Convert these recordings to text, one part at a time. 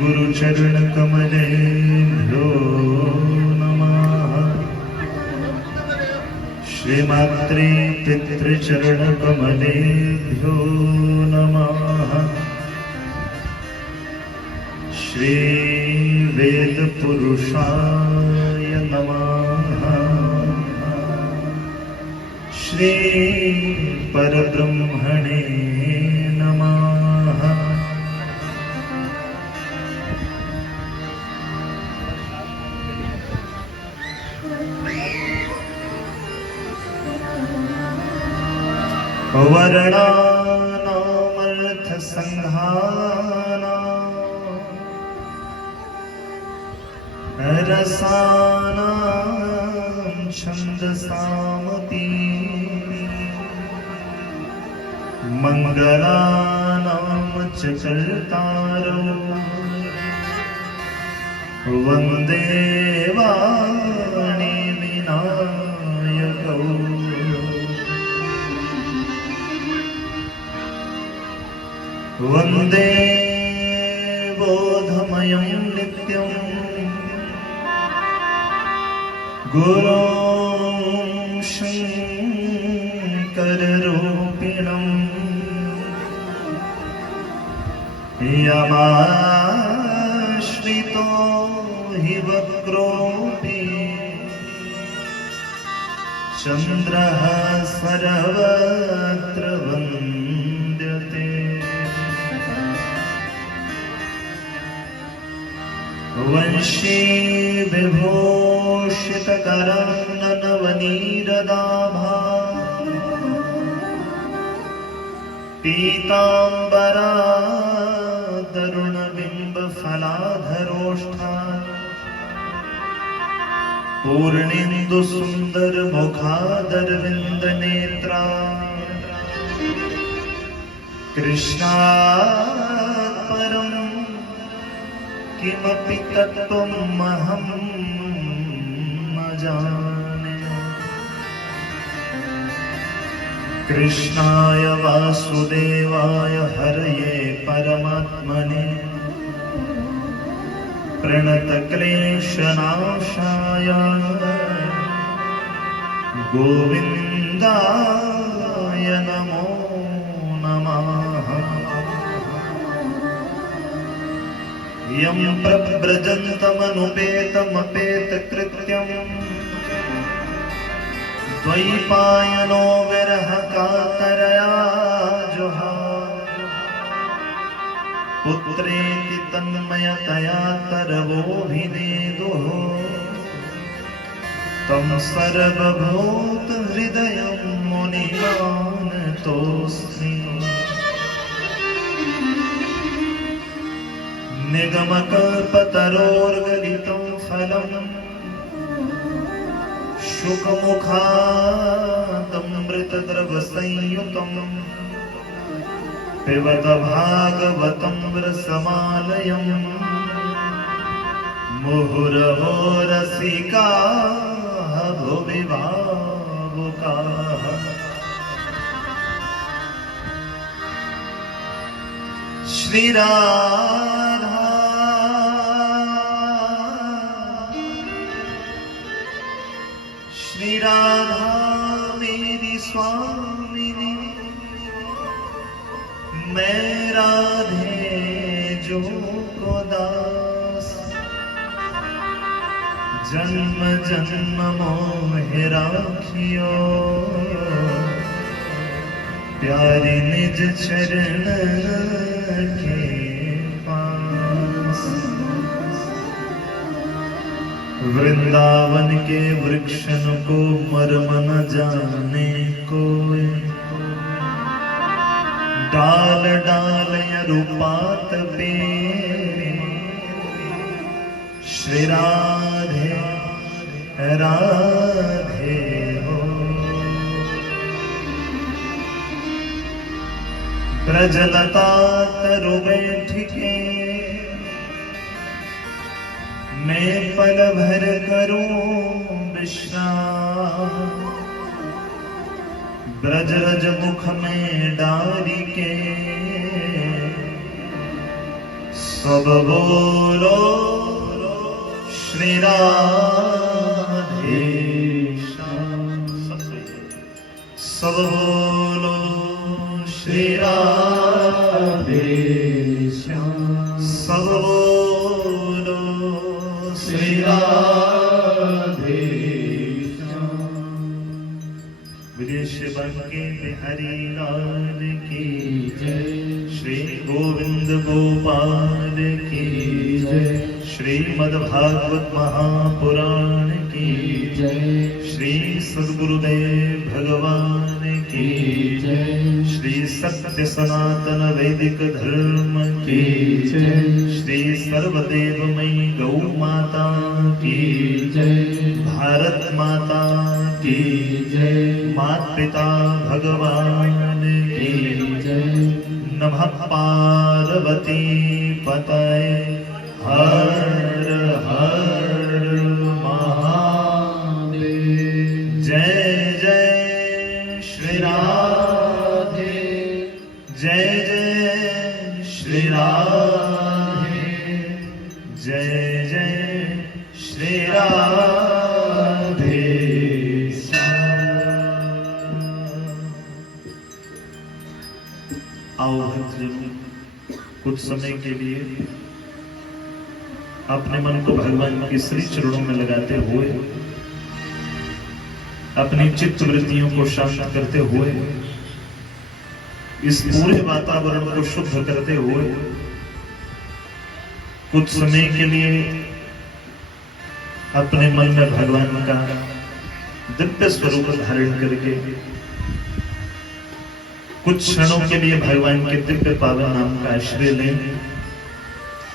गुरुचरणकमलेभ्यो नमः। श्रीमात्रे पितृचरणकमलेभ्यो नमः। श्रीवेदपुरुषाय नमः। श्रीपरब्रह्मणे नमः। वर्णानामर्थसंहानां रसानां छन्दसामपि मङ्गलानां च कर्तारौ वन्दे वाणी विनायकौ। वन्दे बोधमयं नित्यं गुरुं शङ्कररूपिणं यमाश्रितो हि वक्रोऽपि चन्द्रः सर्वत्र वन्द्यते। वंशी विभूषितकरं नवनीरदाभा पीताम्बरा तरुणबिम्बफलाधरोष्ठा पूर्णेन्दुसुन्दरमुखादरविन्दनेत्रा कृष्णात् परं किमपि तत्त्वमहं न जाने। कृष्णाय वासुदेवाय हरये परमात्मने प्रणतक्लेशनाशाय गोविन्दाय नमो नमः। यं प्रव्रजन्तमनुपेतमपेतकृत्यं द्वैपायनो विरहकातरया जुहार। पुत्रेति तन्मयतया तरवोऽभिनेदुः तं सर्वभूतहृदयं मुनिमानतोऽस्मि। निगमकल्पतरोर्गलितं फलं शुकमुखादमृतद्रवसंयुतं पिबत भागवतं रसमालयं मुहुरहो रसिकाः भुवि भावुकाः। श्रीराधा श्रीराधा मेरी स्वामिनी, मैं राधे जो को दास। जन्म जन्म मोहि राखियो, प्यारी निज चरण के पास। वृंदावन के वृक्षन को मर्म न जाने कोई, डाल डाल यरुपात पे श्री राधे राधे हो। ब्रजलता तरु बैठिके मैं पल भर करूं विश्राम। ब्रजरज मुख में डारी के सब बोलो श्री राधे श्याम। सब बोलो श्री राधे श्याम। सब बोलो श्री राधे श्याम। विदेश बंके बिहारी लाल की जय। श्री गोविंद गोपाल की जय। श्रीमद्भागवत महापुराण की जय। श्री सद्गुरुदेव भगवान की जय। श्री सत्य सनातन वैदिक धर्म की जय। श्री सर्वदेवमयी गौ माता की जय। भारत माता की जय। माता पिता भगवान की जय। नमः पार्वती पतये हर हर महादेव। जय जय श्री राधे। जय जय श्री राधे। जय जय श्री राधे। आओ भक्तजनों, कुछ समय के लिए अपने मन को भगवान के श्री चरणों में लगाते हुए, अपनी चित्त वृत्तियों को शांत करते हुए, इस पूरे वातावरण को शुद्ध करते हुए, कुछ समय के लिए अपने मन में भगवान का दिव्य स्वरूप धारण करके कुछ क्षणों के लिए भगवान के दिव्य पावन नाम का आश्रय लें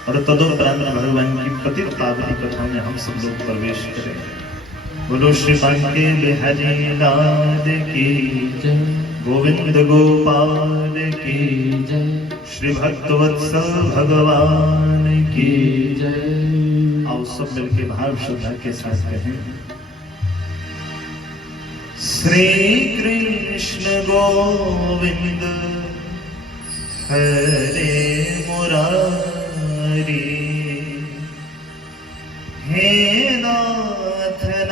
और तदोपरांत भगवान की पतित पावनी कथा में हम सब लोग प्रवेश करें। बोलो श्री बांके बिहारी लाल की जय। गोविंद गोपाल की जय। श्री भक्तवत्सल भगवान की जय। आओ सब मिलके भाव श्रद्धा के साथ कहें। श्री कृष्ण गोविंद हरे मुरारी। हे नाथ नारायण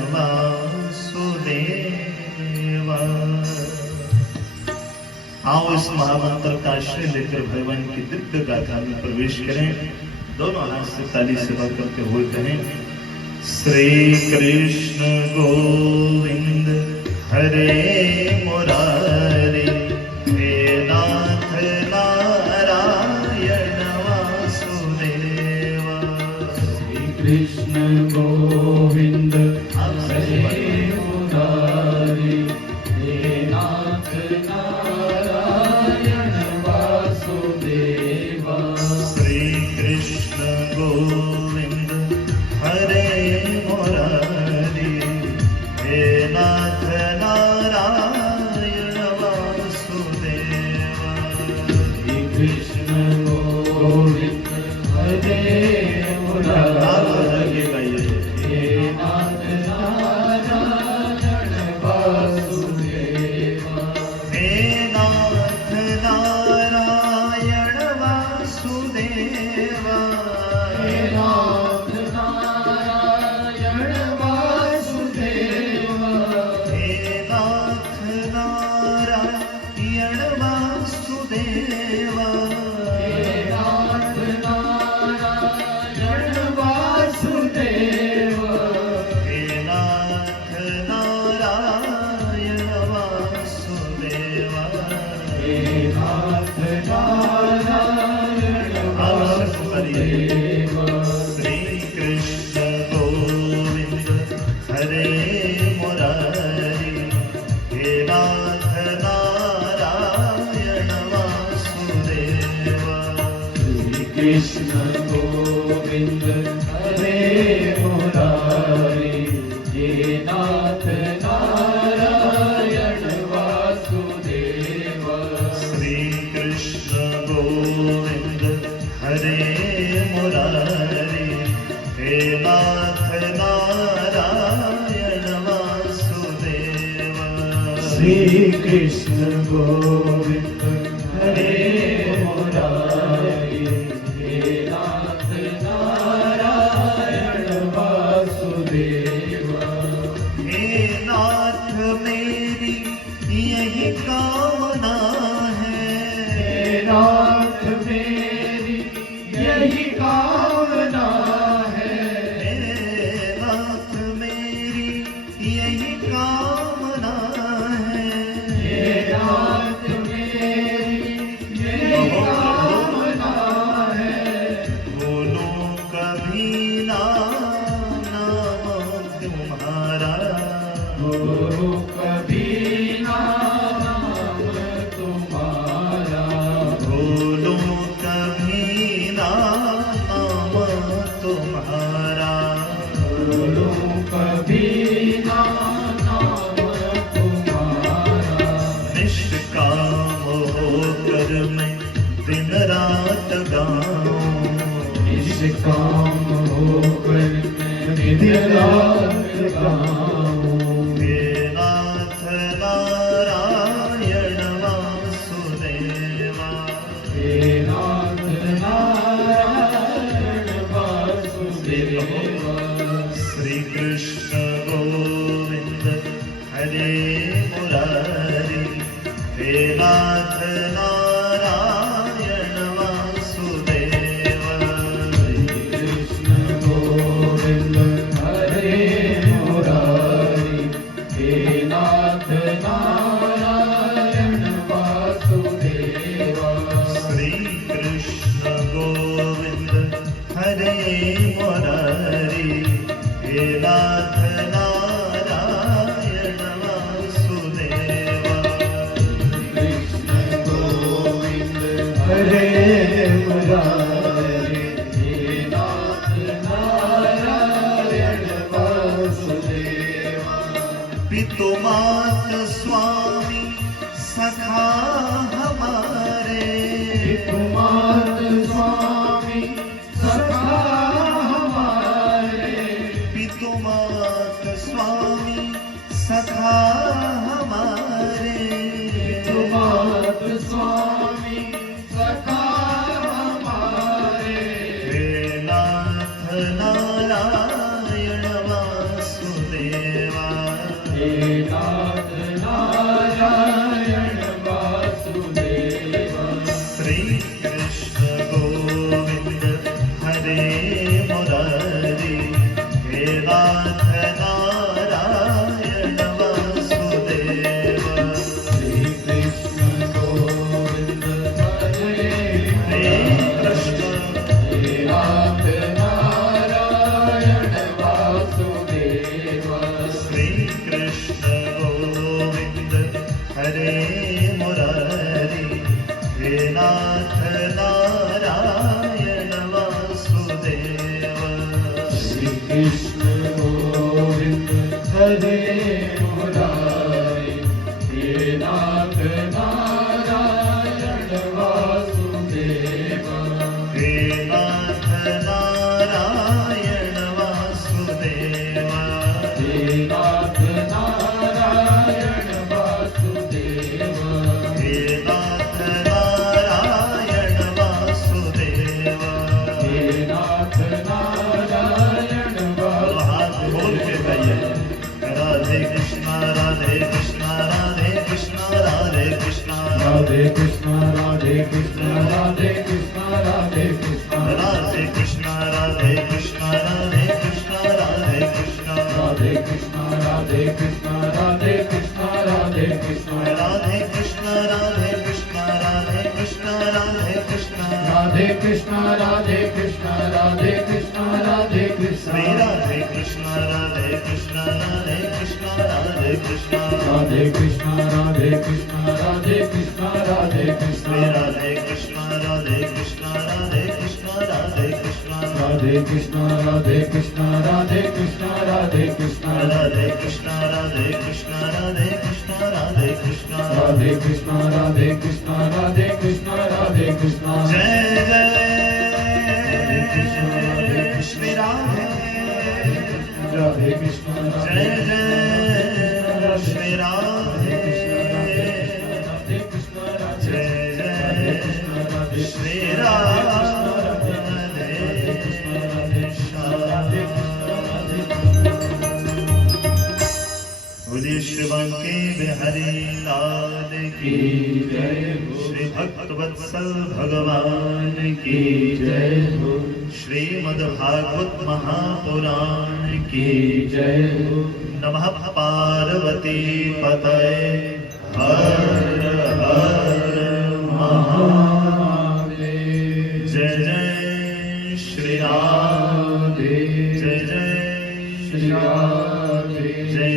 वासुदेवा। आओ इस महामंत्र का आश्रय लेकर भगवान की दिव्य गाथा में प्रवेश करें। दोनों हाथ से ताली सेवा करते हुए कहें। श्री कृष्ण गोविंद हरे मुरारी। हे नाथ नारायण वासुदेवा। श्री कृष्ण गोविंद हरे मुरारी। हे नाथ नारायण वासुदेवा। श्री कृष्ण गोविंद हरे मुरारी। हे नाथ नारायण वासुदेवा। श्री कृष्ण गोविंद हरे मुरारी। हे नाथ नारायण वासुदेवा। हे नाथ नारायण वासुदेवा। हे नाथ नारायण वासुदेवा। हे नाथ नारायण वासुदेवा। हे नाथ नारायण वासुदेवा। हे नाथ नारायण वासुदेवा। हे नाथ नारायण वासुदेवा। श्री कृष्ण गोविंद हरे मुरारी। हे नाथ नारायण वासुदेवा। श्री कृष्ण गोविंद हरे मुरारी। हे नाथ नारायण वासुदेवा। श्री कृष्ण गोविंद हरे मुरारी। हे नाथ नारायण वासुदेवा। श्री कृष्ण गोविंद हरे मुरारी हे नाथ नारायण वासुदेव हे नाथ मेरी यही कामना है, हे नाथ मेरी यही कामना है, हे नाथ मेरी यही कामना है, हे नाथ मेरी यही कामना है, बोलो कभी नाम तुम्हारा, गुरु कभी नाम तुम्हारा, बोलो कभी नाम तुम्हारा, गुरु कभी नाम तुम्हारा, निष्काम होकर मैं दिन रात गाऊं, निष्काम होकर मैं दिन रात गाऊं, हे नाथ नारायण वासुदेवा, हे नाथ नारायण वासुदेवा, श्री कृष्ण गोविंद हरे मुरारी, हे नाथ नारायण वासुदेवा, कृष्ण गोविंद हरे मुरारी, हे नाथ नारायण वासुदेवा, श्री कृष्ण गोविंद हरे मुरारी, हे नाथ नारायण वासुदेवा, कृष्ण गोविंद हरे मुरारी, हे नाथ नारायण वासुदेवा, पितु मात स्वामी सखा हमारे, कुमार स्वामी सखा हमारे, पितु मात स्वामी सखा हमारे, कुमार स्वामी सखा हमारे, हे नाथ नारायण वासुदेवा, हे नाथ नारायण वासुदेवा, श्री कृष्ण गोविंद हरे मुरारी, हे नाथ नारायण वासुदेवा, श्री कृष्ण गोविंद हरे हे कृष्ण हे नाथ नारायण वासुदेवा, श्री कृष्ण गोविंद हरे मुरारी, हे नाथ नारायण वासुदेवा, श्री कृष्ण गोविंद हरे मुरारी, हे नाथ नारायण वासुदेवा, हे नाथ नारायण वासुदेवा, हे नाथ नारायण वासुदेवा, हे नाथ नारायण वासुदेवा, हे नाथ नारायण हाथ खोल के गाइए, राधे कृष्णा राधे कृष्णा राधे कृष्णा राधे कृष्णा, राधे कृष्ण राधे कृष्ण राधे कृष्ण राधे कृष्ण राधे कृष्णा राधे कृष्णा राधे कृष्णा राधे कृष्णा, राधे कृष्ण राधे कृष्ण राधे कृष्ण राधे कृष्ण राधे कृष्णा राधे कृष्णा राधे कृष्णा राधे कृष्णा, राधे कृष्ण राधे कृष्ण राधे कृष्ण राधे कृष्ण श्री राधे कृष्णा राधे कृष्णा राधे कृष्णा राधे कृष्णा, राधे कृष्ण राधे कृष्ण राधे कृष्ण राधे कृष्ण श्री राधे कृष्णा राधे कृष्णा राधे कृष्णा राधे कृष्णा, राधे कृष्ण राधे कृष्ण राधे कृष्ण राधे कृष्ण राधे कृष्णा राधे कृष्णा राधे कृष्णा राधे कृष्णा, राधे कृष्ण राधे कृष्ण राधे कृष्ण राधे कृष्ण जय जय श्री राधे, राधे कृष्ण जय जय श्री राधे, राधे कृष्ण जय जय श्री बोलिए श्री बांके बिहारी लाल की जय हो। श्री भक्तवत्सल भगवान की जय हो। श्रीमद् भागवत महापुराण की जय हो। नमः पार्वती पतये हर हर महादेव। जय जय श्री राम, जय जय श्री राम, जय जय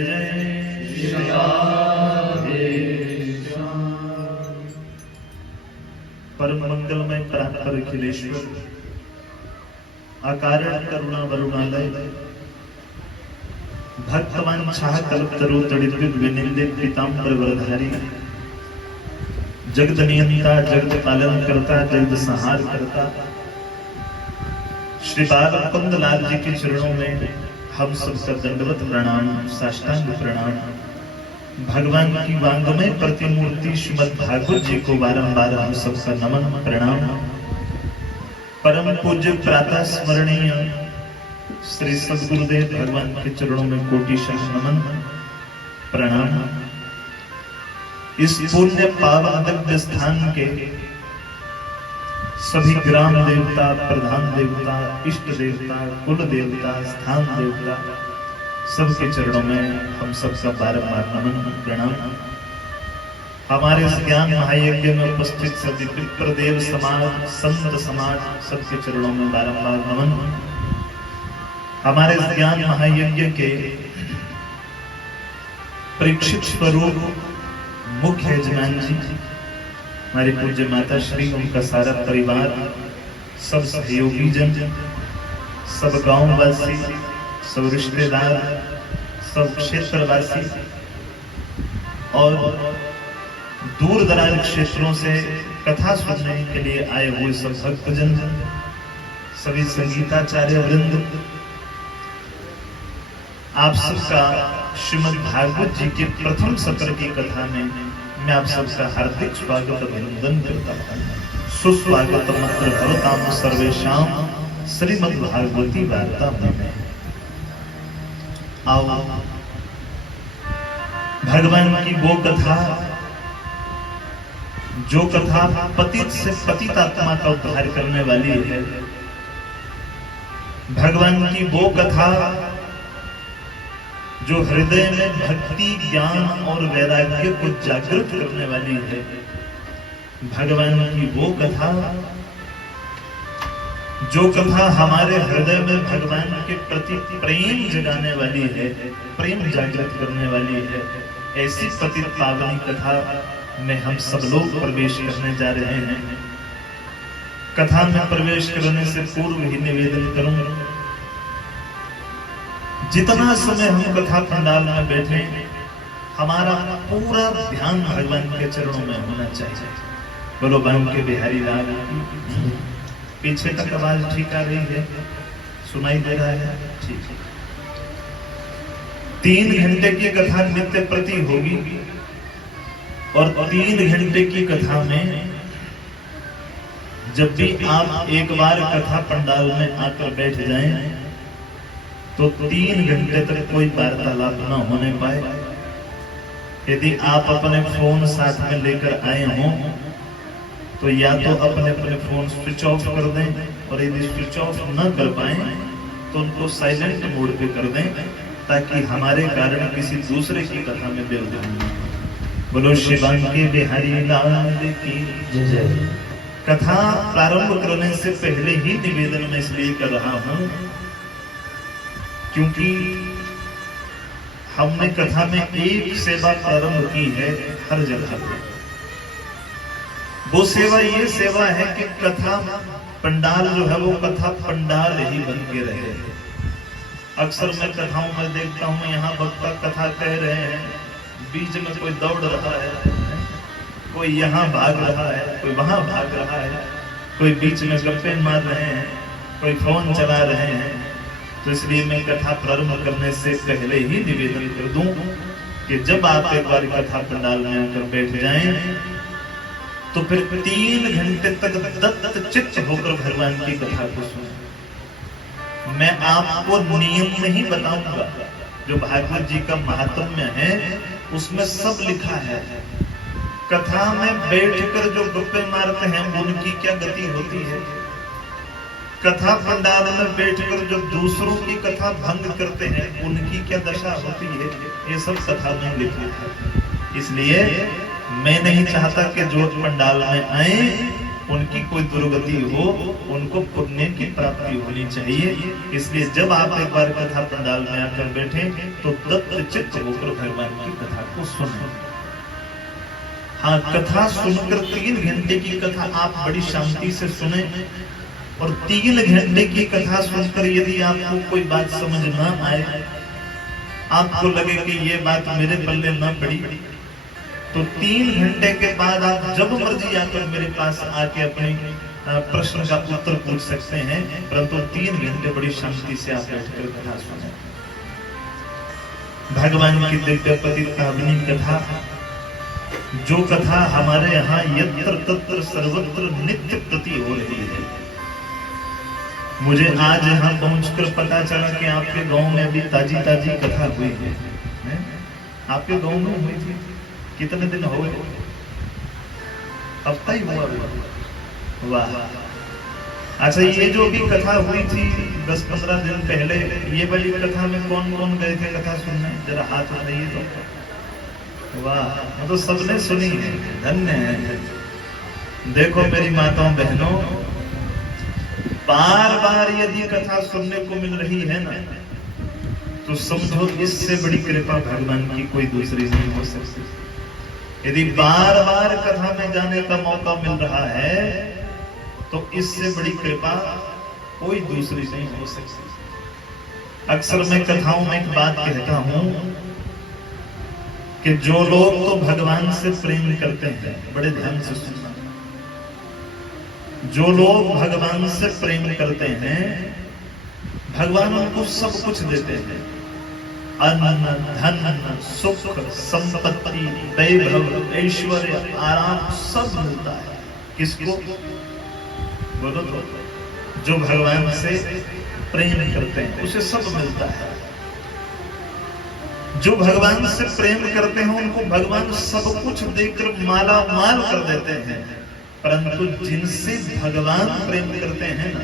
श्री राधे श्याम। परम मंगलमय परात्पर अखिलेश्वर अकारण करुणा वरुणालय भक्तवान छाह कल्पतरु तड़ित विनिंदित पीतांबर वरधारी जगत नियंता जगत पालन करता जगत संहार करता श्री बाल कुंद लाल जी के चरणों में हम सबका दंडवत प्रणाम, साष्टांग प्रणाम। भगवान की वांगमय प्रतिमूर्ति श्रीमद् भागवत जी को बारंबार हम सबका नमन प्रणाम। परम पूज्य प्रातः स्मरणीय श्री सद्गुरुदेव भगवान के चरणों में कोटिशः नमन प्रणाम। इस पुण्य पावन दिव्य स्थान के सभी ग्राम देवता, प्रधान देवता, इष्ट देवता, कुल देवता, स्थान देवता सबके चरणों में हम सबका बारंबार नमन प्रणाम। हमारे इस ज्ञान महायज्ञ में उपस्थित सभी विप्रदेव समाज, संत समाज सबके चरणों में बारंबार नमन। हमारे इस ज्ञान महायज्ञ के परीक्षित स्वरूप मुख्य यजमान जी, हमारी पूज्य माता श्री, उनका सारा परिवार, सब सहयोगी जन, सब गांववासी, सब रिश्तेदार, सब क्षेत्रवासी और दूर दराज क्षेत्रों से कथा सुनने के लिए आए हुए सब भक्तजन, सभी संगीताचार्य वृंद, आप सबका श्रीमद् भागवत जी के प्रथम सत्र की कथा में मैं आप सबका हार्दिक स्वागत अभिनंदन करता हूँ। सुस्वागत मत्र भवताम सर्वेषां श्रीमद् भागवती वार्ता में। आओ भगवान की वो कथा जो कथा पतित से पतितात्मा का उद्धार करने वाली है, भगवान की वो कथा जो हृदय में भक्ति, ज्ञान और वैराग्य को जागृत करने वाली है, भगवान की वो कथा जो कथा हमारे हृदय में भगवान के प्रति प्रेम जगाने वाली है, प्रेम जागृत करने वाली है, ऐसी पतित पावनी कथा में हम सब लोग प्रवेश करने जा रहे हैं। कथा में प्रवेश करने से पूर्व ही निवेदन करूंगा, जितना समय हम कथा पंडाल में बैठे, हमारा पूरा ध्यान भगवान के चरणों में होना चाहिए। बोलो बांके बिहारी लाल की। पीछे तक आवाज ठीक आ रही है? सुनाई दे रहा है? ठीक है। 3 घंटे की कथा नित्य प्रति होगी और 3 घंटे की कथा में जब भी आप एक बार कथा पंडाल में आकर बैठ जाएं तो 3 घंटे तक कोई वार्तालाप न होने पाए। यदि आप अपने फोन साथ में लेकर आए हों तो या तो अपने अपने फोन स्विच ऑफ कर दें, और यदि स्विच ऑफ न कर पाए तो उनको साइलेंट मोड पे कर दें, ताकि हमारे कारण किसी दूसरे की कथा में विरोध न हो। बोलो श्री बांके बिहारी लाल की जय। कथा प्रारंभ करने से पहले ही निवेदन में इसलिए कर रहा हूं क्योंकि हमने कथा में एक सेवा प्रारंभ की है हर जगह पे। वो सेवा ये सेवा है कि कथा पंडाल जो है वो कथा पंडाल ही बन के रहे। अक्सर मैं कथाओं में देखता हूँ, यहाँ वक्ता कथा कह रहे हैं, बीच में कोई दौड़ रहा है, कोई यहाँ भाग रहा है, कोई वहां भाग रहा है, कोई बीच में गप्पे मार रहे हैं, कोई फोन चला रहे हैं। तो इसलिए मैं कथा प्रारंभ करने से पहले ही निवेदन कर दूं कि जब आप एक बार कथा पंडाल में आकर बैठ जाएं तो फिर 3 घंटे तक दत्त चित्त होकर भगवान की कथा को सुने। मैं आपको नियम नहीं बताऊंगा, जो भागवत जी का महात्म्य है उसमें सब लिखा है। कथा में बैठकर जो गप्पे मारते हैं उनकी क्या गति होती है, कथा पंडाल में बैठकर जो दूसरों की कथा भंग करते हैं उनकी क्या दशा होती है, ये सब कथा में लिखा है। इसलिए मैं नहीं चाहता कि जो पंडाल में आए उनकी कोई दुर्गति हो, उनको पुण्य की प्राप्ति होनी चाहिए। इसलिए जब आप एक बार कथा पंडाल में आकर बैठे तो दत्त चित्त होकर भगवान की कथा को सुने। हाँ, कथा सुनकर 3 घंटे की कथा आप बड़ी शांति से सुने, और 3 घंटे की कथा सुनकर यदि आपको कोई बात समझ ना आए, आपको लगे कि ये बात मेरे पल्ले ना पड़ी, तो 3 घंटे के बाद आप जब मर्जी आकर मेरे पास आके अपने प्रश्न का उत्तर पूछ सकते हैं, परंतु 3 घंटे बड़ी शांति से आप बैठकर कथा सुने। भगवान की दिव्य पतित पावनी कथा, जो कथा हमारे यहाँ यत्र तत्र सर्वत्र नित्य प्रति हो रही है। मुझे आज यहाँ पहुंचकर पता चला कि आपके गांव में अभी ताजी ताजी कथा हुई है। आपके गांव में हुई थी, कितने दिन हो गए? हफ्ता ही हुआ। वाह, अच्छा, ये जो भी कथा हुई थी 10-15 दिन पहले, ये वाली कथा में कौन कौन गए थे कथा सुनने? जरा हाथ उठाइए तो। वाह, तो सबने सुनी है, धन्य है। देखो मेरी माताओं बहनों, बार बार यदि कथा सुनने को मिल रही है ना, तो समझो इससे बड़ी कृपा भगवान की कोई दूसरी नहीं हो सकती। यदि बार बार कथा में जाने का मौका मिल रहा है तो इससे बड़ी कृपा कोई दूसरी नहीं हो सकती। अक्सर मैं कथाओं में एक बात कहता हूं कि जो लोग तो भगवान से प्रेम करते हैं, बड़े ध्यान से सुनना, जो लोग भगवान से प्रेम करते हैं, भगवान उनको सब कुछ देते हैं। अन्न, धन, सुख, संपत्ति, वैभव, ऐश्वर्य, आराम सब मिलता है। किसको? बोलो तो, जो भगवान से प्रेम करते हैं उसे सब मिलता है। जो भगवान से प्रेम करते हैं उनको भगवान सब कुछ देकर माला माल कर देते हैं। परंतु जिनसे भगवान प्रेम करते हैं ना,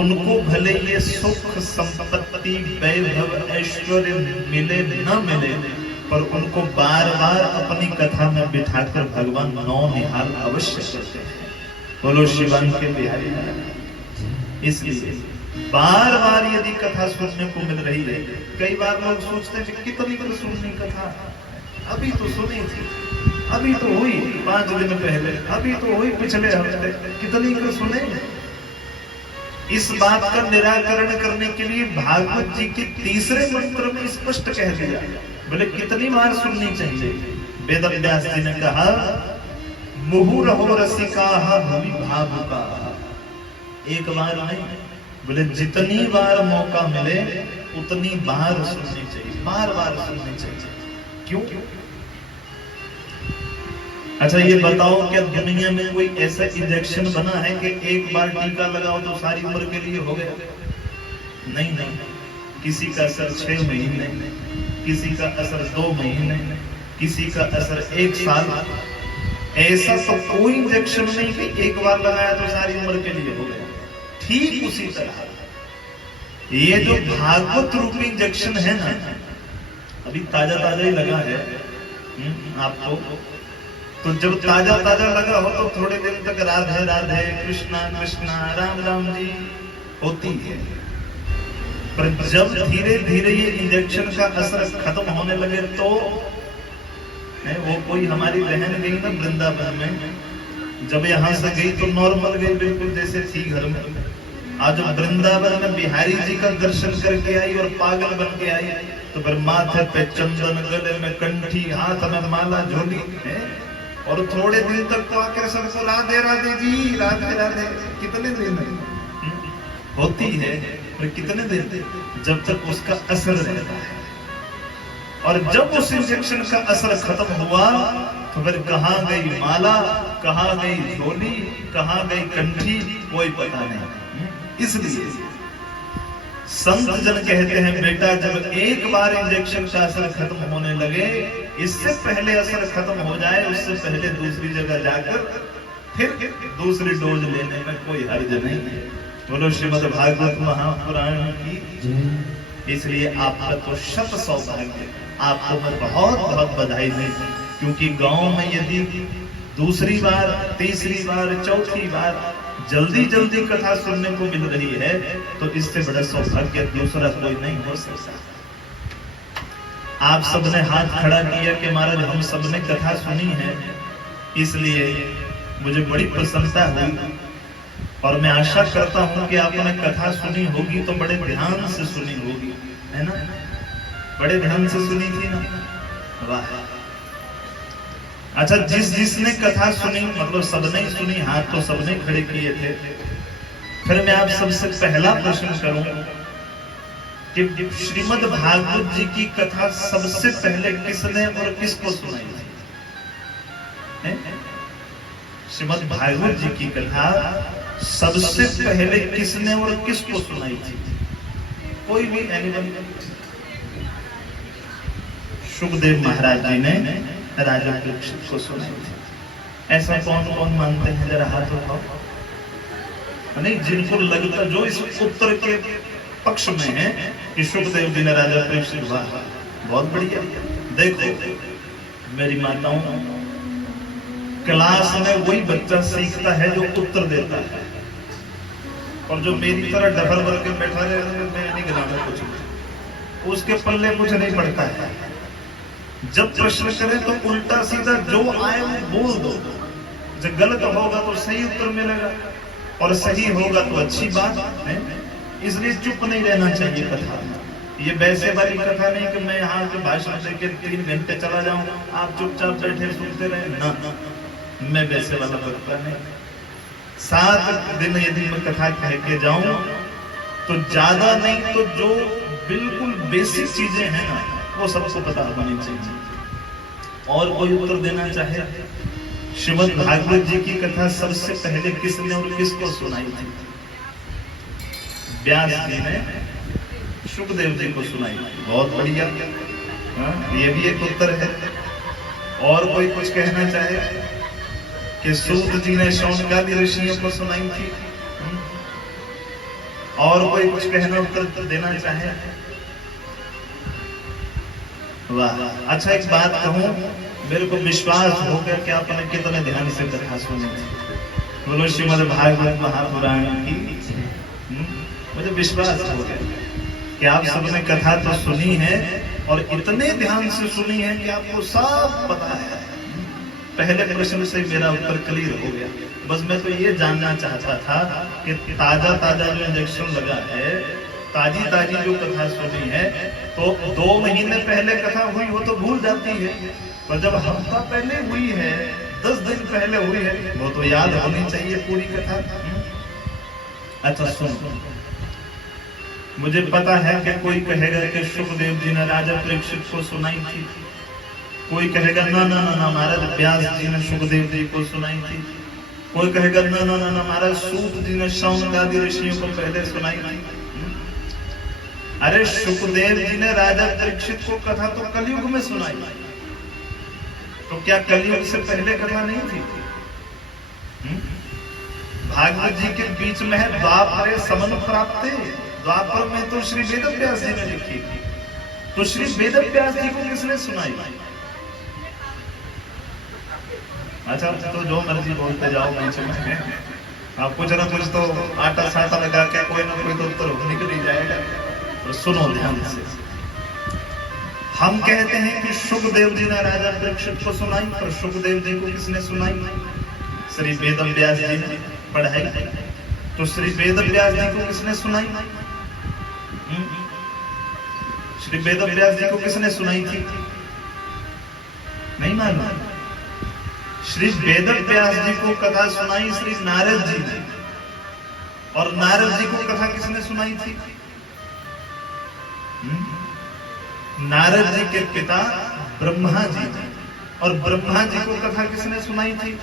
उनको भले ये सुख, संपत्ति, वैभव, ऐश्वर्य मिले न मिले, पर उनको बार बार अपनी कथा में बिठाकर भगवान नौनिहाल अवश्य करते हैं। बोलो शिवान के बिहारी। इसलिए बार बार यदि कथा सुनने को मिल रही है, कई बार लोग सोचते हैं कि कितनी तो सुननी कथा, अभी तो सुनी थी, अभी तो हुई 5 दिन पहले, अभी तो हुई पिछले हफ्ते, कितनी तो सुने। इस बात का निराकरण करने के लिए भागवत जी के 3रे मंत्र में स्पष्ट कह दिया, बोले कितनी बार सुननी चाहिए। वेद व्यास जी ने कहा, मुहुरहो रसिकाः भवि भावुकाः। एक बार नहीं, बोले जितनी बार मौका मिले उतनी बार सुननी चाहिए, बार बार सुननी चाहिए। क्यों? अच्छा, ये बताओ, क्या दुनिया में कोई ऐसा इंजेक्शन बना है कि एक बार टीका लगाओ तो सारी उम्र के लिए हो गया? नहीं नहीं, किसी का असर 6 महीने, किसी का असर 2 महीने, किसी का असर 1 साल। ऐसा तो कोई इंजेक्शन नहीं कि एक बार लगाया तो सारी उम्र के लिए हो गया। ठीक उसी तरह ये जो भागवत रूपी इंजेक्शन है ना, अभी ताजा ताजा ही लगा है आपको, तो जब ताजा ताजा लगा हो तो थोड़े दिन तक राधे राधे, कृष्णा कृष्णा, राम राम जी होती है। पर जब धीरे धीरे ये इंजेक्शन का असर खत्म होने लगे, तो वो कोई हमारी बहन गई ना वृंदावन में, जब यहाँ से गई तो नॉर्मल गई, बिल्कुल जैसे थी घर में। आज वृंदावन में बिहारी जी का दर्शन करके आई और पागल बन के आई, तो फिर माथे पे चंदन, गले में कंठी, हाथ में माला, झोली है, और थोड़े दिन तक तो आकर सबको राधे राधे जी, राधे राधे। कितने दिन होती है, पर कितने दिन? जब तक उसका असर रहता है। और जब उस इंजेक्शन का असर खत्म हुआ तो फिर कहाँ गई माला, कहाँ गई झोली, कहाँ गई कंठी, कोई पता नहीं। इसलिए संत जन कहते हैं बेटा जब एक बार इंजेक्शन का असर खत्म होने लगे, इससे पहले असर खत्म हो जाए उससे पहले दूसरी जगह जाकर फिर दूसरी डोज लेने में कोई हर्ज नहीं है। बोलो श्रीमद् भागवत महापुराण की। इसलिए आपका तो शत सौभाग्य, आपको मैं बहुत बहुत बधाई दूं, क्योंकि गांव में यदि दूसरी बार, तीसरी बार, चौथी बार जल्दी जल्दी कथा सुनने को मिल रही है तो इससे बड़ा सौभाग्य दूसरा कोई नहीं हो सकता। आप सबने हाथ खड़ा किया कि महाराज हम सबने कथा सुनी है, इसलिए मुझे बड़ी प्रसन्नता हुई और मैं आशा करता हूं कि आपने कथा सुनी होगी तो बड़े ध्यान से सुनी होगी, है ना? बड़े ध्यान से सुनी थी ना? वाह। अच्छा, जिसने कथा सुनी, मतलब सबने सुनी, हाथ तो सबने खड़े किए थे। फिर मैं आप सबसे पहला प्रश्न करूं कि श्रीमद् भागवत जी की कथा सबसे पहले किसने और किसको सुनाई थी? श्रीमद् भागवत जी की कथा सबसे पहले किसने और किसको सुनाई थी? कोई भी एनिमल? सुखदेव महाराज जी ने राजा परीक्षित को सुनाई थी। ऐसा कौन कौन मानते हैं, जरा हाथ उठाओ। नहीं, जिनको लगता, जो इस उत्तर के पक्ष में है कि सुखदेव जी ने राजा परीक्षित, वाह बहुत बढ़िया। देखो मेरी माताओं, क्लास में वही बच्चा सीखता है जो उत्तर देता है, और जो मेरी तरह डफर भर के बैठा रहे मैं नहीं गिनाना कुछ, उसके पल्ले कुछ नहीं पड़ता है। जब प्रश्न करें तो उल्टा सीधा जो आए वो बोल दो। जब गलत होगा तो सही उत्तर मिलेगा, और सही होगा तो अच्छी बात है। इसलिए चुप नहीं रहना चाहिए कथा में। ये वैसे वाली कथा नहीं कि मैं यहाँ के भाषण देके 3 घंटे चला जाऊं, आप चुपचाप बैठे सुनते रहे ना, मैं वैसे वाला वक्ता नहीं। 7 दिन यदि मैं कथा कह के जाऊं तो ज्यादा नहीं तो जो बिल्कुल बेसिक चीजें हैं ना वो सबको पता होनी चाहिए। और कोई उत्तर देना चाहे? श्रीमद् भागवत जी की कथा सबसे पहले किसने और किसको सुनाई थी? व्यास जी ने सुखदेव जी को सुनाई। बहुत बढ़िया, ये भी एक उत्तर है। और कोई कुछ कहना चाहे कि सूत जी ने शौनकादि ऋषियों को सुनाई थी? और कोई कुछ कहना, उत्तर देना चाहे? वाह। अच्छा, एक बात कहूं, मेरे को विश्वास हो गया कि आपने कितने ध्यान से कथा सुनी थी। बोलो श्रीमद् भागवत महापुराण की। मुझे विश्वास हो गया कि आप सबने कथा तो सुनी है और इतने ध्यान से सुनी है कि आपको सब पता है। पहले प्रश्न से मेरा उत्तर क्लियर हो गया। बस मैं तो ये जानना चाहता था कि ताजा ताजा जो इंजेक्शन लगा है, ताजी ताजी जो कथा सुनी है, तो 2 महीने पहले कथा हुई वो तो भूल जाती है, पर जब हफ्ता पहले हुई है, 10 दिन पहले हुई है, वो तो याद होनी चाहिए पूरी कथा। अच्छा सुनो, मुझे पता है कि कोई कहेगा कि सुखदेव जी ने राजा परीक्षित को सुनाई थी, कोई कहेगा ना ना ना ना महाराज व्यास जी ने सुखदेव जी को सुनाई थी, कोई कहेगा ना ना ना ना महाराज सूत जी ने शौनकादि ऋषियों को पहले सुनाई थी। अरे सुखदेव जी ने राजा परीक्षित को कथा तो कलयुग में सुनाई, तो क्या कलयुग से पहले कथा नहीं थी? भागवत जी के बीच में है द्वापरे समन प्राप्ते। द्वापर में तो श्री वेदव्यास जी ने लिखी थी, तो श्री वेदव्यास जी को किसने सुनाई? अच्छा, तो जो मर्जी बोलते जाओ, बीच में आप कुछ ना कुछ तो आटा साटा लगा के कोई ना कोई तो उत्तर निकल ही जाएगा। तो सुनो ध्यान से। हम कहते हैं कि सुखदेव जी ने राजा परीक्षित को सुनाई, पर सुखदेव जी को किसने सुनाई? श्री वेदव्यास जी ने पढ़ाई। तो श्री वेदव्यास जी को किसने सुनाई? श्री वेदव्यास जी को किसने सुनाई थी? नहीं मालूम। श्री वेदव्यास जी को कथा सुनाई श्री नारद जी ने, और नारद जी को कथा किसने सुनाई थी? नारद जी के पिता ब्रह्मा जी ने, और ब्रह्मा जी को कथा किसने सुनाई थी?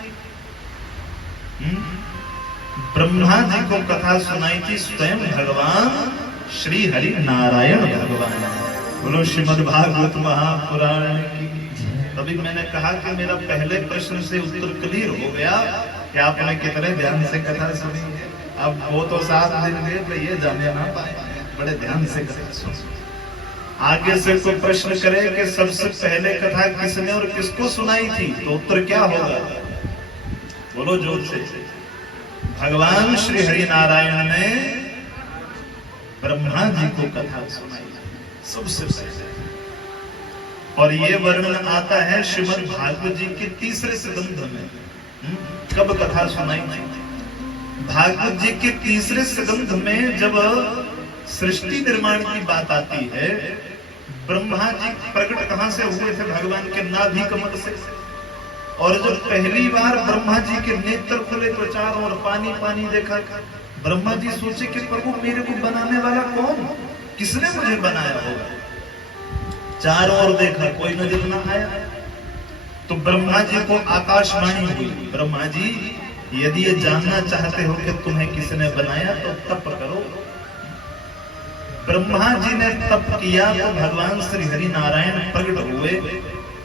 ब्रह्मा जी को कथा सुनाई थी स्वयं भगवान श्री हरि नारायण भगवान। बोलो श्रीमद् भागवत महापुराण की। तभी मैंने कहा कि मेरा पहले प्रश्न से उत्तर क्लियर हो गया कि आपने कितने ध्यान से कथा सुनी है। अब वो तो 7 दिन के तो ये जाने ना पाए, बड़े ध्यान से कथा सुनी। आगे से कोई प्रश्न करे कि सबसे पहले कथा किसने और किसको सुनाई थी, तो उत्तर क्या होगा? बोलो जोर से। भगवान श्री हरि नारायण ने ब्रह्मा जी को कथा सुनाई सबसे पहले। और ये वर्णन आता है श्रीमद् भागवत जी के 3रे स्कंध में। कब कथा सुनाई थी? भागवत जी के 3रे स्कंध में जब सृष्टि निर्माण की बात आती है, ब्रह्मा जी प्रकट कहां से हुए थे? भगवान के नाभि कमल से। और जब पहली बार ब्रह्मा जी के नेत्र खुले तो चारों ओर पानी पानी देखा। ब्रह्मा जी सोचे कि प्रभु मेरे को बनाने वाला कौन, किसने मुझे बनाया होगा? चारों ओर देखा, कोई नजर ना आया। तो ब्रह्मा जी को आकाशवाणी हुई, ब्रह्मा जी यदि ये जानना चाहते हो कि तुम्हें किसने बनाया तो तप करो। ब्रह्मा जी ने तप किया तो भगवान श्री हरि नारायण प्रकट हुए।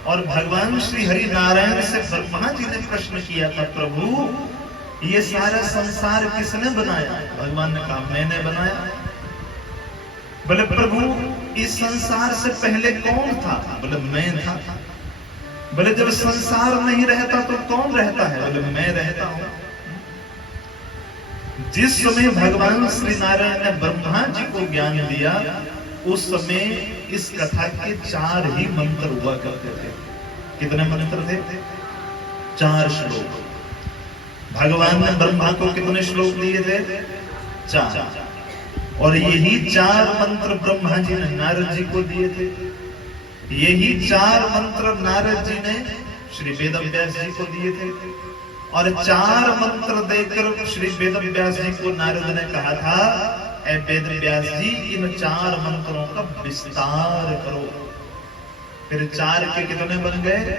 और भगवान श्री हरि नारायण से ब्रह्मा जी ने प्रश्न किया था, प्रभु ये सारा संसार किसने बनाया? भगवान ने कहा मैंने बनाया। बोले प्रभु इस संसार से पहले कौन था? बोले मैं था। बोले जब संसार नहीं रहता तो कौन रहता है? बोले मैं रहता हूं। जिस समय भगवान श्री नारायण ने ब्रह्मा जी को ज्ञान दिया, उस समय इस कथा के 4 ही मंत्र हुआ करते थे। कितने मंत्र थे? 4 श्लोक। भगवान ने ब्रह्मा को कितने श्लोक दिए थे? 4। और यही 4 मंत्र ब्रह्मा जी ने नारद जी को दिए थे। यही 4 मंत्र नारद जी ने श्री वेद व्यास जी को दिए थे। और 4 मंत्र देकर श्री वेद व्यास जी को नारद ने कहा था, ऐ वेद व्यास जी इन 4 मंत्रों का विस्तार करो। फिर 4 के कितने बन गए?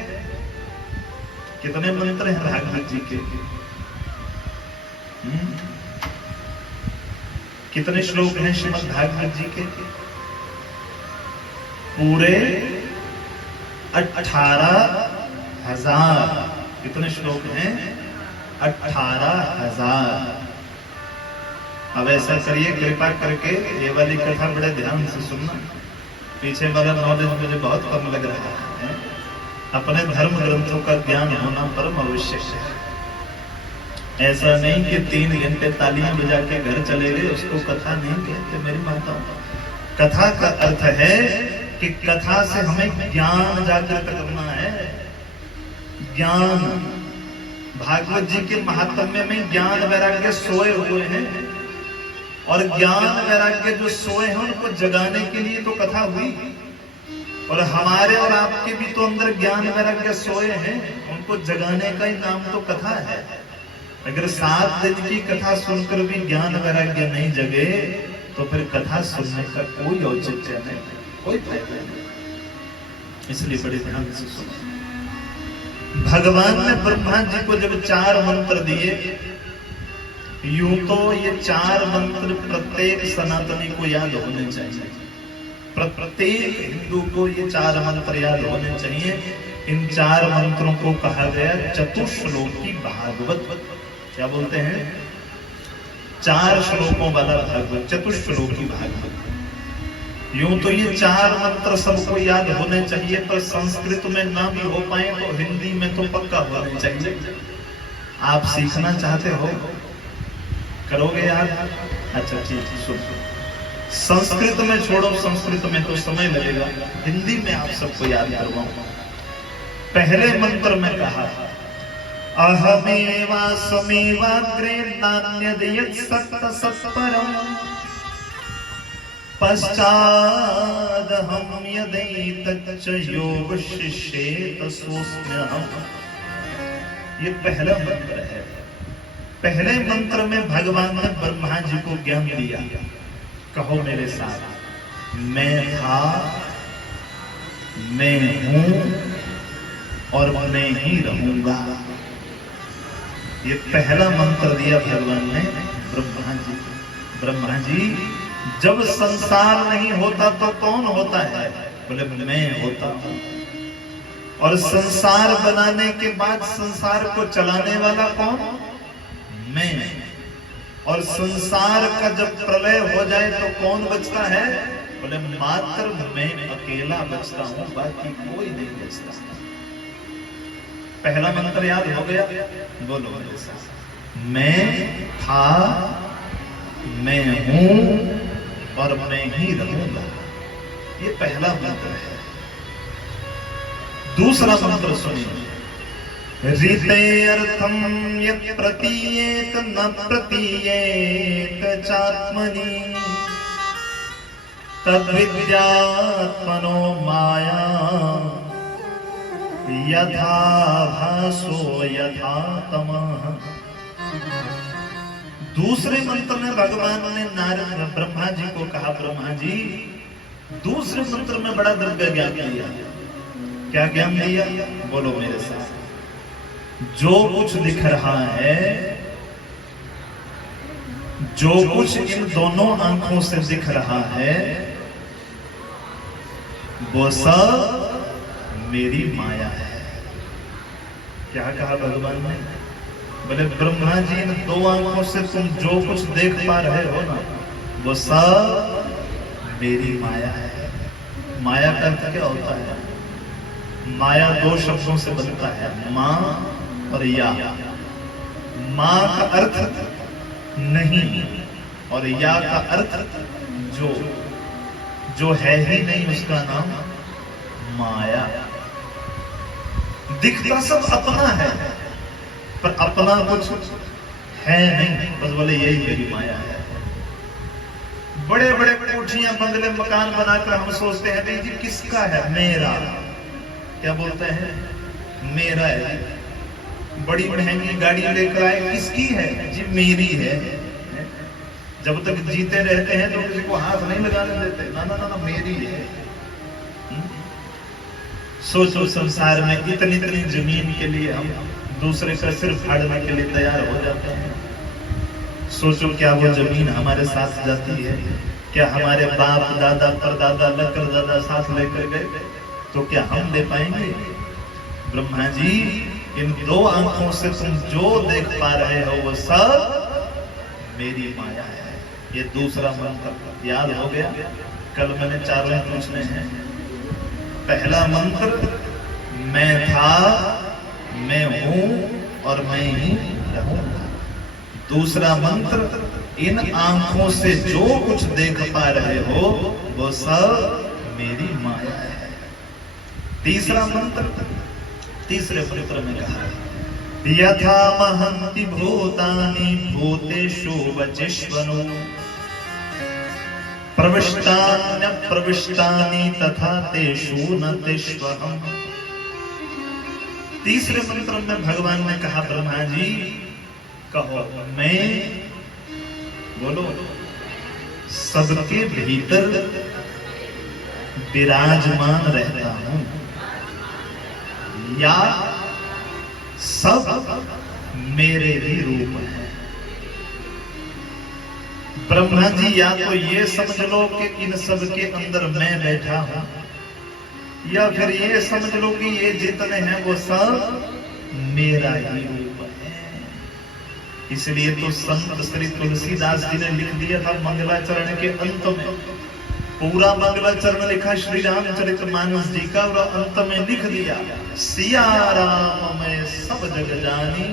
कितने मंत्र हैं भागवत जी के? कितने श्लोक हैं श्रीमद् भागवत जी के? पूरे 18,000। कितने श्लोक हैं? 18,000। अब ऐसा करिए कृपा करके ये वाली कथा बड़े ध्यान से सुनना। पीछे वाला नॉलेज मुझे बहुत कम लग रहा है। अपने धर्म ग्रंथों का ज्ञान होना परम आवश्यक है। ऐसा नहीं कि 3 घंटे तालियां बजा के घर चले गए, उसको कथा नहीं कहते मेरी माताओं। कथा का अर्थ है कि कथा से हमें ज्ञान जागृत करना है। ज्ञान भागवत जी के महात्म्य में ज्ञान वैराग्य सोए हुए हैं। और ज्ञान वैराग्य जो सोए हैं उनको जगाने के लिए तो कथा हुई। और हमारे और आपके भी तो अंदर ज्ञान वैराग्य सोए हैं, उनको जगाने का ही नाम तो कथा है। अगर 7 दिन की कथा सुनकर भी ज्ञान वैराग्य नहीं जगे तो फिर कथा सुनने का कोई औचित्य नहीं, कोई फायदा नहीं। इसलिए बड़े ध्यान से सुनो। भगवान ने ब्रह्मा जी को जब 4 मंत्र दिए, यूं तो ये 4 मंत्र प्रत्येक सनातनी को याद होने चाहिए। प्रत्येक हिंदू को ये 4 मंत्र याद होने चाहिए। इन 4 मंत्रों को कहा गया चतुश्लोकी भागवत। क्या बोलते हैं? 4 श्लोकों वाला भागवत, चतुश्लोकी भागवत। यूं तो ये 4 मंत्र सबको याद होने चाहिए, पर संस्कृत में ना भी हो पाए तो हिंदी में तो पक्का होने चाहिए। आप सीखना चाहते हो, करोगे याद? अच्छा ठीक है, सुनो। संस्कृत में छोड़ो, संस्कृत में तो समय लगेगा, हिंदी में आप सबको याद करवाऊंगा। पहले मंत्र में कहा अहमेवा समेवाग्रे नान्यद् सत्त सत्परम् पश्चादहं यदैतच्च योग शिष्येत सोऽस्म्यहम्। ये पहला मंत्र है। पहले मंत्र में भगवान ने ब्रह्मा जी को ज्ञान दिया। कहो मेरे साथ, मैं था, मैं हूं और मैं ही रहूंगा। ये पहला मंत्र दिया भगवान ने ब्रह्मा जी। ब्रह्मा जी, जब संसार नहीं होता तो कौन होता है? बोले मैं होता हूं। और संसार बनाने के बाद संसार को चलाने वाला कौन? मैं। और संसार का जब प्रलय हो जाए तो कौन बचता है? बोले मात्र मैं अकेला बचता हूं, बाकी कोई नहीं बचता। पहला मंत्र याद हो गया? बोलो मेरे साथ। मैं था, मैं हूं और मैं ही रहूंगा। ये पहला मंत्र है। दूसरा मंत्र सुनिए। रीते अर्थम यत् प्रतीयेत न प्रतीयेत चात्मनि तद्विद्यात्मनो माया यथा भासो यथा तमः। दूसरे मंत्र में भगवान ने नारद ब्रह्मा जी को कहा, ब्रह्मा जी दूसरे मंत्र में बड़ा दिव्य ज्ञान दिया। क्या ज्ञान दिया? बोलो मेरे साथ। जो कुछ दिख रहा है, जो कुछ इन दोनों आंखों से दिख रहा है, वो सब मेरी माया है। क्या कहा भगवान ने? बोले ब्रह्मा जी, इन दो आंखों से तुम जो कुछ देख पा रहे हो ना, वो सब मेरी माया है। माया का अर्थ क्या होता है? माया दो शब्दों से बनता है, मां और या। मां का अर्थ नहीं और या का अर्थ जो। जो है ही नहीं उसका नाम माया। दिखता सब अपना है पर अपना कुछ है नहीं, बस बोले यही मेरी माया है। बड़े बड़े कोठियां बंगले मकान बनाकर हम सोचते हैं भाई जी किसका है? मेरा। क्या बोलते हैं? मेरा है। बड़ी महंगी गाड़ी लेकर आए, किसकी है? जी मेरी है। जब तक जीते रहते हैं तो किसी को हाथ नहीं लगाने देते। ना ना ना, मेरी है। सोचो संसार में इतनी इतनी जमीन के लिए हम दूसरे का सिर फाड़ने के लिए तैयार हो जाते हैं। सोचो क्या वो जमीन हमारे साथ जाती है? क्या हमारे बाप दादा परदादा लकर दादा साथ लेकर गए तो क्या हम ले पाएंगे? ब्रह्मा जी, इन दो आंखों से तुम जो देख पा रहे हो वो सब मेरी माया है। ये दूसरा मंत्र याद हो गया? कल मैंने चारों पूछने हैं। पहला मंत्र मैं था, मैं हूं और मैं ही रहूंगा। दूसरा मंत्र इन आंखों से जो कुछ देख पा रहे हो वो सब मेरी माया है। तीसरा मंत्र, तीसरे मंत्र में कहा यथा महन्ति भूतानि भूतेषु वचिष्वनु प्रविष्टान्य प्रविष्टानि तथा तेषु न तेष्वहम्। तीसरे मंत्र में भगवान ने कहा ब्रह्मा जी कहो मैं, बोलो, सबके भीतर विराजमान रहता हूं या सब मेरे ही रूप है। ब्रह्मा जी या तो ये समझ लो कि इन सब के अंदर मैं बैठा हूं, या फिर ये समझ लो कि ये जितने हैं वो सब मेरा ही रूप है। इसलिए तो संत श्री तुलसीदास जी ने लिख दिया था मंगलाचरण के अंत में, पूरा मंगलाचरण लिखा श्री रामचरितमानस जी का, और अंत में लिख दिया सिया राम मैं सब जग जानी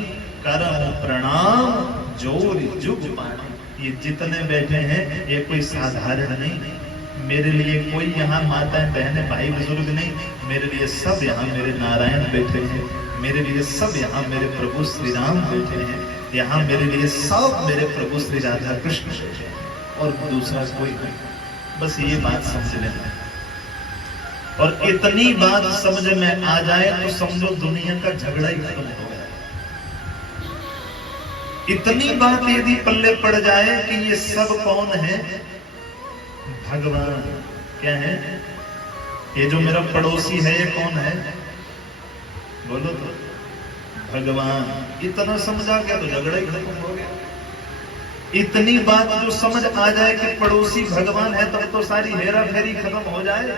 करम प्रणाम जोर जुग पानी। ये जितने बैठे हैं ये कोई साधारण नहीं, मेरे लिए कोई यहाँ माताएं बहनें भाई बुजुर्ग नहीं, मेरे लिए सब यहाँ मेरे नारायण बैठे हैं, मेरे लिए सब यहाँ मेरे प्रभु श्री राम बैठे हैं, यहाँ मेरे लिए सब मेरे प्रभु श्री राधा कृष्ण बैठे हैं और दूसरा कोई नहीं। बस ये बात समझ लेना, और इतनी बात समझ में आ जाए तो समझो दुनिया का झगड़ा ही खत्म हो गया। इतनी बात यदि पल्ले पड़ जाए कि ये सब कौन है? भगवान। क्या है? ये जो मेरा पड़ोसी है ये कौन है? बोलो तो भगवान इतना समझा गया तो झगड़ा ही खत्म हो गया। इतनी बात जो समझ आ जाए कि पड़ोसी भगवान है तब तो सारी हेरा फेरी खत्म हो जाए,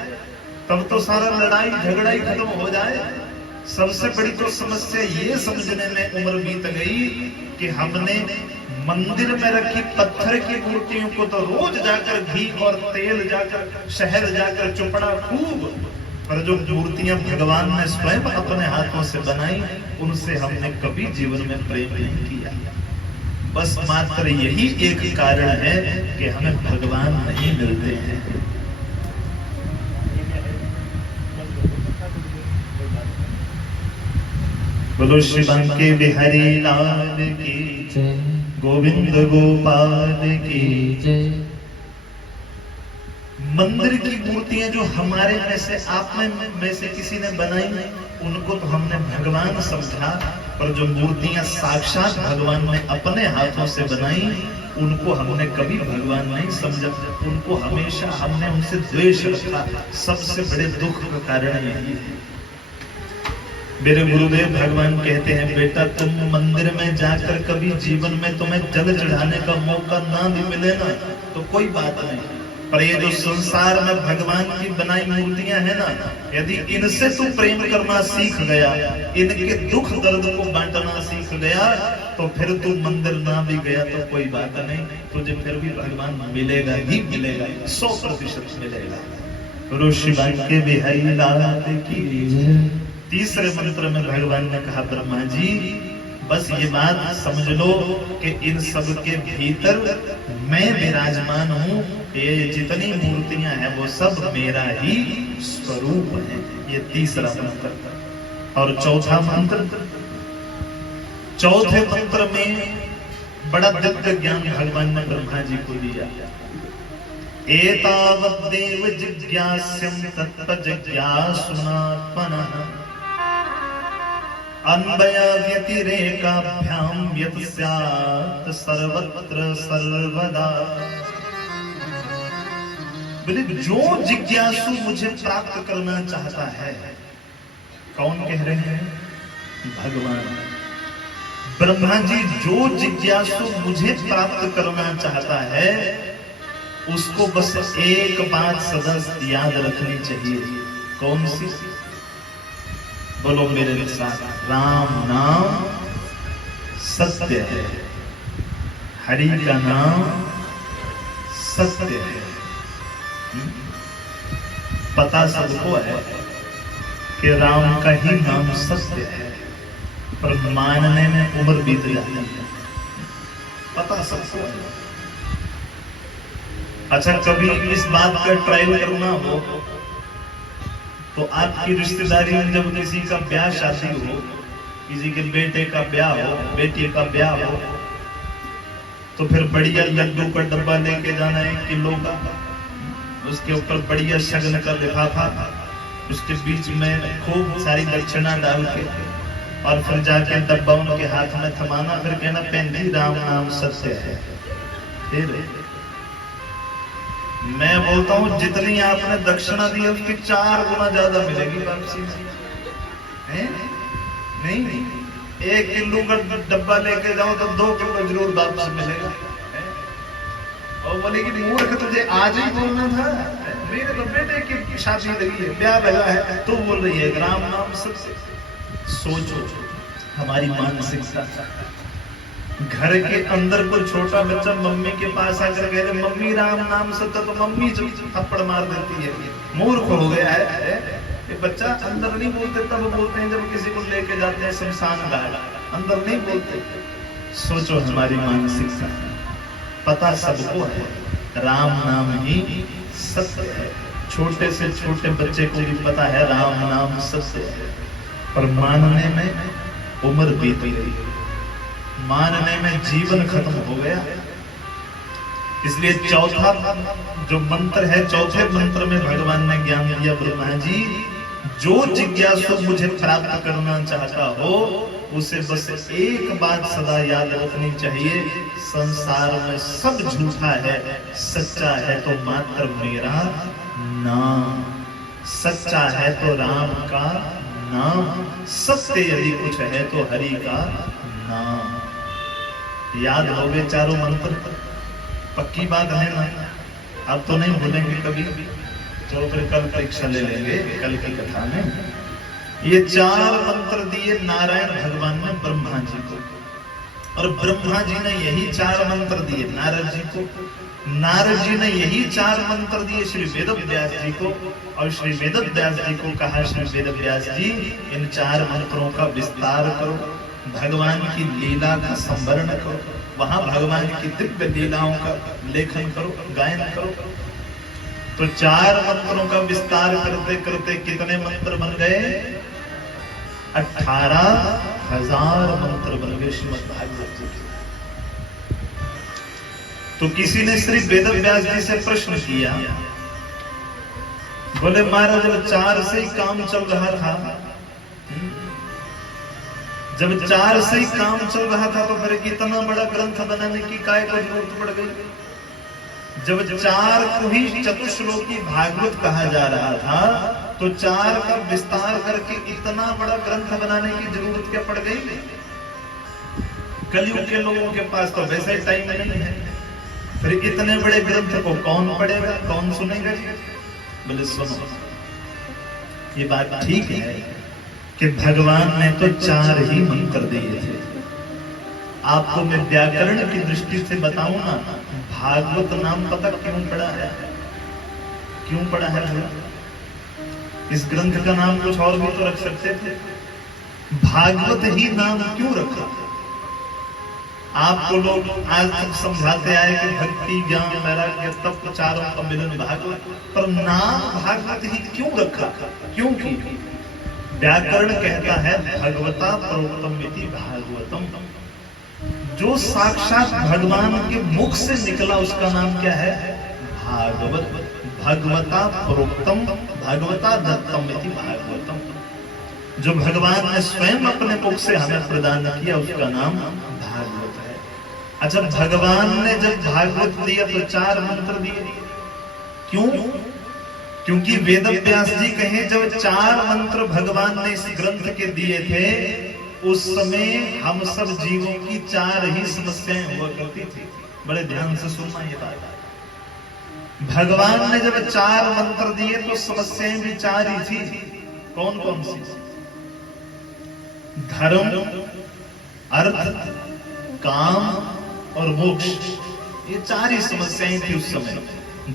तब तो सारा लड़ाई झगड़ा ही खत्म हो जाए। सबसे बड़ी तो समस्या ये समझने में उम्र बीत गई कि हमने मंदिर में रखी पत्थर की मूर्तियों को तो रोज जाकर घी और तेल जाकर शहर जाकर चुपड़ा खूब, पर जो मूर्तियां भगवान ने स्वयं अपने हाथों से बनाई उनसे हमने कभी जीवन में प्रेम नहीं किया। बस मात्र यही एक कारण है कि हमें भगवान नहीं मिलते हैं। बोलो श्री बांके बिहारी लाल की जय, गोविंद गोपाल की जय। मंदिर की मूर्तियां जो हमारे में से आप में से किसी ने बनाई उनको तो हमने भगवान समझा, पर जो मूर्तियां साक्षात भगवान ने अपने हाथों से बनाई उनको हमने कभी भगवान नहीं समझा। उनको हमेशा हमने उनसे द्वेष रखा। सबसे बड़े दुख का कारण यही है। मेरे गुरुदेव भगवान कहते हैं, बेटा तुम मंदिर में जाकर कभी जीवन में तुम्हें जल चढ़ाने का मौका ना भी मिले ना तो कोई बात नहीं, पर ये जो संसार में भगवान की बनाई मूर्तियां हैं ना, यदि इनसे तू प्रेम करना सीख गया, इनके दुख दर्द को बांटना सीख गया, तो फिर तू मंदिर ना भी गया तो कोई बात नहीं, तुझे फिर भी भगवान मिलेगा ही मिलेगा, 100% मिलेगा। गुरु श्री बांके बिहारी लाल की। तीसरे मंत्र में भगवान ने कहा, ब्रह्मा जी बस ये बात समझ लो कि इन सब के भीतर मैं विराजमान हूँ। ये जितनी मूर्तियां हैं वो सब मेरा ही स्वरूप है। ये तीसरा मंत्र। और चौथा मंत्र, चौथे मंत्र में बड़ा दिव्य ज्ञान भगवान ने ब्रह्मा जी को दिया। एतावद्देव जिज्ञास्यं तत्तज्ज्ञासुनात्मनः अन्वया व्यतिरेकाभ्याम यत् स्यात् सर्वत्र सर्वदा। बोले जो जिज्ञासु मुझे प्राप्त करना चाहता है, कौन कह रहे हैं? भगवान ब्रह्मा जी। जो जिज्ञासु मुझे प्राप्त करना चाहता है उसको बस एक बात सदा याद रखनी चाहिए। कौन सी? बोलो मेरे साथ, राम नाम सत्य है, हरि का नाम सत्य है। पता सबको है कि राम का ही नाम सत्य है, पर मानने में उम्र बीत जाती है। पता सबको है। अच्छा, कभी इस बात का ट्रायल करना हो तो आपकी रिश्तेदारी में जब किसी का ब्याह शादी हो, किसी के बेटे का ब्याह हो, बेटी का ब्याह हो, तो फिर बढ़िया लड्डू का डब्बा लेके जाना 1 किलो का, उसके ऊपर बढ़िया शगन का लिफाफा, उसके बीच में खूब सारी दक्षिणा डाल के, और फिर जाके डब्बा उनके हाथ में थमाना, फिर कहना पेंधी राम नाम सत्य है। फिर मैं बोलता हूं जितनी आपने दक्षिणा दी उसकी 4 गुना ज्यादा मिलेगी वापसी में। नहीं, 1 किलो का डब्बा लेके जाओ तो 2 किलो जरूर वापस मिलेगा। और बोले कि मूर्ख, तुझे आज ही बोलना था, मेरे तो बेटे की शादी लगी है, ब्याह लगा है, तू बोल रही है राम नाम सत्य। सोचो हमारी मानसिकता। घर के अंदर कोई छोटा बच्चा मम्मी के पास आकर कह रहे मम्मी राम नाम सत्य, तो मम्मी जो थप्पड़ मार देती है, मूर्ख हो गया है। ये बच्चा अंदर नहीं बोलते, तब बोलते हैं जब किसी को लेके जाते हैं शमशान घाट, अंदर नहीं बोलते। सोचो हमारी मानसिकता। पता सबको है राम नाम ही सत्य है। छोटे से छोटे बच्चे को भी पता है राम नाम सत्य है, पर मानने में उम्र बीत गई, मानने में जीवन खत्म हो गया। इसलिए चौथा जो मंत्र है, चौथे मंत्र में भगवान ने ज्ञान दिया, ब्रह्मा जी जो जिज्ञासु मुझे प्राप्त करना चाहता हो उसे बस एक बात सदा याद रखनी चाहिए, संसार में सब झूठा है, सच्चा है तो मात्र मेरा नाम। सच्चा है तो राम का नाम, सत्य यदि कुछ है तो हरि का नाम। याद हो गए चारों मंत्र, पक्की बात है ना? अब तो नहीं भूलेंगे कभी, तो फिर कल परीक्षा ले लेंगे कल की कथा में। ये 4 मंत्र दिए नारायण भगवान ने ब्रह्मा जी को, और ब्रह्मा जी ने यही 4 मंत्र दिए नारद जी को, नारद जी ने यही 4 मंत्र दिए श्री वेदव्यास जी को, और श्री वेदव्यास जी को कहा श्री वेदव्यास जी इन 4 मंत्रों का विस्तार करो, भगवान की लीला का संवरण करो, वहां भगवान की दिव्य लीलाओं का लेखन करो, गायन करो। तो 4 मंत्रों का विस्तार करते करते कितने मंत्र बन गए? 18,000 मंत्र बन गए श्रीमद् भागवत जी के। तो किसी ने श्री वेदव्यास जी से प्रश्न किया, बोले महाराज जब 4 से ही काम चल रहा था, जब 4 से ही काम चल रहा था तो फिर इतना बड़ा ग्रंथ बनाने की काय को जरूरत पड़ गई? जब 4 को ही चतुश्लोकी भागवत कहा जा रहा था तो 4 का विस्तार करके इतना बड़ा ग्रंथ बनाने की जरूरत क्या पड़ गई? कलयुग के लोगों के पास तो वैसे टाइम नहीं है, फिर इतने बड़े ग्रंथ को कौन पढ़ेगा, कौन सुनेगा? बोले सुनो, ये बात ठीक है कि भगवान ने तो 4 ही मंत्र दिए थे। आपको मैं व्याकरण की दृष्टि से बताऊं ना, भागवत नाम पता क्यों पड़ा है? क्यों पड़ा है? इस ग्रंथ का नाम कुछ और भी तो रख सकते थे, भागवत ही नाम क्यों रखा? आपको लोग आज तक समझाते आए कि भक्ति, ज्ञान, वैराग्य, तप, चारों का मिलन भागवत, पर नाम भागवत ही क्यों रखा? क्योंकि व्याकरण कहता है भगवता प्रोक्तम इति भागवतम, जो साक्षात भगवान के मुख से निकला उसका नाम क्या है? भागवत। भगवता प्रोक्तम भगवता दत्तम इति भागवतम, जो भगवान ने स्वयं अपने मुख से हमें प्रदान किया उसका नाम भागवत है। अच्छा, भगवान ने जब भागवत दिया तो 4 मंत्र दिए, क्यों? क्योंकि वेदव्यास जी कहे जब 4 मंत्र भगवान ने इस ग्रंथ के दिए थे उस समय हम सब जीवों की 4 ही समस्याएं हुआ करती थी। बड़े ध्यान से सुनना ये बात। भगवान ने जब 4 मंत्र दिए तो समस्याएं भी 4 ही थी। कौन कौन सी? धर्म, अर्थ, काम और मोक्ष, ये 4 ही समस्याएं थी उस समय।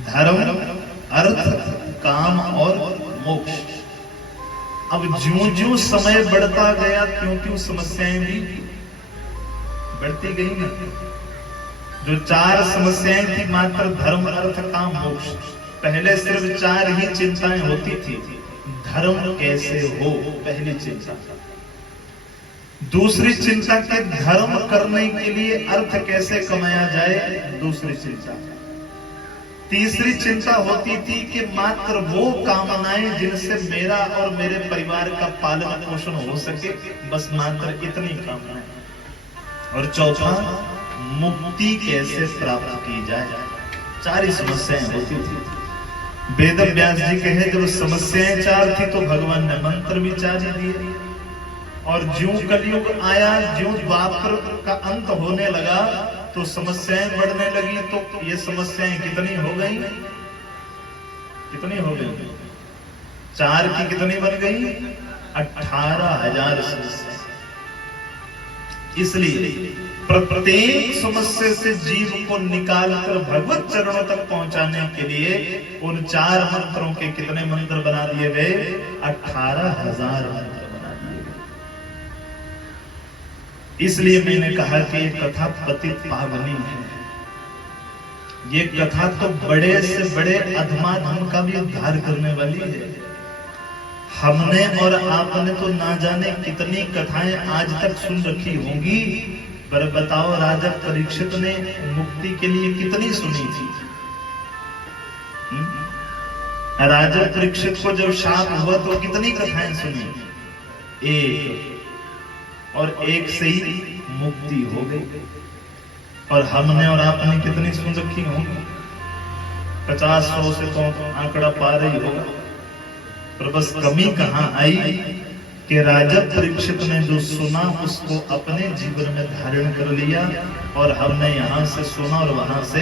धर्म, अर्थ, काम और मोक्ष। अब ज्यों-ज्यों समय बढ़ता गया त्यों-त्यों समस्याएं भी बढ़ती गई ना। जो 4 समस्याएं थी मात्र धर्म, अर्थ, काम, मोक्ष, पहले सिर्फ 4 ही चिंताएं होती थी। धर्म कैसे हो, पहली चिंता। दूसरी चिंता कि धर्म करने के लिए अर्थ कैसे कमाया जाए, दूसरी चिंता। तीसरी चिंता होती थी कि मात्र वो कामनाएं जिनसे मेरा और मेरे परिवार का पालन पोषण हो सके, बस मात्र इतनी कामनाएं। और चौथा, मुक्ति कैसे प्राप्त की जाए। 4 ही समस्याएं होती थी। वेदव्यास जी कहे जब समस्याएं 4 थी तो भगवान ने मंत्र भी 4 ही दिए। और ज्यों कलयुग आया, ज्यों द्वापर का अंत होने लगा तो समस्याएं बढ़ने लगी। तो ये समस्याएं कितनी हो गई? कितनी हो गई? 4 की कितनी बन गई? 18,000 समस्याएं। इसलिए प्रत्येक समस्या से जीव को निकालकर भगवत चरणों तक पहुंचाने के लिए उन 4 मंत्रों के कितने मंत्र बना दिए गए? 18,000 मंत्र बना दिए गए। इसलिए मैंने कहा कि ये कथा पतित पावनी है। ये कथा तो बड़े से बड़े अधमाधम का भी उद्धार करने वाली है। हमने और आपने तो ना जाने कितनी कथाएं आज तक सुन रखी होंगी, पर बताओ राजा परीक्षित ने मुक्ति के लिए कितनी सुनी थी? राजा परीक्षित को जब शाप हुआ तो कितनी कथाएं सुनी? एक, और एक से ही मुक्ति हो गई। और हमने और आपने कितनी सुन रखी होंगी? 50-100 से तो आंकड़ा पार ही होगा। पर बस कमी कहां आई कि राजा परीक्षित ने जो सुना उसको अपने जीवन में धारण कर लिया, और हमने यहाँ से सुना और वहां से।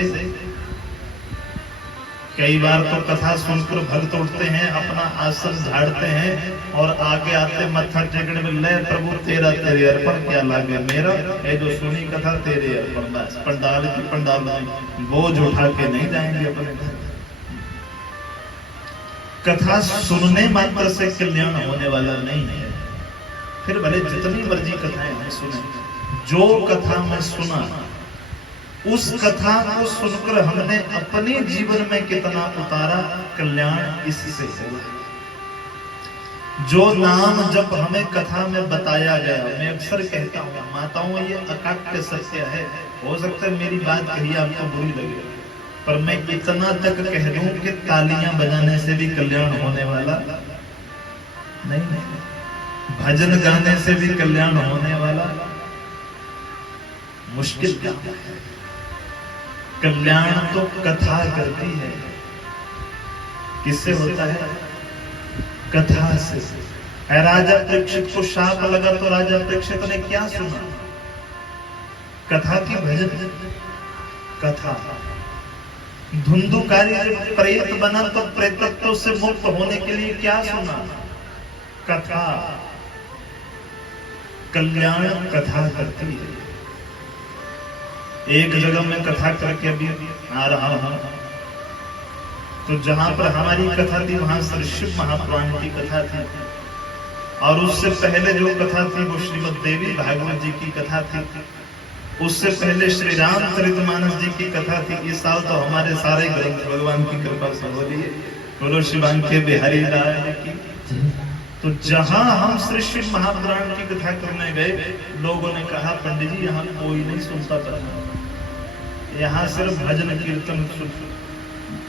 कई बार तो कथा सुनकर भक्त उठते हैं, अपना आसन झाड़ते हैं और आगे आते मत्था टेकने में, ले प्रभु तेरा तेरे अर्पण, क्या लागे मेरा, ये जो सुनी कथा तेरे अर्पण। बस पंडाल की पंडाल में बोझ उठा के नहीं जाएंगे अपने घर। कथा सुनने मात्र से कल्याण होने वाला नहीं है। फिर भले जितनी मर्जी कथाएं हम सुने, जो कथा में सुना उस कथा को सुनकर हमने अपने जीवन में कितना उतारा, कल्याण इससे होगा। जो नाम जब हमें कथा में बताया गया, मैं अक्सर कहता हूँ माताओं, ये अकाट्य सत्य है। हो सकता है मेरी बात कही आपको बुरी लगे, पर मैं इतना तक कह दूं कि तालियां बजाने से भी कल्याण होने वाला नहीं, भजन गाने से भी कल्याण होने वाला मुश्किल काम है। कल्याण तो कथा करती है। किससे होता है? कथा से। राजा परीक्षित को शाप लगा तो राजा परीक्षित ने क्या सुना? कथा की भजन कथा। धुंधुकारी जब प्रेत बना तो प्रेतत्व से मुक्त होने के लिए क्या सुना? कथा। कल्याण कथा करती है। एक जगह में कथा करके अभी आ रहा हूं, तो जहां पर हमारी कथा थी वहां श्री शिव महापुराण की कथा थी, और उससे पहले जो कथा थी वो श्रीमद देवी भागवत जी की कथा थी। उससे पहले श्री रामचरितमानस जी की कथा थी। इस साल तो हमारे सारे ग्रंथ भगवान की कृपा से हो रही है। बोलो शिवांके बिहारी लाल की। तो जहां हम श्री शिव महापुराण की कथा करने गए, लोगों ने कहा पंडित जी यहाँ कोई नहीं सुनता था, यहाँ सिर्फ भजन कीर्तन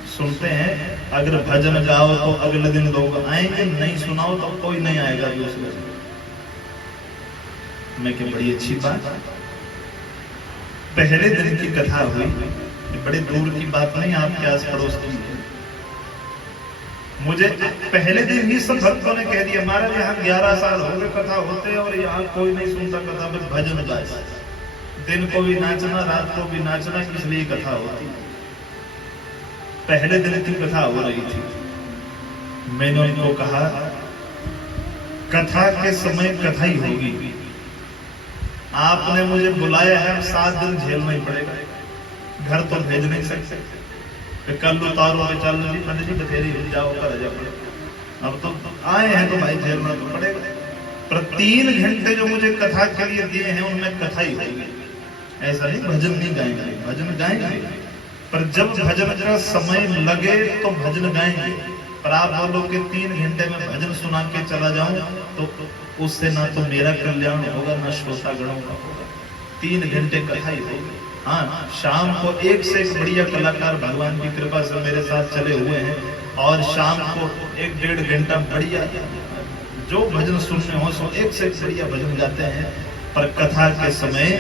सुनते हैं। अगर भजन गाओ तो अगले दिन लोग आएंगे, नहीं सुनाओ तो कोई नहीं आएगा दूसरे दिन। मैं क्या बड़ी अच्छी बात। पहले दिन की कथा हुई, बड़े दूर की बात नहीं, आपके आस पड़ोस की। मुझे पहले दिन ही सब भक्तों ने कह दिया, हमारे यहाँ 11 साल हो गए कथा होते और यहाँ कोई नहीं सुनता कथा में भजन गाए। दिन को भी नाचना, रात को भी नाचना, इसलिए कथा होती। पहले दिन की कथा हो रही थी। मैंने उनको कहा कथा के समय कथा ही होगी। आपने मुझे बुलाया है, 7 दिन झेलना ही पड़ेगा, घर तो भेज नहीं सकते। कल उतारो चल जी पंडित जी बथेरी जाओ कर जाओ। अब तो आए हैं तो भाई झेलना तो पड़ेगा। पर 3 घंटे जो मुझे कथा के लिए दिए हैं उनमें कथा ही होगी। ऐसा नहीं भजन नहीं गाएंगे, भजन गाएंगे, पर जब भजन का समय लगे तो भजन गाएंगे। पर आप बोलो कि 3 घंटे में भजन सुना के चला जाऊं तो उससे ना तो मेरा कल्याण होगा ना श्रोतागणों का होगा। 3 घंटे कथा ही होगी। हाँ, शाम को एक से एक बढ़िया कलाकार भगवान की कृपा से मेरे साथ चले हुए हैं, और शाम को 1-1.5 घंटा बढ़िया जो भजन सुनने हो सो एक से एक बढ़िया भजन गाते हैं। पर कथा के समय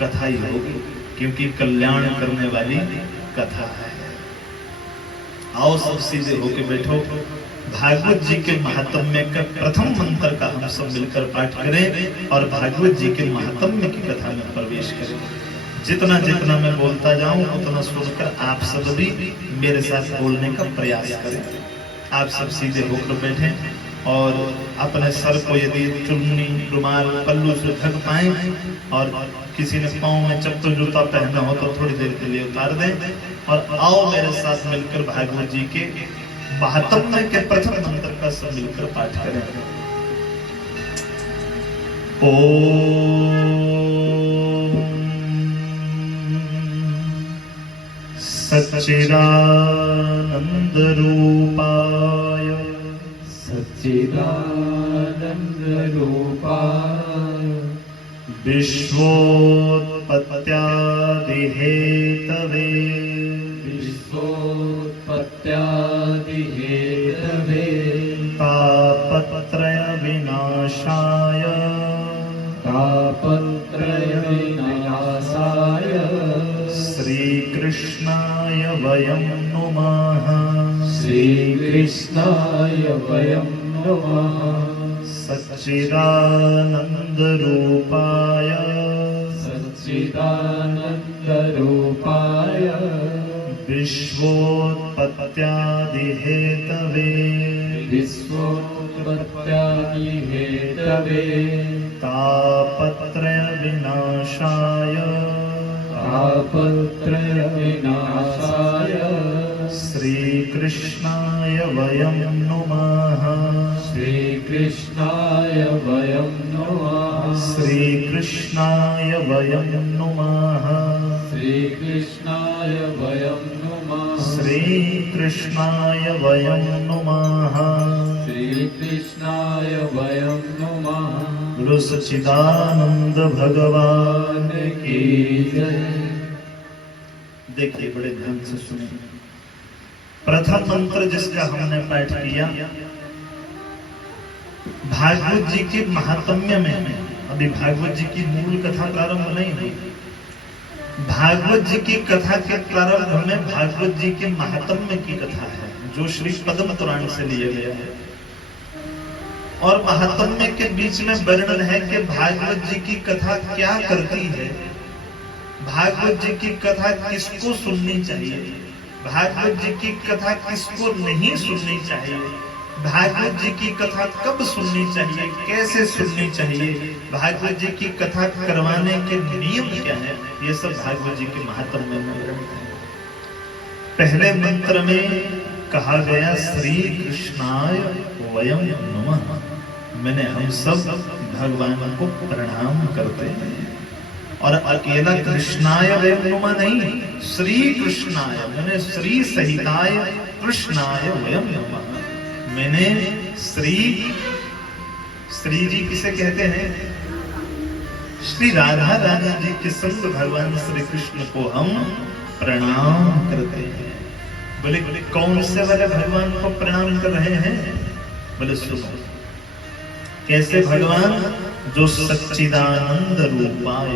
कथा ही होगी, क्योंकि कल्याण करने वाली कथा है। आओ सब सीधे होके बैठो। भागवत जी के महात्म्य का प्रथम मंत्र का हम सब मिलकर पाठ करें और भागवत जी के महात्म्य की कथा में प्रवेश करें। जितना जितना मैं बोलता जाऊं उतना सुनकर आप सब भी मेरे साथ बोलने का प्रयास करें। आप सब सीधे होकर बैठें और अपने सर को यदि चुन्नी, रुमाल, पल्लू से ढक पाए, और किसी ने पाँव में चप्पल जूता पहना हो तो थोड़ी देर के लिए उतार दें, और आओ मेरे साथ मिलकर भागवत जी के महात्म्य के प्रथम मंत्र का सब मिलकर पाठ करें। ओम सच्चिदानंद रूपाय सच्चिदानंद रूपाय विश्वोत्पत्त्यादिहेतवे विश्वोत्पत्त्यादिहेतवे तापत्रय विनाशाय श्रीकृष्णाय वयं नुमः। श्रीकृष्णाय वयं नुमः। सच्चिदानंद रूपाय सच्चिदानन्दरूपाय विश्वोत्पत्त्यादिहेतवे विश्वोत्पत्त्यादिहेतवे तापत्रय विनाशाय तापत्रयविनाशाय श्रीकृष्णाय वयं नुमः श्रीकृष्णाय वयं नमः श्रीकृष्णाय वयं नुमः श्रीकृष्णाय वयं नमः श्रीकृष्णाय वयं नुमः श्रीकृष्णाय वयं नमः गुरु सच्चिदानंद भगवान की जय। देखिए बड़े ध्यान से सुनिए। प्रथम मंत्र जिसका हमने पाठ किया भागवत जी के महात्म्य में, अभी भागवत जी की मूल कथा प्रारंभ नहीं हुई। भागवत जी की कथा के प्रारंभ में भागवत जी के महात्म्य की कथा है जो श्री पद्म पुराण से लिया गया है। और महात्म्य के बीच में वर्णन है कि भागवत जी की कथा क्या करती है, भागवत जी की कथा किसको सुननी चाहिए, भागवत जी की कथा किसको नहीं सुननी चाहिए, भागवत जी की कथा कब सुननी चाहिए, कैसे सुननी चाहिए, भागवत जी की कथा करवाने के नियम क्या है, ये सब भागवत जी के महात्म्य में वर्णन है। पहले मंत्र में कहा गया श्री कृष्णाय वयं नमः, मैंने हम सब भगवान को प्रणाम करते हैं। और अकेला कृष्णाय वयं नमः नहीं, श्री कृष्णाय मैंने श्री सहिताय कृष्णाय वयं नमः, मैंने श्री जी किसे कहते हैं, श्री राधा रानी जी के संग भगवान श्री कृष्ण को हम प्रणाम करते हैं। बोले कौन से वाले भगवान को प्रणाम कर रहे हैं, बोले सुनो कैसे भगवान, जो सच्चिदानंद रूपाय,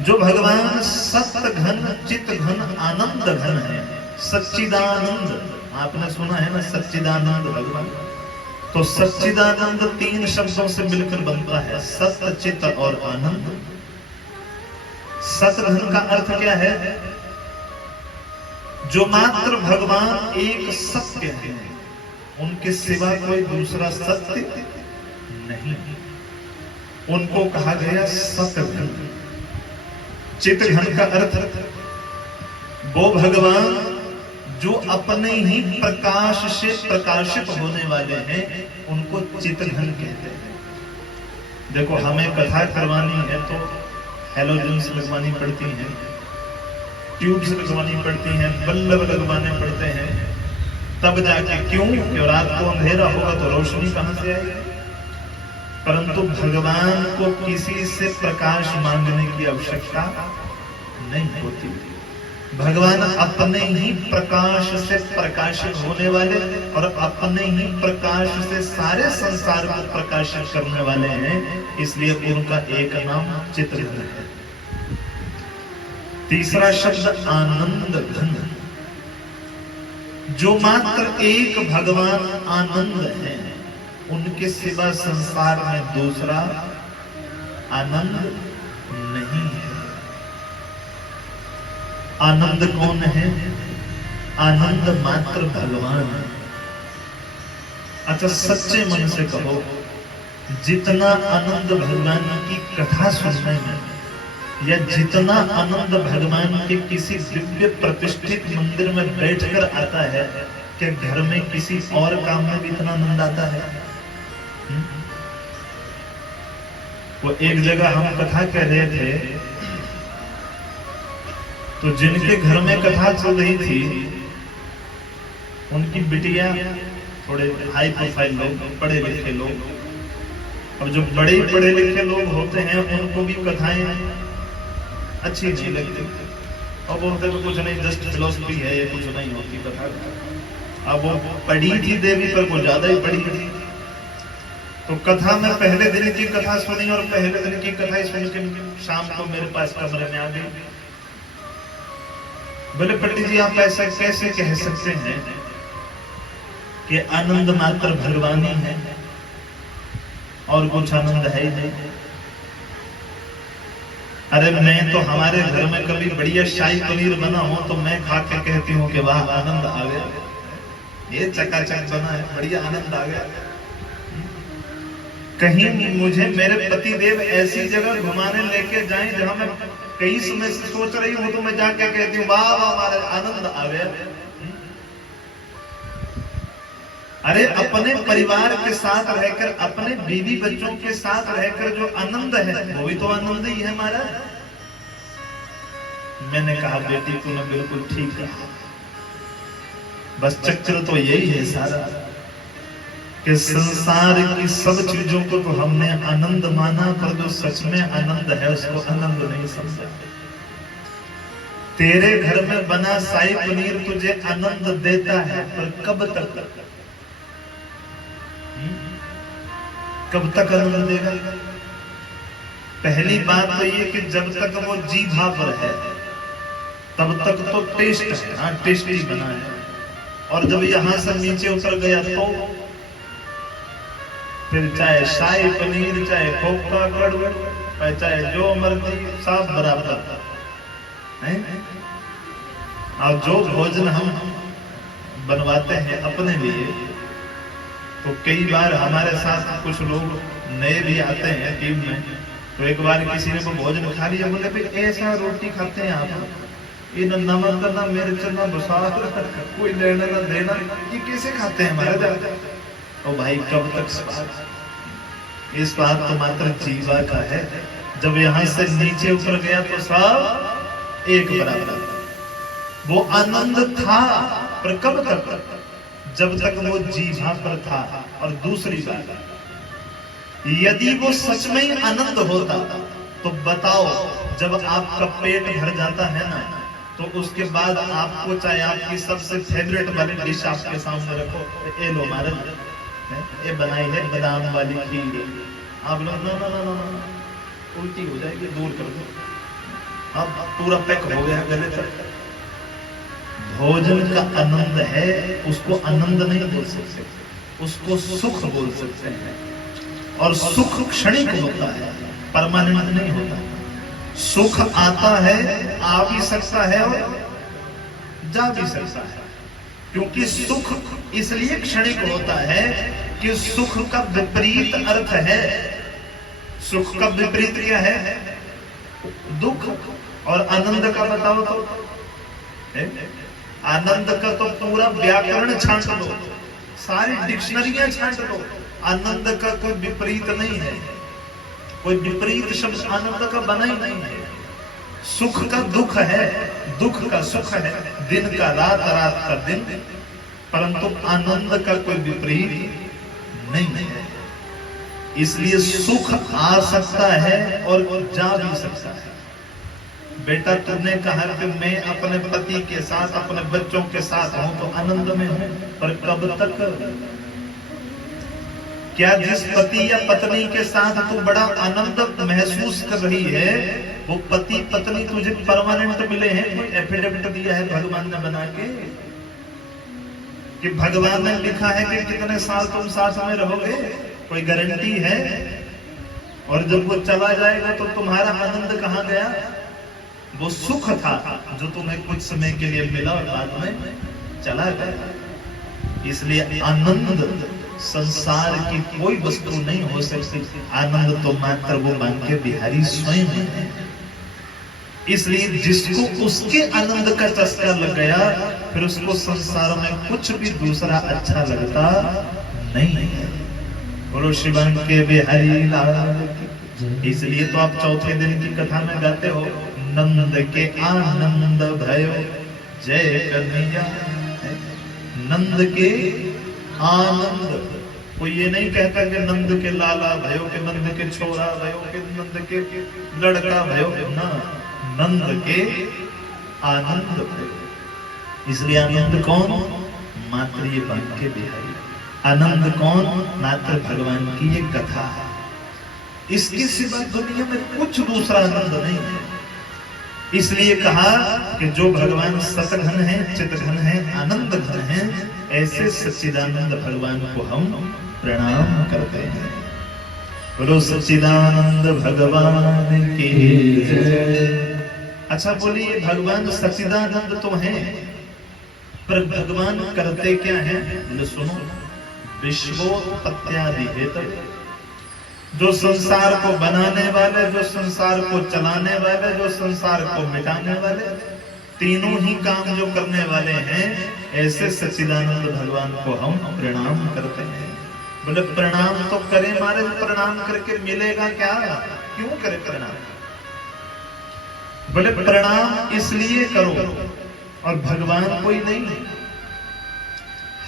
जो भगवान सत्य घन चित्त घन आनंद घन है। सच्चिदानंद आपने सुना है ना, सच्चिदानंद भगवान। तो सच्चिदानंद तीन शब्दों से मिलकर बनता है, सत्य चित्त और आनंद। सत्य घन का अर्थ क्या है, जो मात्र भगवान एक सत्य है, उनके सिवा कोई दूसरा सत्य नहीं, उनको कहा गया सत्य घन। चित्त घन का अर्थ वो भगवान जो अपने ही प्रकाश से प्रकाशित होने वाले हैं, उनको चित्त घन कहते हैं। देखो हमें कथा करवानी है तो हेलोजन्स लगवानी पड़ती हैं, ट्यूब्स लगवानी पड़ती हैं, बल्ब लगवाने पड़ते हैं, तब जाके क्यों, क्यों रात को अंधेरा होगा तो रोशनी कहां से आएगी। परंतु भगवान को किसी से प्रकाश मांगने की आवश्यकता नहीं होती। भगवान अपने ही प्रकाश से प्रकाशित होने वाले और अपने ही प्रकाश से सारे संसार को प्रकाशित करने वाले हैं, इसलिए उनका एक नाम चित्रघन है। तीसरा शब्द आनंद घन, जो मात्र एक भगवान आनंद है, उनके सिवा संसार में दूसरा आनंद नहीं है। आनंद कौन है, आनंद मात्र भगवान। अच्छा सच्चे मन से कहो, जितना आनंद भगवान की कथा सुनने में या जितना आनंद भगवान के किसी दिव्य प्रतिष्ठित मंदिर में बैठकर आता है, क्या घर में किसी और काम में भी इतना आनंद आता है? वो एक जगह हम कथा कह रहे थे, तो जिनके घर में कथा चल रही थी, उनकी बिटिया थोड़े हाई प्रोफाइल लोग, पढ़े लिखे लोग, और जो बड़े पढ़े लिखे लोग होते हैं उनको भी कथाएं अच्छी नहीं लगती, और बोलते हैं कुछ नहीं, जस्ट फिलोसफी है, ये कुछ नहीं होती कथा। अब वो पढ़ी थी देवी पर वो ज्यादा ही पढ़ी थी, तो कथा में पहले दिन की कथा सुनी और पहले दिन की कथा ही सुन के शाम को मेरे पास कमरे में आ गई। बोले पंडित जी आप ऐसा कैसे कह सकते हैं कि आनंद मात्र भगवान ही है, और कुछ आनंद है ही नहीं। अरे मैं तो हमारे घर में कभी बढ़िया शाही पनीर बना हो तो मैं खा के कहती हूँ कि वाह आनंद आ गया, ये चकाचक बना है, बढ़िया आनंद आ गया। कहीं मुझे मेरे पति देव ऐसी जगह घुमाने लेके जाएं जहां मैं कई समय से सोच रही हूं, तो मैं जाके कहती हूँ वाह वाह हमारा आनंद आ गया। अरे अपने परिवार के साथ रहकर, अपने बीवी बच्चों के साथ रहकर जो आनंद है वो भी तो आनंद ही है हमारा। मैंने कहा बेटी तूने बिल्कुल ठीक कहा, बस चक्र तो यही है सारा कि संसार की सब चीजों को तो हमने आनंद माना, पर जो सच में आनंद है उसको आनंद नहीं समझा। तेरे घर में बना शाही पनीर तुझे आनंद देता है, पर कब तक, कब तक आनंद देगा? पहली बात तो ये कि जब तक वो जीभा पर है तब तक तो टेस्ट है, हाँ टेस्टी बना है। और जब यहां से नीचे उतर गया तो फिर चाहे शाही पनीर, चाहे खोखा कड़वा, चाहे जो मर्जी, सब बराबर है। और जो भोजन हम बनवाते हैं अपने लिए, तो कई बार हमारे साथ कुछ लोग नए भी आते हैं टीम में, तो एक बार किसी ने वो भोजन खा लिया, बोले भाई ऐसा रोटी खाते हैं आप, ये न नमक ना मिर्च ना बसार, कोई लेना ना देना, ये कैसे खाते हैं महाराज? ओ भाई कब तक स्वाद? ये स्वाद तो मात्र जीवा का है। जब यहाँ से नीचे उतर गया तो सब एक बराबर। वो आनंद था, पर कब तक? जब तक वो जीभा पर था। और दूसरी बात, यदि वो सच में ही आनंद होता तो बताओ, जब आपका पेट भर जाता है ना, तो उसके बाद आपको चाहे आपकी सबसे फेवरेट वाली डिश आपके सामने रखो, ये लो महाराज, ये बनाई है बादाम वाली खीर, आप लोग ना ना ना ना उल्टी हो जाएगी, दूर कर दो, अब पूरा पैक हो गया गले तक। भोजन का आनंद है, उसको आनंद नहीं बोल सकते, उसको सुख बोल सकते हैं। और सुख क्षणिक होता है, परमानेंट नहीं होता। सुख आता है, आ भी सकता है और जा भी सकता है, क्योंकि सुख इसलिए क्षणिक होता है कि सुख का विपरीत अर्थ है। सुख का विपरीत क्या है? दुख। और आनंद का बताओ तो, आनंद का तो पूरा व्याकरण छांट लो, सारी डिक्शनरियां छांट लो, आनंद का कोई विपरीत नहीं है, कोई विपरीत शब्द आनंद का बना ही नहीं है। सुख का दुख है, दुख का सुख है, दिन का रात, रात का दिन, परंतु आनंद का कोई विपरीत नहीं है। इसलिए सुख आ सकता है और जा भी सकता है। बेटा तुमने कहा कि मैं अपने पति के साथ, अपने बच्चों के साथ हूं तो आनंद में हूं, पर कब तक? क्या जिस पति या पत्नी के साथ तू बड़ा आनंद महसूस कर रही है, वो पति पत्नी तुझे परमानेंट मिले हैं? कोई एफिडेविट दिया है भगवान ने बना के कि भगवान ने लिखा है कि कितने साल तुम साथ में रहोगे? कोई गारंटी है? और जब वो चला जाएगा तो तुम्हारा आनंद कहाँ गया? वो सुख था जो तुम्हें कुछ समय के लिए मिला और बाद में चला गया। इसलिए आनंद संसार की कोई वस्तु नहीं हो सकती, आनंद तो मात्र वो बांके बिहारी स्वयं है। इसलिए जिसको उसके आनंद का चस्का लग गया, फिर उसको संसार में कुछ भी दूसरा अच्छा लगता नहीं है। बोलो श्री बांके बिहारी लाल की। इसलिए तो आप चौथे दिन की कथा में गाते हो, नंद के आनंद भयो जय कन्हैया। नंद के आनंद, कोई ये नहीं कहता कि नंद के लाला भयो, के नंद के छोरा भयो, के नंद के लड़का भयो, ना, नंद के आनंद भयो। इसलिए आनंद कौन? मात्र ये बांके बिहारी। आनंद कौन? मात्र भगवान की ये कथा है। इसके सिवा दुनिया में कुछ दूसरा आनंद नहीं है। इसलिए कहा कि जो भगवान सतघन है, चितघन है, आनंद घन है, ऐसे सच्चिदानंद भगवान को हम प्रणाम करते हैं। बोलो सच्चिदानंद भगवान की जय। अच्छा बोलिए, भगवान सच्चिदानंद तो हैं, पर भगवान करते क्या हैं? बोले सुनो, विश्वोत्पत्त्यादि हेतु, जो संसार को बनाने वाले, जो संसार को चलाने वाले, जो संसार को मिटाने वाले, तीनों ही काम जो करने वाले हैं, ऐसे सच्चिदानंद भगवान को हम प्रणाम करते हैं। बोले प्रणाम तो करें महाराज, प्रणाम करके मिलेगा क्या? क्यों करें प्रणाम? बोले प्रणाम इसलिए करो, और भगवान कोई नहीं।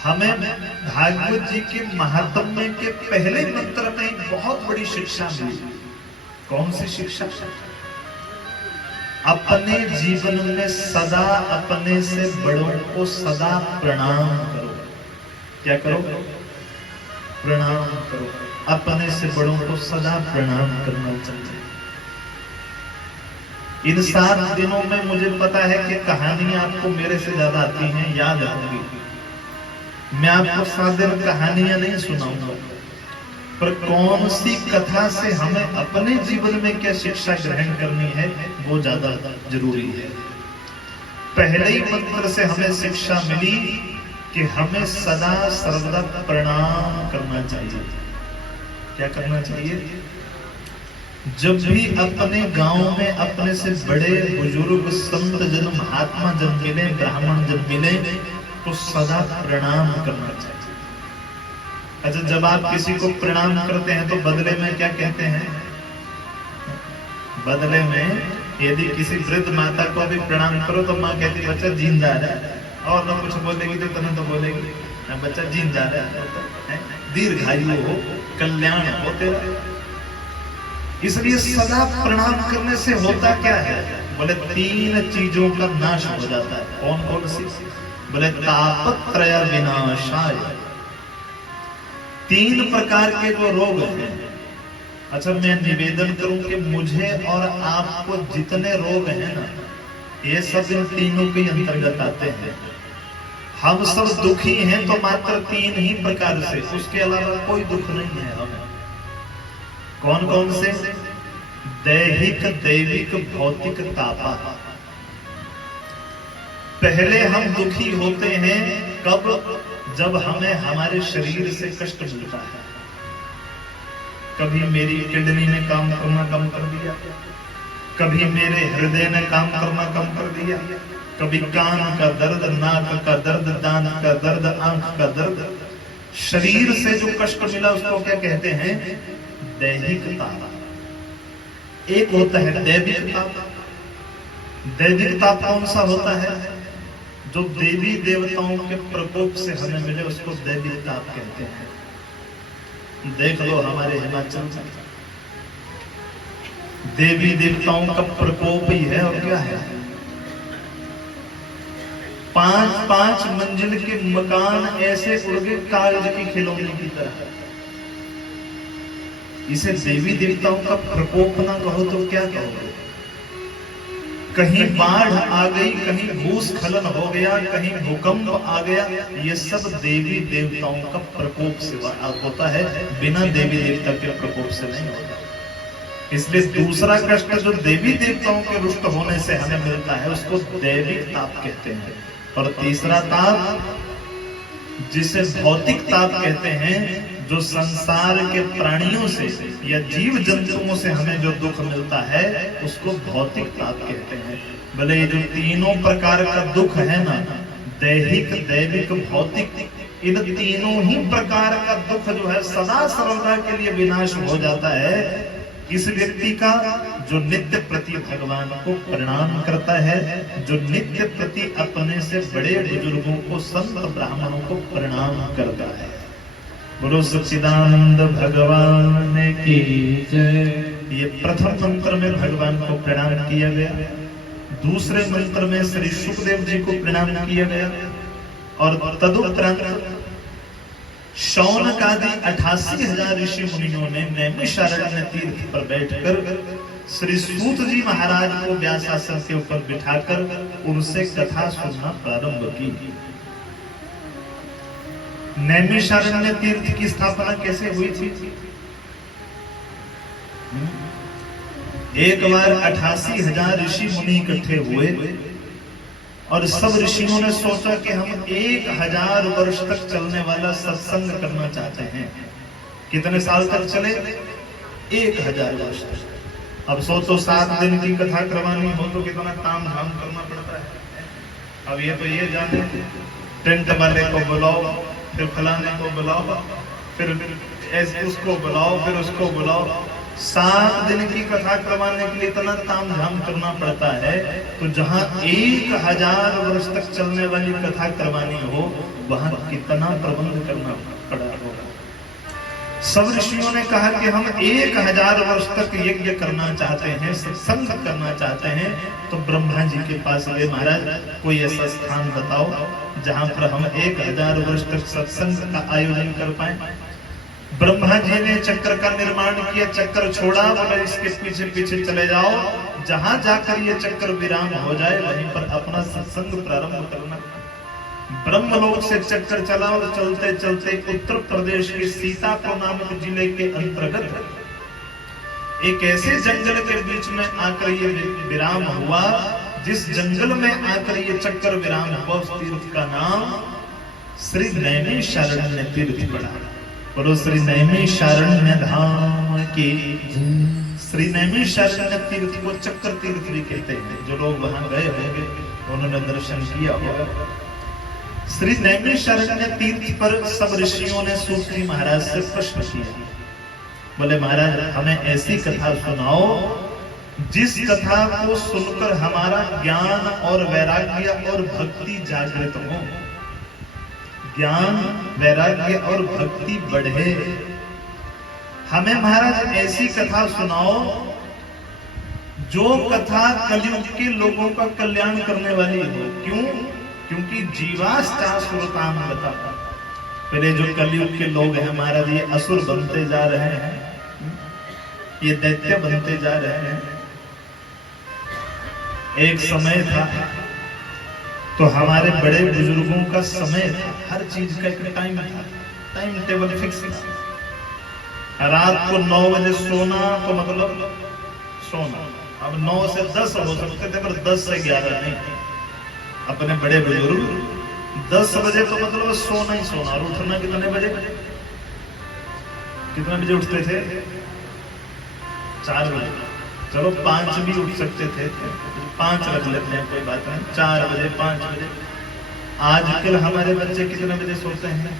हमें भागवत जी के महात्म्य के पहले मंत्र में एक बहुत बड़ी शिक्षा मिली। कौन सी शिक्षा? अपने जीवन में सदा अपने से बड़ों को सदा प्रणाम करो। क्या करो? प्रणाम करो। अपने से बड़ों को सदा प्रणाम करना चाहिए। इन 7 दिनों में मुझे पता है कि कहानियां आपको मेरे से ज्यादा आती हैं, याद होंगी। मैं आपको 7 दिन कहानियां नहीं सुनाऊंगा, पर कौन सी कथा से हमें अपने जीवन में क्या शिक्षा ग्रहण करनी है, वो ज्यादा जरूरी है। पहले ही मंत्र से हमें शिक्षा मिली कि हमें सदा सर्वदा प्रणाम करना चाहिए। क्या करना चाहिए? जब भी अपने गांव में अपने से बड़े बुजुर्ग संत जन, महात्मा जन मिले, ब्राह्मण जन मिले, तो सदा प्रणाम करना चाहिए। अच्छा, जब आप किसी को प्रणाम करते हैं तो बदले में क्या कहते हैं? बदले में यदि किसी वृद्ध माता को भी प्रणाम करो तो माँ कहती बच्चा जीन जा रहा है, और ना कुछ बोलेगी तो तुम्हें तो बोलेगी ना बच्चा जीन जा रहा है, दीर्घायु हो, कल्याण हो तेरा। इसलिए सदा प्रणाम करने से होता क्या है? बोले 3 चीजों का नाश हो जाता है। कौन कौन सी? बोले तापत्रय विनाशाय। 3 प्रकार के जो रोग हैं। अच्छा, मैं निवेदन करूं कि मुझे और आपको जितने रोग हैं ना, ये सब इन तीनों के अंतर्गत आते हैं। हम सब दुखी हैं तो मात्र 3 ही प्रकार से, उसके अलावा कोई दुख नहीं है हमें। कौन कौन से? दैहिक, दैविक, भौतिक, तापा। पहले हम दुखी होते हैं कब? जब हमें हमारे शरीर से कष्ट मिलता है। कभी मेरी किडनी ने काम करना कम कर दिया, कभी मेरे हृदय ने काम करना कम कर दिया, कभी कान का दर्द, नाक का दर्द, दांत का दर्द, आंख का दर्द। शरीर से जो कष्ट मिला उसको क्या कहते हैं? दैहिक ताप। एक होता है दैविक ताप। दैविक ताप कौन सा होता है? जो देवी देवताओं के प्रकोप से हमें मिले उसको दैविक ताप कहते हैं। देख लो हमारे हिमाचल में देवी देवताओं का प्रकोप ही है, और क्या है? 5-5 मंजिल के मकान ऐसे उड़ गए कागज की खिलौने की तरह। इसे देवी देवताओं का प्रकोप ना कहो तो क्या कहोगे? कहीं बाढ़ आ गई, कहीं भूस्खलन हो गया, कहीं भूकंप आ गया, ये सब देवी देवताओं का प्रकोप से होता है, बिना देवी देवता के प्रकोप से नहीं होता। इसलिए दूसरा कष्ट जो देवी देवताओं के रुष्ट होने से हमें मिलता है उसको दैविक ताप कहते हैं। और तीसरा ताप जिसे भौतिक ताप कहते हैं, जो संसार के प्राणियों से या जीव जंतुओं से हमें जो दुख मिलता है उसको भौतिक ताप कहते हैं। भले ये जो तीनों प्रकार का दुख है ना, दैहिक, दैविक, भौतिक, इन तीनों ही प्रकार का दुख जो है सदा सर्वदा के लिए विनाश हो जाता है किस व्यक्ति का? जो नित्य प्रति भगवान को प्रणाम करता है, जो नित्य प्रति अपने से बड़े बुजुर्गों को, संत ब्राह्मणों को प्रणाम करता है। बोलो सच्चिदानंद भगवान की जय। ये प्रथम मंत्र में भगवान को प्रणाम किया गया। दूसरे मंत्र में श्री सुखदेव जी को प्रणाम किया गया। और तदुपरांत शौनक आदि 88,000 ऋषि मुनियों ने नैमिषारण्य तीर्थ पर बैठकर श्री सूत जी महाराज को व्यासासन के ऊपर बिठाकर उनसे कथा सुनना प्रारंभ की। नैमिषारण्य तीर्थ की स्थापना कैसे हुई थी? एक बार 88,000 ऋषि मुनि इकट्ठे हुए और सब ऋषियों ने सोचा कि हम 1,000 वर्ष तक चलने वाला सत्संग करना चाहते हैं। कितने साल तक चले? 1,000 वर्ष तक। अब सोचो 7 दिन की कथा करवानी हो तो कितना ताम झाम करना पड़ता है। अब ये तो ये जाने टेंट वाले को बुलाओ, फिर फलाने को बुलाओ, फिर उसको बुलाओ, फिर उसको बुलाओ। 7 दिन की कथा करवाने के लिए इतना ताम झाम करना पड़ता है। तो जहां 1,000 वर्ष तक चलने वाली कथा करवानी हो वहां कितना प्रबंध करना पड़ा होगा। सब ऋषियों ने कहा कि हम 1,000 वर्ष तक यज्ञ करना चाहते हैं, सत्संग करना चाहते हैं। तो ब्रह्मा जी के पास गए, महाराज कोई ऐसा स्थान बताओ जहां पर हम 1,000 वर्ष तक सत्संग का आयोजन कर पाए। ब्रह्मा जी ने चक्र का निर्माण किया, चक्र छोड़ा, बोले इसके पीछे पीछे चले जाओ, जहां जाकर ये चक्र विराम हो जाए वहीं पर अपना सत्संग प्रारंभ करना। ब्रह्मलोक से चक्कर चला और चलते चलते उत्तर प्रदेश के सीतापुर नामक जिले के अंतर्गत एक ऐसे जंगल के बीच में आकर ये विराम हुआ, जिस जंगल में आकर ये चक्कर विराम हुआ उस तीर्थ का नाम श्री नैमिषारण्य तीर्थ पड़ा। और श्री नैमिषारण्य धाम की, श्री नैमिषारण्य तीर्थ को चक्र तीर्थ भी कहते हैं। जो लोग वहां गए होंगे उन्होंने दर्शन किया होगा। श्री नैमिषारण्य तीर्थ पर सब ऋषियों ने सूत जी महाराज से प्रश्न किया। बोले महाराज हमें ऐसी कथा सुनाओ जिस कथा को सुनकर हमारा ज्ञान और वैराग्य और भक्ति जागृत हो, ज्ञान वैराग्य और भक्ति बढ़े। हमें महाराज ऐसी कथा सुनाओ जो कथा कलयुग के लोगों का कल्याण करने वाली हो। क्यों? क्योंकि जीवाश्चासुरताम बता, पहले जो कलयुग के लोग हैं महाराज ये असुर बनते जा रहे हैं, ये दैत्य बनते जा रहे हैं। एक समय था तो हमारे बड़े बुजुर्गों का समय था, हर चीज का एक टाइम था, टाइम टेबल फिक्स था। रात को 9 बजे सोना तो मतलब सोना। अब 9 से 10 हो सकते थे पर 10 से 11 नहीं। अपने बड़े बुजुर्ग 10 बजे तो मतलब सोना ही सोना। और उठना कितने बजे? कितने बजे उठते थे? 4 बजे। चलो 5 भी उठ सकते थे, 5 रख लेते हैं, कोई बात नहीं। 4 बजे 5 बजे। आजकल हमारे बच्चे कितने बजे सोते हैं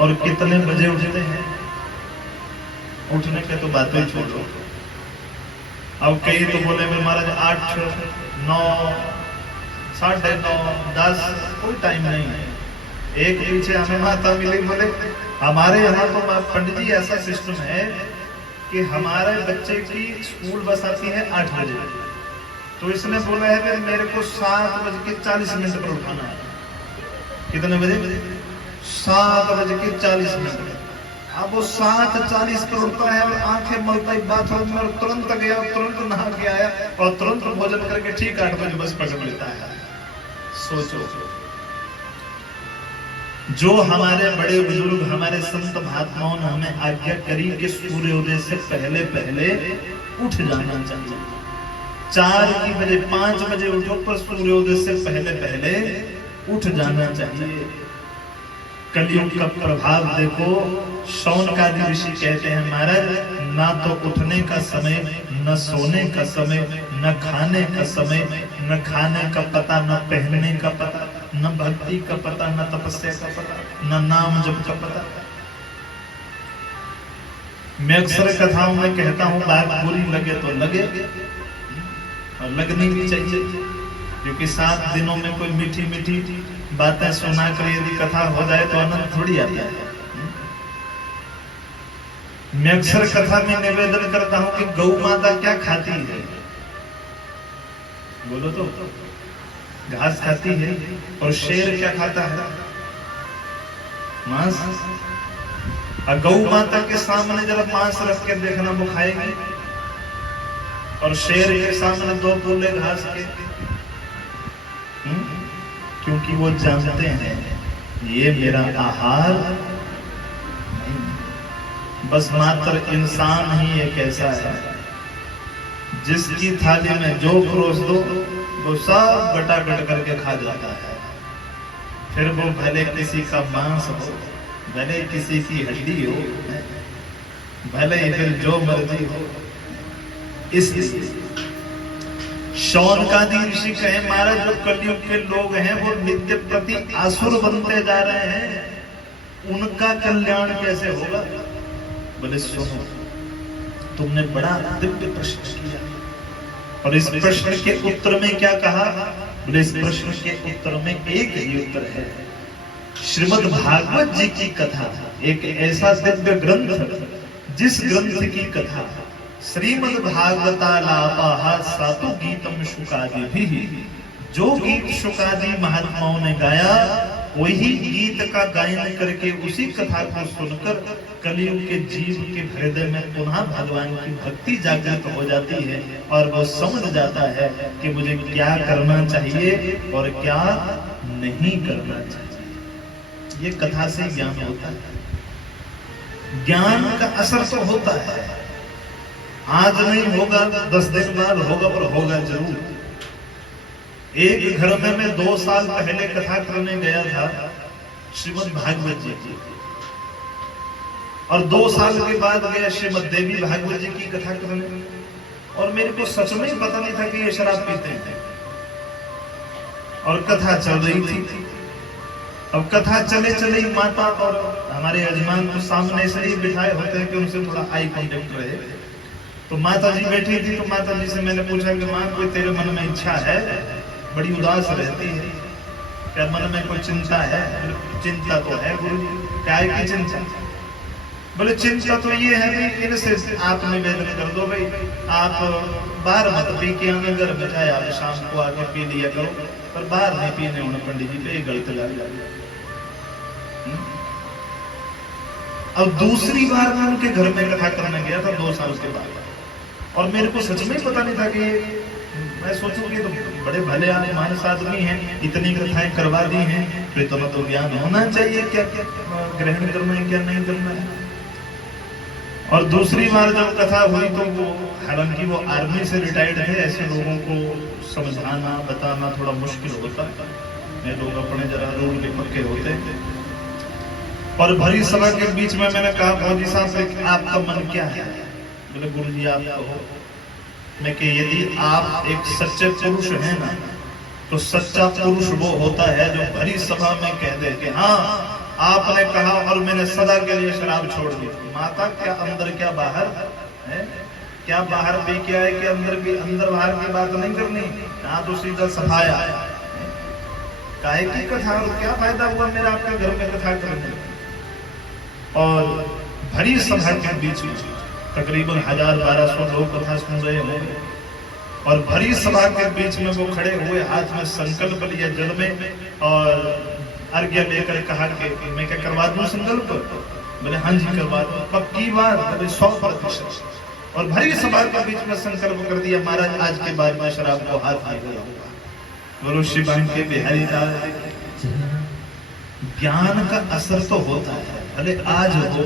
और कितने बजे उठते हैं? उठने के तो बातें ही छोड़ो। अब कई तो बोले महाराज 8, 9, 9:30, 10 कोई टाइम नहीं है। एक पीछे हमें माता मिली, बोले हमारे यहाँ तो पंडित जी ऐसा सिस्टम है कि हमारे बच्चे की स्कूल बस आती है 8 बजे, तो इसने बोला है कि मेरे को 7:40 पर उठाना है। कितने बजे? 7:40। अब वो 7:40 पर उठता है और आंखें मलता ही बाथरूम में, और तुरंत गया, तुरंत नहा के आया और तुरंत भोजन करके ठीक 8 बजे बस पकड़ लेता है। सोचो, जो हमारे बड़े बुजुर्ग हमारे संत महात्माओं ने हमें आज्ञा करी कि सूर्योदय से पहले पहले उठ जाना चाहिए। 4 बजे 5 बजे उठो पर सूर्योदय से पहले पहले उठ जाना चाहिए। कलयुग का प्रभाव देखो। शौनकादि ऋषि कहते हैं महाराज ना तो उठने का समय, न सोने का समय, न खाने का समय, न खाने का पता, न पहनने का पता, न भक्ति का पता, न तपस्या का पता, न नाम जप का पता। मैं अक्सर कथाओं में कहता हूं बात बुरी लगे तो लगे और लगनी भी चाहिए, क्योंकि 7 दिनों में कोई मीठी मीठी बातें सुनाकर यदि कथा हो जाए तो आनंद थोड़ी आता है। मैं अक्सर कथा में निवेदन करता हूं कि गौ माता क्या खाती है? बोलो तो। घास खाती है। और शेर क्या खाता है? मांस। और गौ माता के सामने जरा मांस रख के देखना, वो खाएगी। और शेर के सामने 2 बोले घास के, क्योंकि वो जानते हैं ये मेरा आहार नहीं। बस मात्र इंसान ही एक ऐसा है जिसकी थाली में जो परोस दो वो सब गटागट करके खा जाता है। फिर वो भले किसी का मांस हो, भले किसी की हड्डी हो, भले फिर जो मर्जी हो। इसलिए शौनकादि ऋषि कहे महाराज जो कलयुग के लोग हैं वो नित्य प्रति आसुर बनते जा रहे हैं, उनका कल्याण कैसे होगा? बोले सुनो, तुमने बड़ा दिव्य प्रश्न किया और इस प्रश्न के उत्तर में क्या कहा? बोले इस प्रश्न के उत्तर में एक ही उत्तर है। श्रीमद् भागवत जी की कथा एक ऐसा दिव्य ग्रंथ जिस ग्रंथ की कथा श्रीमद् भागवतालापाः सातु गीतम शुकादिभिः, जो गीत शुकादि महात्माओं ने गाया वही गीत का गायन करके उसी कथा को सुनकर कलयुग के जीव के हृदय में पुनः भगवान की भक्ति जागृत हो जाती है और वो समझ जाता है कि मुझे क्या करना चाहिए और क्या नहीं करना चाहिए। ये कथा से ज्ञान होता है। ज्ञान का असर तो होता है, आज नहीं होगा 10 दिन बाद होगा, पर होगा जरूर। एक घर में मैं 2 साल पहले कथा करने गया था श्रीमद् भागवत जी की, और 2 साल के बाद गया श्रीमद् देवी भागवत जी की कथा करने, और मेरे को सच में पता नहीं था कि ये शराब पीते हैं। और कथा चल रही थी। अब कथा चले चले माता और हमारे यजमान को सामने से ही बिठाए होते हैं कि उनसे थोड़ा आई कांटेक्ट रहे। तो माता जी बैठी थी, तो माता जी से मैंने पूछा कि मां कोई तेरे मन में इच्छा है? बड़ी उदास रहती है, क्या मन में कोई चिंता है? चिंता तो है गुरु जी। क्या है की चिंता? बोले चिंता तो ये है कि इनसे आप निवेदन कर दो भाई, आप बाहर मत पी के आने, घर में चाहे आप शाम को आके पी लिया करो, पर बाहर नहीं पीने होना पंडित जी पे गलत लग। अब दूसरी बार मैं उनके घर में कथा करने गया था 2 साल के बाद, और मेरे को सच में पता नहीं था कि मैं सोचूं कि तो बड़े भले मानस आदमी हैं, इतनी कथाएं करवा दी हैं, तो इतना तो ज्ञान होना चाहिए क्या क्या ग्रहण करना है क्या नहीं करना है। और दूसरी बार जब कथा हुई तो वो, हालांकि वो आर्मी से रिटायर्ड थे, ऐसे लोगों को समझाना बताना थोड़ा मुश्किल होता है, ये लोग अपने जरा रूल के पक्के होते हैं। और भरी सभा के बीच में मैंने कहा फौजी साहब से आपका मन क्या है? बोले गुरु जी आप कहो। मैं कि यदि आप एक सच्चे पुरुष हैं ना, तो सच्चा पुरुष वो होता है जो भरी सभा में कह दे कि हाँ आपने कहा और मैंने सदा के लिए शराब छोड़ दी। माता क्या अंदर क्या बाहर है? क्या बाहर भी क्या है कि अंदर भी, अंदर बाहर की बात नहीं करनी, यहाँ तो सीधा सफाया। काहे की कथा, क्या फायदा हुआ मेरा आपके घर में कथा करने? और भरी सभा के बीच में तकरीबन 1000-1200 लोग कथा सुन रहे होंगे, और भरी सभा के बीच में वो खड़े हुए, हाथ में संकल्प लिया जल में, और अर्घ्य लेकर कहा कि मैं क्या करवा दूं संकल्प? बोले हाँ जी करवा दो। पक्की बात? बोले 100%। और भरी सभा के बीच में संकल्प कर दिया, महाराज आज के बाद में शराब को हाथ नहीं लगाऊंगा। बोलो शिवान के बिहारी दास। ज्ञान का असर तो होता है, भले आज हो,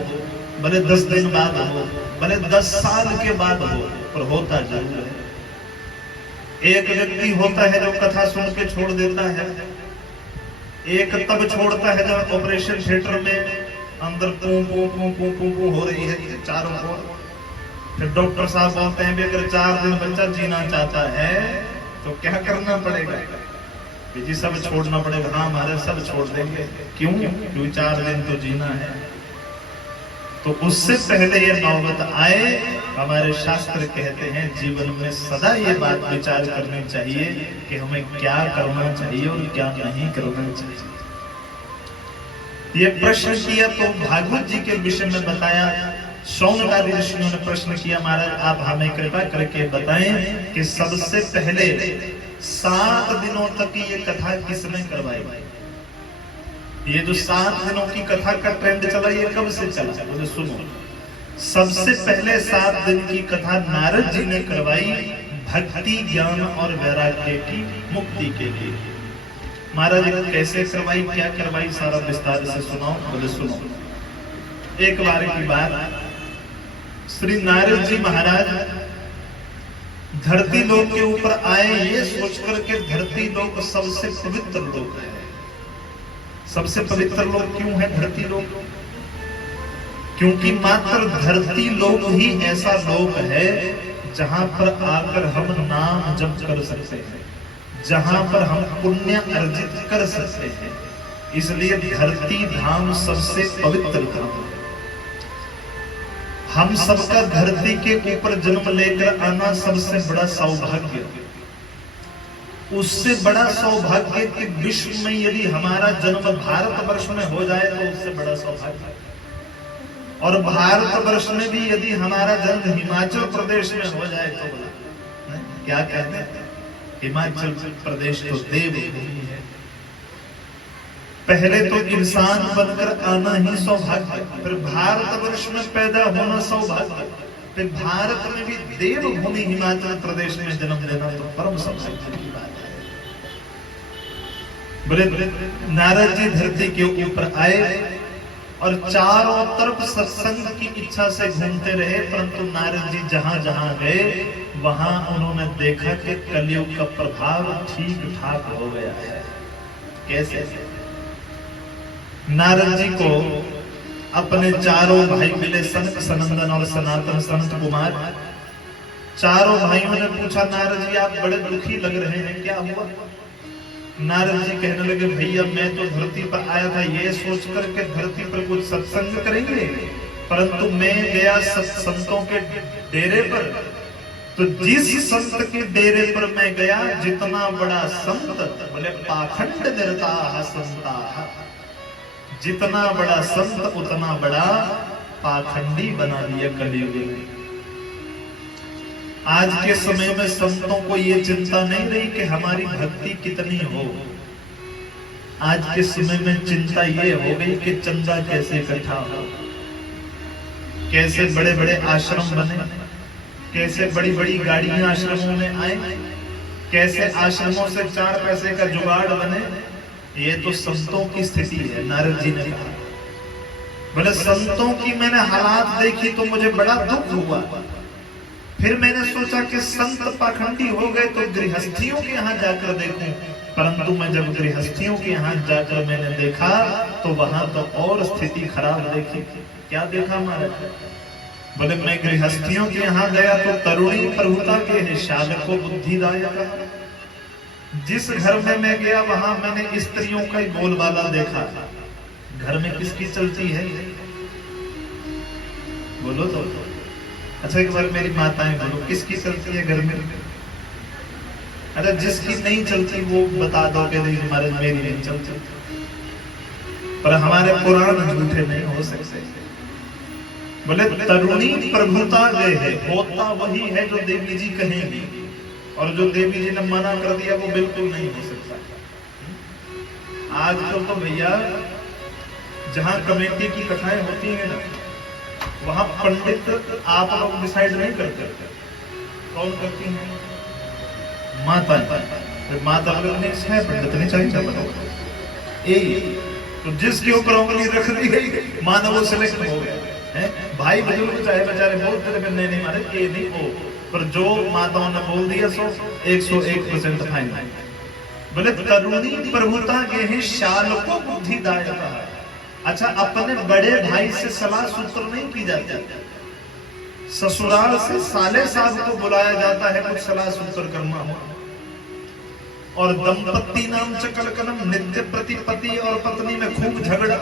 भले 10 दिन बाद हो, भले 10 साल के बाद हो, पर होता जरूर है। एक व्यक्ति होता है जो कथा सुन के छोड़ देता है, एक तब छोड़ता है जब ऑपरेशन थिएटर में अंदर पू पू पू पू पू पू हो रही है चारों ओर। फिर डॉक्टर साहब बोलते हैं भी अगर 4 दिन बच्चा जीना चाहता है तो क्या करना पड़ेगा? जी सब छोड़ना पड़ेगा। हाँ हमारे सब छोड़ देंगे। क्यों? क्योंकि 4 दिन तो जीना है। तो उससे पहले ये नौबत आए, हमारे शास्त्र कहते हैं जीवन में सदा ये बात विचार करनी चाहिए कि हमें क्या करना चाहिए और क्या नहीं करना चाहिए। ये प्रश्न किया तो भागवत जी के विषय में बताया। शौनकादि ऋषियों ने प्रश्न किया, महाराज आप हमें कृपा करके बताएं कि सबसे पहले 7 दिनों तक ये कथा किसने करवाई? ये जो 7 दिनों की कथा का ट्रेंड चला, ये कब से चला? बोले सुनो, सबसे पहले 7 दिन की कथा नारद जी ने करवाई भक्ति, ज्ञान और वैराग्य की मुक्ति के लिए। महाराज कैसे करवाई, क्या करवाई, सारा विस्तार से सुनाओ। बोले सुनो, एक बार की बात श्री नारद जी महाराज धरती लोक के ऊपर आए ये सोचकर के धरती लोक सबसे पवित्र लोक है। सबसे पवित्र लोक क्यों है धरती लोक? क्योंकि मात्र धरती लोक ही ऐसा लोक है जहां पर आकर हम नाम जप कर सकते हैं, जहां पर हम पुण्य अर्जित कर सकते हैं। इसलिए धरती धाम सबसे पवित्र धाम है। हम सबका धरती के ऊपर जन्म लेकर आना सबसे बड़ा सौभाग्य, उससे बड़ा सौभाग्य कि विश्व में यदि हमारा जन्म भारतवर्ष में हो जाए तो उससे बड़ा सौभाग्य, और भारतवर्ष में भी यदि हमारा जन्म हिमाचल प्रदेश में हो जाए तो बड़ा, क्या कहते हैं, हिमाचल प्रदेश तो देवभूमि है। पहले तो इंसान बनकर आना ही सौभाग्य, फिर भारतवर्ष में पैदा होना सौभाग्य, फिर भारत में भी देवभूमि हिमाचल प्रदेश में जन्म लेना तो परम सौभाग्य की बात है। बोले नारद जी धरती के ऊपर आए और चारों तरफ सत्संग की इच्छा से घूमते रहे, परंतु नारद जी जहां जहां गए वहां उन्होंने देखा कि कलयुग का प्रभाव ठीक ठाक हो गया है। कैसे? नारद जी को अपने चारों भाई मिले, सनक सनंदन और सनातन संत कुमार। चारों भाइयों ने पूछा, नारद जी आप बड़े दुखी लग रहे हैं, क्या हुआ? नारद जी कहने लगे, भैया मैं तो धरती पर आया था ये सोच कर के धरती पर कुछ सत्संग करेंगे, परंतु मैं गया संतों के डेरे पर, तो जिस संत के डेरे पर मैं गया, जितना बड़ा संत, बोले पाखंड निरता संता, जितना बड़ा संत उतना बड़ा पाखंडी बना दिया कलयुग में। आज के समय में संतों को ये चिंता नहीं रही कि हमारी भक्ति कितनी हो। आज के समय में चिंता ये हो गई कि चंदा कैसे इकट्ठा हो, कैसे बड़े बड़े आश्रम बने, कैसे बड़ी बड़ी गाड़ियां आश्रमों में आए, कैसे आश्रमों से 4 पैसे का जुगाड़ बने। ये तो संतों की स्थिति है। नारद जी ने कहा, बोले संतों की मैंने हालात देखी तो मुझे बड़ा दुख हुआ। फिर मैंने सोचा कि संत पाखंडी हो गए तो गृहस्थियों के यहाँ जाकर देखूं, परंतु मैं जब गृहस्थियों के यहाँ जाकर मैंने देखा तो वहां तो और स्थिति खराब देखी। क्या देखा महाराज? बोले मैं गृहस्थियों के यहाँ गया तो तरुणी प्रभुता के शालक को बुद्धिदायक। जिस घर में मैं गया वहां मैंने स्त्रियों का ही बोलबाला देखा। घर में किसकी चलती है बोलो तो? अच्छा एक बार मेरी माताएं बोलो, किसकी चलती है घर में? अच्छा जिसकी नहीं चलती वो बता दो कि नहीं हमारे मेरी नहीं चलती, पर हमारे पुराण झूठे नहीं हो सकते। बोले तरुणी प्रभुता गए है, होता वही है जो देवी जी कहेंगी, और जो देवी जी ने मना कर दिया वो बिल्कुल नहीं हो सकता। आजकल तो भैया जहां कमेटी की कथाएं होती है ना, वहां पंडित आप लोग डिसाइड नहीं करते। कौन करती है? माता। माता पंडित नहीं चाहिए, तो जिसके ऊपर उंगली रख दी गई मानव सिलेक्ट हो गया। भाई बुजुर्ग चाहे बेचारे बोलते रहे नहीं मारे ये नहीं हो, पर जो माताओं ने बोल दिया सो 101% फाइनल। बोले तरुणी प्रभुता के ही शाल को बुद्धिदायक। अच्छा अपने बड़े भाई से सलाह सूत्र नहीं की जाती, ससुराल से साले साहब को बुलाया जाता है कुछ सलाह सूत्र करना हो। और दंपत्ति नाम चकल कलम, नित्य प्रति पति और पत्नी में खूब झगड़ा।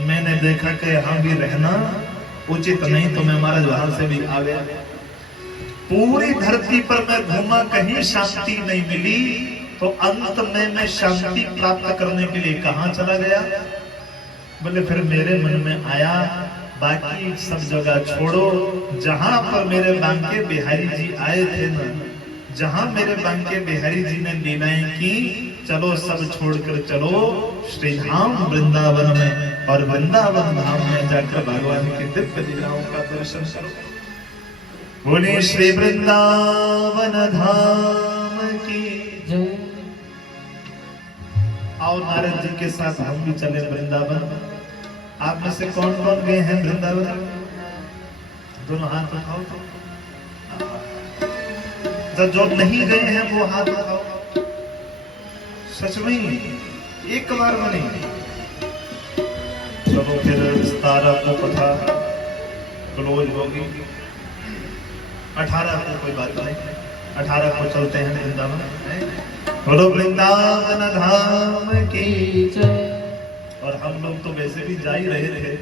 मैंने देखा कि यहाँ भी रहना उचित नहीं, तो मैं महाराज वहां से भी आ गया। पूरी धरती पर मैं घूमा, कहीं शांति नहीं मिली, तो अंत में मैं शांति प्राप्त करने के लिए कहां चला गया? बोले फिर मेरे मन में आया बाकी सब जगह छोड़ो, जहां पर मेरे बांके बिहारी जी आए थे ना, जहां मेरे बांके बिहारी जी ने लीलाएं की, चलो सब छोड़कर चलो श्री धाम वृंदावन में, और वृंदावन धाम में जाकर भगवान की दिव्य लीलाओं का दर्शन करो। बोले श्री वृंदावन धाम की जय। आओ नारद जी के साथ हम भी चले वृंदावन। आप में से कौन कौन गए हैं वृंदावन? दोनों हाथ उठाओ तो जो नहीं गए हैं वो हाथ उठाओ। सच में एक बार में नहीं। चलो फिर 17 को कथा क्लोज होगी। 18 को कोई बात नहीं, 18 को चलते हैं वृंदावन। बोलो वृंदावन धाम की जय। और हम लोग तो वैसे भी जा ही रहे थे,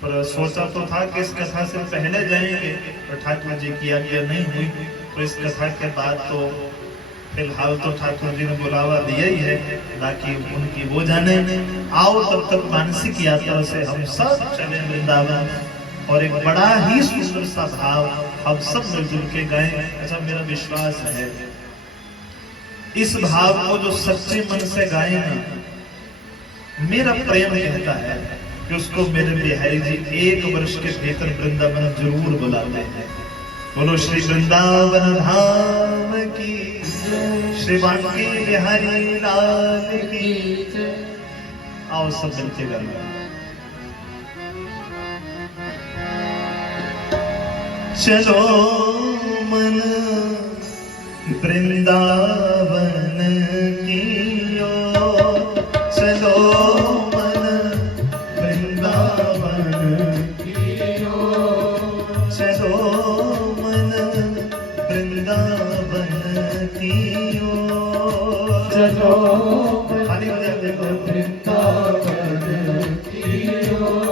पर सोचा तो था कि इस कथा से पहले जाएंगे, तो ठाकुर जी की आज्ञा नहीं हुई। तो इस कथा के बाद तो फिलहाल तो ठाकुर जी ने बुलावा दिया ही है, बाकी उनकी वो जाने। आओ तब तक मानसिक यात्रा से हम सब चले वृंदावन, और एक बड़ा ही सुंदर सा भाव हम सब मिलजुल के गए। अच्छा, मेरा विश्वास है इस भाव को जो सच्चे मन से गाए ना, मेरा प्रेम कहता है कि उसको मेरे बिहारी जी 1 वर्ष के भीतर वृंदावन जरूर बुलाते हैं। बोलो श्री वृंदावन धाम की जय, श्री बांके बिहारी लाल की जय। आओ सब मिलके गाइए। चलो मन वृंदावन की ओर, चलो मन वृंदावन की ओर, चलो मन वृंदावन की ओर, चलो खाली हो जाते वृंदावन की ओर।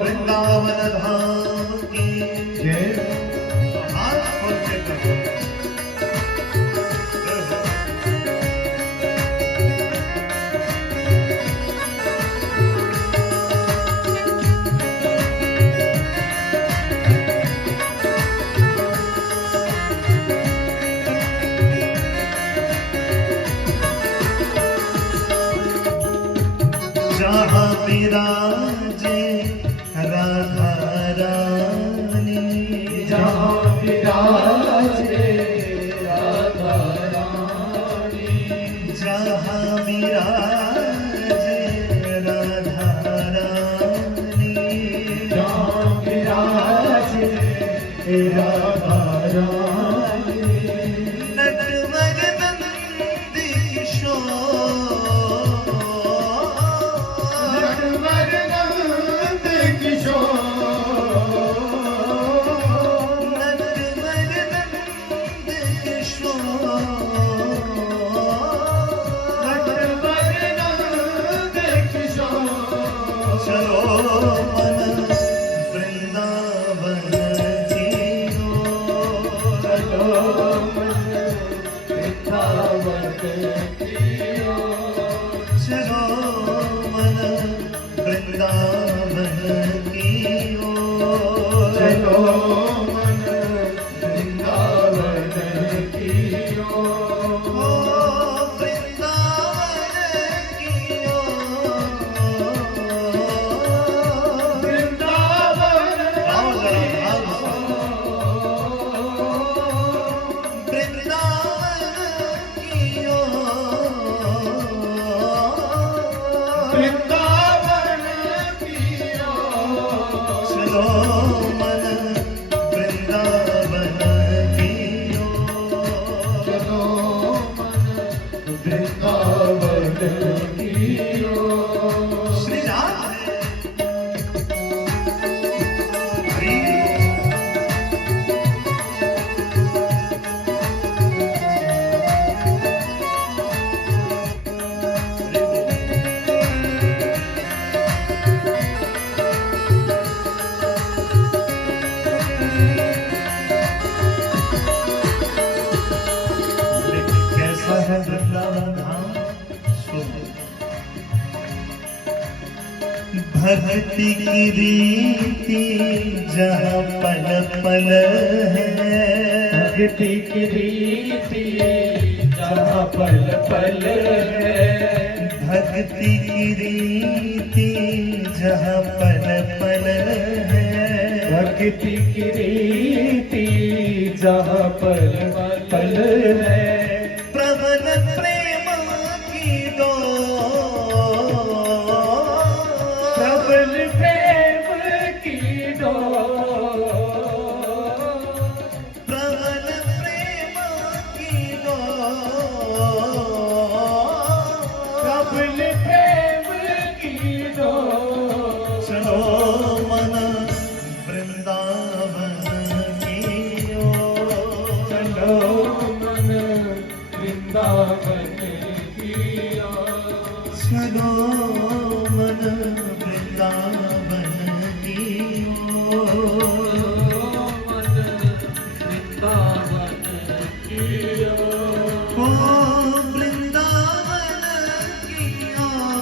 वृंदावन धाम की जय। हाथ खोल के करो। जहाँ विराजे राधा रानी, जहाँ विराजे राधा रानी, जहाँ विराजे राधा रानी, जहाँ विराजे राधा रानी, नटवर नंद चलो मन वृंदावन की ओर, चलो चलो मन वृंदावन की ओर। चलो मन वृंदावन की ओर। श्री राम हरि कैसा है वृंदावन धाम सुनो। भक्ति की रीति जहाँ पल पल है, भक्ति की रीति जहाँ पल पल है। भक्ति की रीति जहाँ पल पल है, भक्ति की रीति जहाँ पल पल है। प्रबल प्रेम की डोर, प्रबल प्रेम की डोर। प्रबल प्रेम की डोर, प्रबल प्रेम की डोर। चलो मन वृंदावन की ओर। चलो मन वृंदावन की ओर। चलो मन वृंदावन की ओर। मन वृंदावन की ओर। ओ वृंदावन की ओर।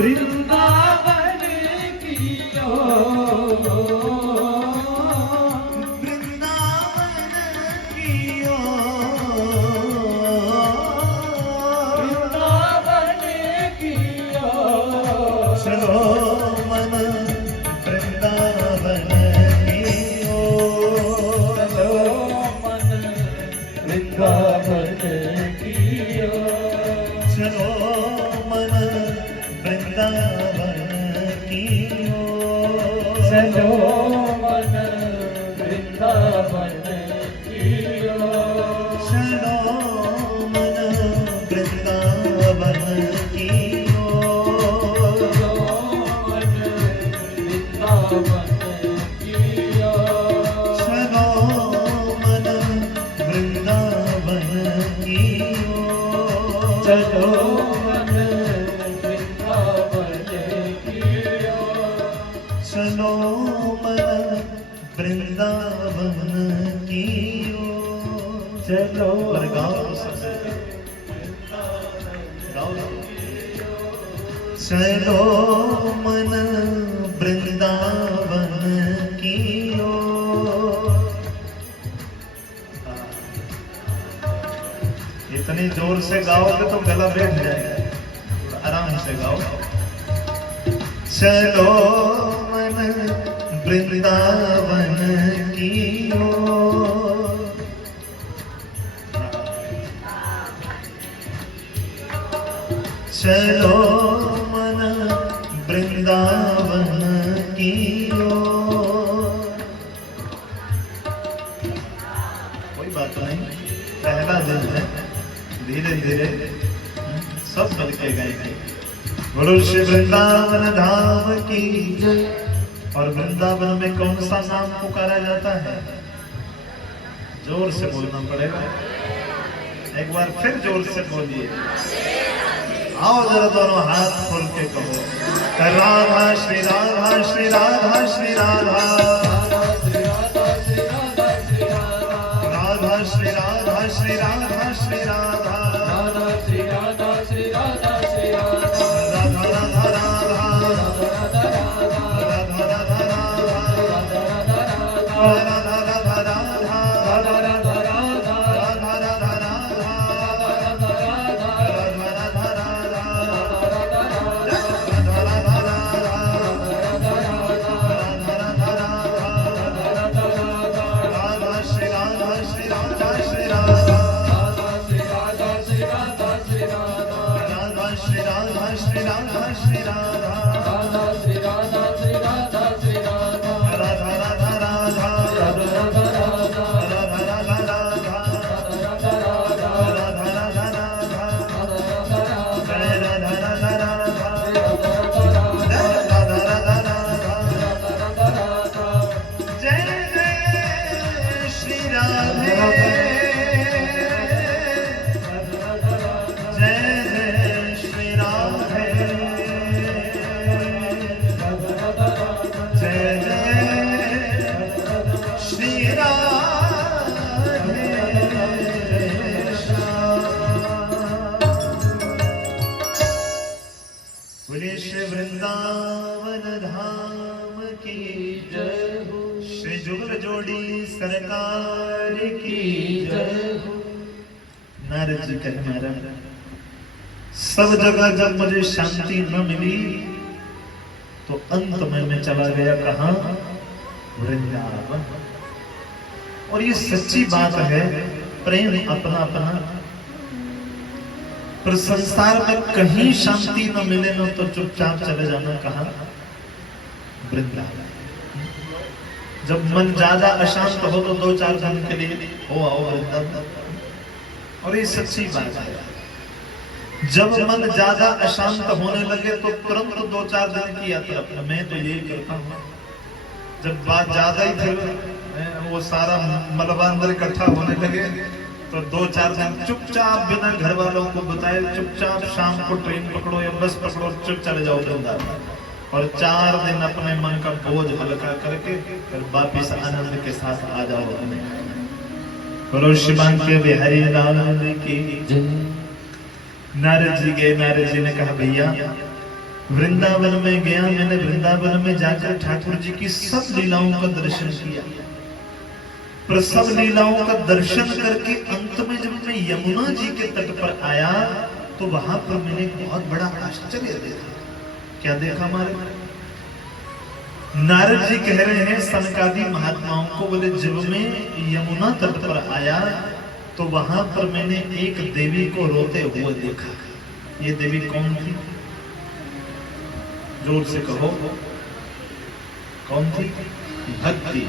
वृंदावन की ओर। वृंदावन की ओर। वृंदावन की ओर। चलो मन वृंदावन की ओर। चलो मन वृंदावन की ओर। चलो मन वृंदावन की ओर। चलो मन वृंदावन की ओर। चलो मन वृंदावन की ओर। चलो मन वृंदावन की ओर। चलो मन वृंदावन की ओर। चलो मन वृंदावन की ओर। चलो मन वृंदावन की ओर। चलो पर गाओ तो सबसे गाओ। चलो मन वृंदावन की ओर। इतनी जोर से गाओगे तो गला बैठ जाएगा, आराम से गाओ। चलो मन वृंदावन की ओर। चलो मन वृंदावन की ओर। कोई बात नहीं, पहला दिन है, धीरे धीरे सब मिलके गाएंगे। बोलो श्री वृंदावन धाम की जय। और वृंदावन में कौन सा नाम पुकारा जाता है? जोर से बोलना पड़ेगा, एक बार फिर जोर से बोलिए। आओ जरा दोनों हाथ खोल के कहो, राधा श्री राधा श्री राधा श्री राधा। राधा श्री राधा श्री राधा श्री राधा। राधा राधा राधा। राधा राधा श्री राधा धाम की जय हो, श्री जुगल जोड़ी सरकार की जय हो। नारद जी कहे महाराज सब जगह जब मुझे शांति न मिली तो अंत में मैं चला गया कहां? वृंदावन। और ये सच्ची बात है, प्रेम अपना अपना। पर संसार में कहीं शांति न मिले ना तो चुपचाप चले जाना कहां? वृंदावन। जब मन ज्यादा अशांत हो तो 2-4 दिन के लिए हो आओ वृंदावन। और ये सच्ची बात है, जब मन ज्यादा अशांत होने लगे तो तुरंत 2-4 दिन की यात्रा। मैं तो यही करता हूँ, जब बात ज्यादा ही थे वो सारा मलबा अंदर इकट्ठा होने लगे तो 2-4 दिन चुपचाप बिना घर वालों को बताए चुपचाप शाम को ट्रेन पकड़ो या बस पकड़ो, चुप चले जाओ वृंदावन। और 4 दिन अपने मन का बोझ हल्का करके फिर वापिस आनंद के साथ आ जाओ। बोलो शिवान के बिहारी लाल की जय। नारद जी गए, नारद जी ने कहा भैया वृंदावन में गया, मैंने वृंदावन में जाकर ठाकुर जी की सब लीलाओं का दर्शन किया। पर सब लीलाओं का दर्शन करके अंत में जब मैं यमुना जी के तट पर आया तो वहां पर मैंने एक बहुत बड़ा आश्चर्य देखा। क्या देखा हमारे? नारद जी कह रहे हैं सनकादि महात्माओं को, बोले जब मैं यमुना तट पर आया तो वहां पर मैंने एक देवी को रोते हुए देखा। ये देवी कौन थी? जोर से कहो, कौन थी? भक्ति।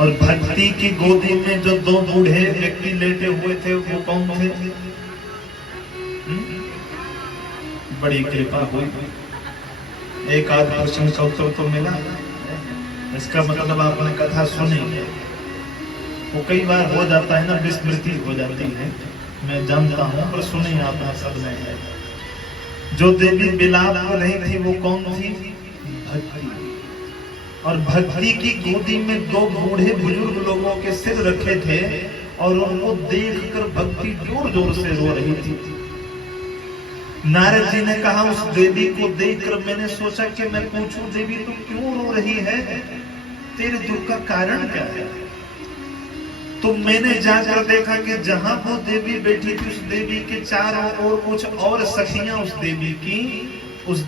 और भक्ति की गोदी में जो 2 बूढ़े व्यक्ति लेटे हुए थे वो कौन थे? बड़ी कृपा हुई, एक आध प्रश्न का उत्तर तो मिला। इसका मतलब आपने कथा सुनी है। वो कई बार हो जाता है ना, विस्मृति हो जाती है, मैं जानता हूं, पर सुनी आपने सबने है। जो देवी बिलाप हो रही थी वो कौन थी? भक्ति। और भक्ति की गोदी में 2 बूढ़े बुजुर्ग लोगों के सिर रखे थे और उनको देखकर भक्ति जोर जोर से रो रही थी। नारद जी ने कहा उस देवी को देखकर मैंने सोचा कि मैं पूछूं देवी तू क्यों रो रही है, तेरे दुख का कारण क्या है? तो मैंने जाकर देखा कि जहां वो देवी बैठी थी उस देवी के चारों ओर कुछ और सखियां उस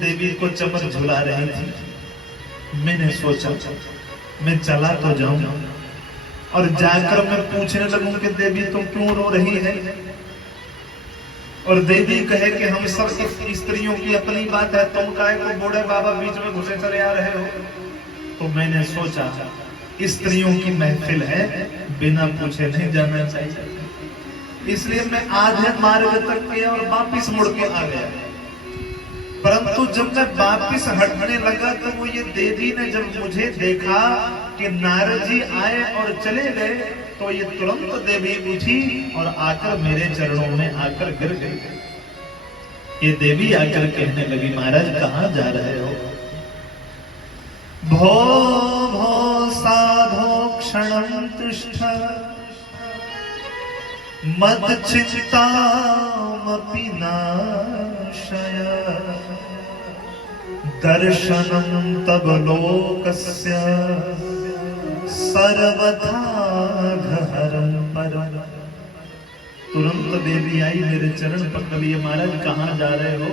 देवी को चमर झुला रही थी। मैंने सोचा मैं चला तो जाऊं और जाकर मैं पूछने लगूं कि देवी तुम क्यों रो रही है? और देवी कहे कि हम सब स्त्रियों की अपनी बात है, तुम काहे को बूढ़े बाबा बीच में घुसे चले आ रहे हो? तो मैंने सोचा स्त्रियों की महफिल है, बिना पूछे नहीं जाना चाहिए, इसलिए मैं आधे मार्ग तक गया और वापिस मुड़ के आ गया। परंतु जब मैं वापिस हटने लगा तो वो ये देवी ने जब मुझे देखा कि नारद जी आए और चले गए तो ये तुरंत देवी उठी और आकर मेरे चरणों में आकर गिर गई। ये देवी आकर कहने लगी महाराज कहां जा रहे हो? भो भो साधो क्षणं तिष्ठ मद चित्तामपि नाशय दर्शनं तव लोकस्य सर्वथा घहरं परम। तुरंत देवी आई मेरे चरण पकड़ लिए, महाराज कहां जा रहे हो?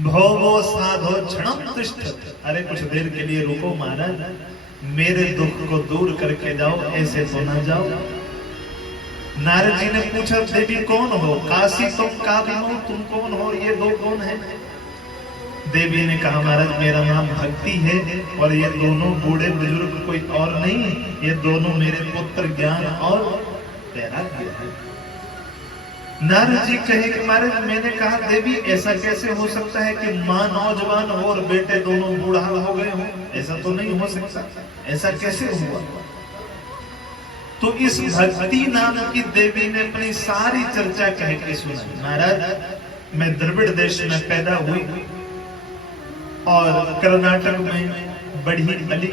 भोगो साधो क्षणं तिष्ठ, अरे कुछ देर के लिए रुको महाराज, मेरे दुख को दूर करके जाओ, ऐसे तो ना जाओ। नारद जी ने पूछा देवी कौन हो? काशी तुम काबी हो, तुम कौन हो? ये 2 कौन है? देवी ने कहा महाराज मेरा नाम भक्ति है और ये दोनों बूढ़े बुजुर्ग कोई और नहीं, ये दोनों मेरे पुत्र ज्ञान और वैराग्य है। नारद जी कहे कि महाराज मैंने कहा देवी ऐसा कैसे हो सकता है कि माँ नौजवान हो और बेटे दोनों बूढ़ा हो गए हो? ऐसा तो नहीं हो सकता, ऐसा कैसे हुआ? तो इस भक्ति नाम की देवी ने अपनी सारी चर्चा कह के सुनाई। महाराज मैं द्रविड़ देश में पैदा हुई और कर्नाटक में बढ़ी बली,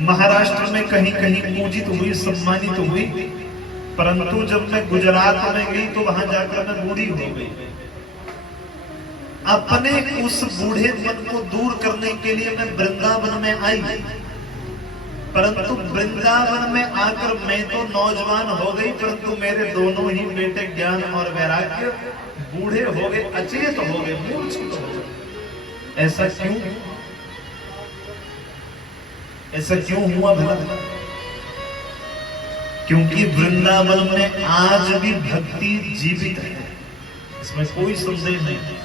महाराष्ट्र में कहीं कहीं पूजित हुई, सम्मानित हुई, परंतु जब मैं गुजरात में गई तो वहां जाकर मैं बूढ़ी हो गई। अपने उस बूढ़े मन को दूर करने के लिए मैं वृंदावन में आई, परंतु वृंदावन में आकर मैं तो नौजवान हो गई, परंतु मेरे दोनों ही बेटे ज्ञान और वैराग्य बूढ़े हो गए, अचेत हो गए, मूर्छित हो गए। ऐसा क्यों? ऐसा क्यों हुआ भला? क्योंकि वृंदावन में आज भी भक्ति जीवित है, इसमें कोई संदेह नहीं।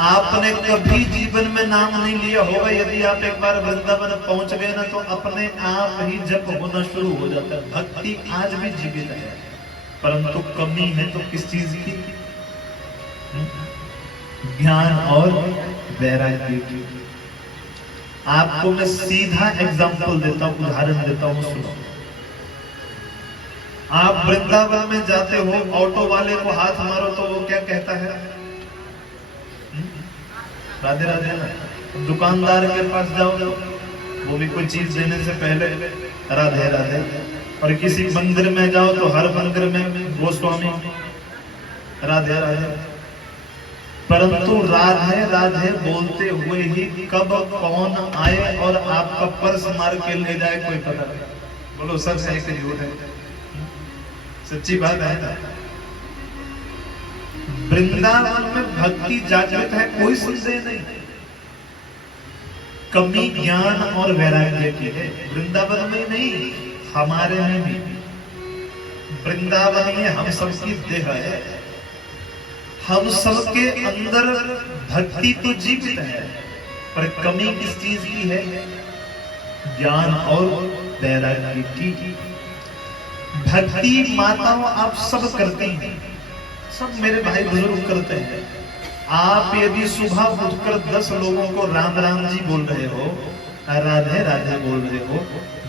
आपने कभी जीवन में नाम नहीं लिया होगा, यदि आप एक बार वृंदावन पहुंच गए ना तो अपने आप ही जप होना शुरू हो जाता है। भक्ति आज भी जीवित है, परंतु कमी है तो किस चीज की? ज्ञान और वैराग्य की। आपको मैं सीधा एग्जांपल देता हूं, उदाहरण देता हूं, सुनो। आप वृंदावन में जाते हो, ऑटो वाले को हाथ मारो तो वो क्या कहता है? राधे राधे ना। दुकानदार के पास जाओ तो वो भी कोई चीज देने से पहले राधे राधे। और किसी मंदिर में जाओ तो हर मंदिर में गोस्वामी राधे राधे। परंतु राधे राधे बोलते हुए ही कब कौन आए और आपका पर्स मार के ले जाए कोई पता नहीं। बोलो सच है कि झूठ है? सच्ची बात है ना। वृंदावन में भक्ति जागृत है, कोई संदेह नहीं। कमी ज्ञान और वैराग्य की है। वृंदावन में नहीं, हमारे में भी। वृंदावन में हम सबकी देह है, हम सबके अंदर भक्ति तो जीवित है, पर कमी किस चीज की है? ज्ञान और वैराग्य की। भक्ति माताओं आप सब करती हैं, सब मेरे भाई बुजुर्ग करते हैं। आप यदि सुबह उठकर 10 लोगों को राम राम जी बोल रहे हो, राधे राधे बोल रहे हो,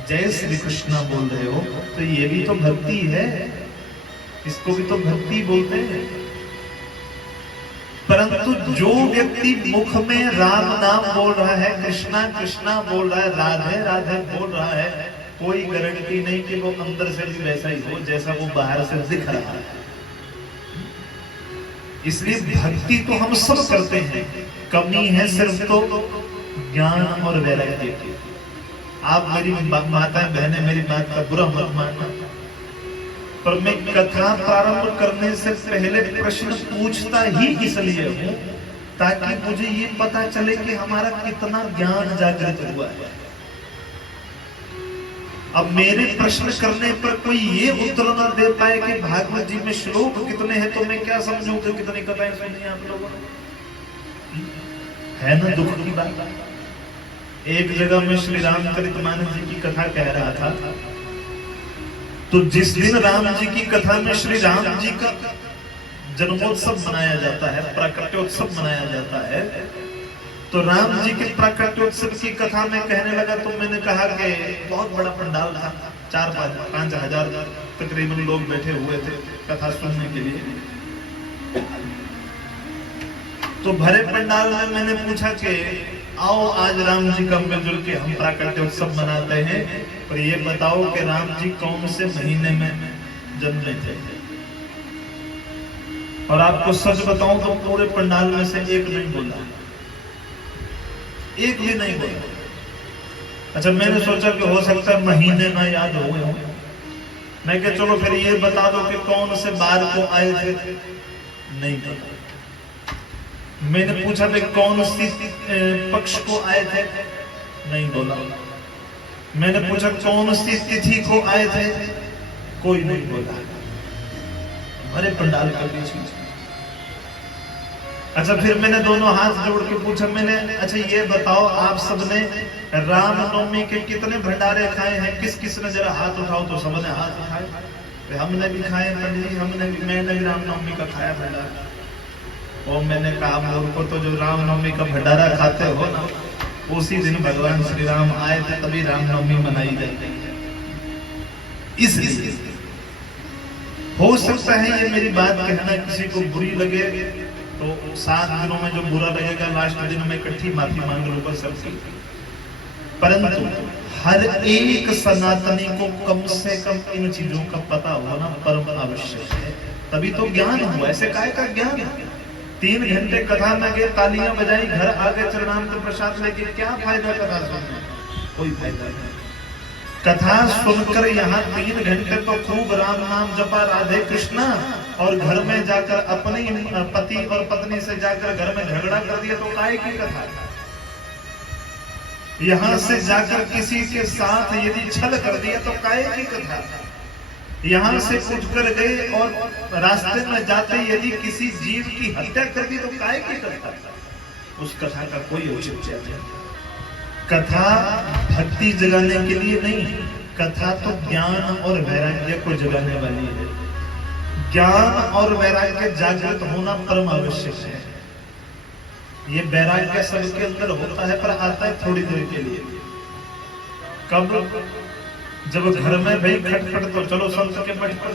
जय श्री कृष्णा बोल रहे हो, तो ये भी तो भक्ति है, इसको भी तो भक्ति बोलते हैं। परंतु जो व्यक्ति मुख में राम नाम बोल रहा है, कृष्णा कृष्णा बोल रहा है, राधे राधे बोल रहा है, कोई गारंटी नहीं कि वो अंदर से भी वैसा ही हो जैसा वो बाहर से दिख रहा है। इसलिए भक्ति तो हम सब करते हैं, कमी है सिर्फ तो ज्ञान और वैराग्य की। आप मेरी माताएं बहनें, मेरी बात का बुरा मत मानना, पर मैं कथा प्रारंभ करने से पहले प्रश्न पूछता ही इसलिए हूं ताकि मुझे ये पता चले कि हमारा कितना ज्ञान जागृत हुआ है। अब मेरे प्रश्न करने पर कोई ये उत्तर न दे पाए कि भागवत जी में श्लोक कितने हैं, तो मैं क्या समझूं कि कितनी कथाएं सुनी आप लोगों ने? है ना दुख की बात। एक जगह में श्री रामचरितमानस जी की कथा कह रहा था, तो जिस दिन राम जी की कथा में श्री राम जी का जन्मोत्सव मनाया जाता है, प्राकट्योत्सव मनाया जाता है, तो राम जी के प्राकट्योत्सव की कथा में कहने लगा, तो मैंने कहा कि बहुत बड़ा पंडाल था, 4-5 हजार तकरीबन लोग बैठे हुए थे कथा सुनने के लिए। तो भरे पंडाल में मैंने पूछा कि आओ आज राम जी का मिलजुल के हम प्राकट्योत्सव मनाते हैं, और ये बताओ कि राम जी कौन से महीने में जन्मे थे। और आपको सच बताऊं तो पूरे पंडाल में से एक नहीं बोला, एक भी नहीं बोला। अच्छा, मैंने सोचा कि हो सकता है महीने ना याद हो गए हो। मैं क्या, चलो फिर ये बता दो कि कौन से बार को आए थे, नहीं पता। मैंने पूछा कि कौन सी पक्ष को आए थे, नहीं बोला। मैंने पूछा कौन सी तिथि को आए थे, कोई नहीं बोला। अरे पंडाल के बीच में। अच्छा, फिर मैंने दोनों हाथ जोड़ के पूछा, मैंने अच्छा ये बताओ आप सबने रामनवमी के कितने भंडारे खाए हैं? किस किस ने जरा हाथ उठाओ, तो सबने हाथ उठाए। हमने भी खाए पंडित जी, मैंने भी रामनवमी का खाया भंडारा। और मैंने कहा मूर्खों, तो जो रामनवमी का भंडारा खाते हो ना, उसी दिन भगवान श्री राम आए थे, तभी रामनवमी मनाई जाती है। इसलिए हो सकता है ये मेरी बात कहना किसी को बुरी लगे, तो 7 दिनों में जो बुरा लगेगा, लास्ट दिन में इकट्ठी माफी मांग लूंगा सबकी। परंतु हर एक सनातनी को कम से कम इन चीजों का पता होना परम आवश्यक है, तभी तो ज्ञान हुआ। ऐसे काय का ज्ञान है? 3 घंटे कथा में गए, तालियां बजाई, घर आगे चरणामृत प्रसाद लेके, क्या फायदा कथा सुनने? कोई फायदा नहीं। कथा सुनकर यहाँ 3 घंटे तो खूब राम नाम जपा, राधे कृष्णा, और घर में जाकर अपनी पति और पत्नी से जाकर घर में झगड़ा कर दिया, तो काय की कथा? यहाँ से जाकर किसी के साथ यदि छल कर दिया तो काय की कथा? यहाँ से उठ कर गए और रास्ते में जाते यदि किसी जीव की हत्या कर दी तो काय की कथा? उस कथा का कोई औचित्य नहीं। कथा भक्ति जगाने के लिए नहीं, कथा तो ज्ञान और वैराग्य को जगाने वाली है। ज्ञान और वैराग्य जागृत होना परम आवश्यक है। ये वैराग्य सबके अंदर होता है, पर आता है थोड़ी देर के लिए। कब? जब घर में भाई खटखट, तो चलो संत के मठ पर,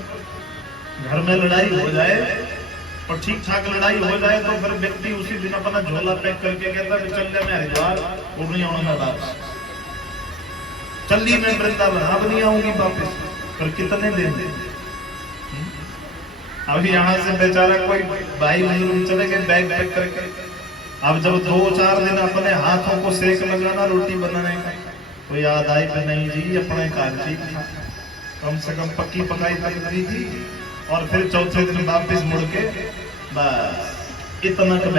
घर में लड़ाई हो जाए और ठीक ठाक लड़ाई हो जाए तो फिर व्यक्ति उसी दिन अपना झोला पैक करके कहता है चल जा मैं हरिद्वार, वो नहीं आऊंगा वापस, चल ली मैं वृंदावन, अब नहीं आऊंगी वापस। पर कितने दिन? अभी यहाँ से बेचारा कोई भाई बहन चले गए बैग पैक करके, अब जब 2-4 दिन अपने हाथों को सेक लगाना रोटी बनाने का, तो याद आई कि नहीं जी अपने कार ठीक था, कम से कम पक्की पकाई तक दी थी, और फिर चौथे दिन वापस मुड़ के बस इतना तो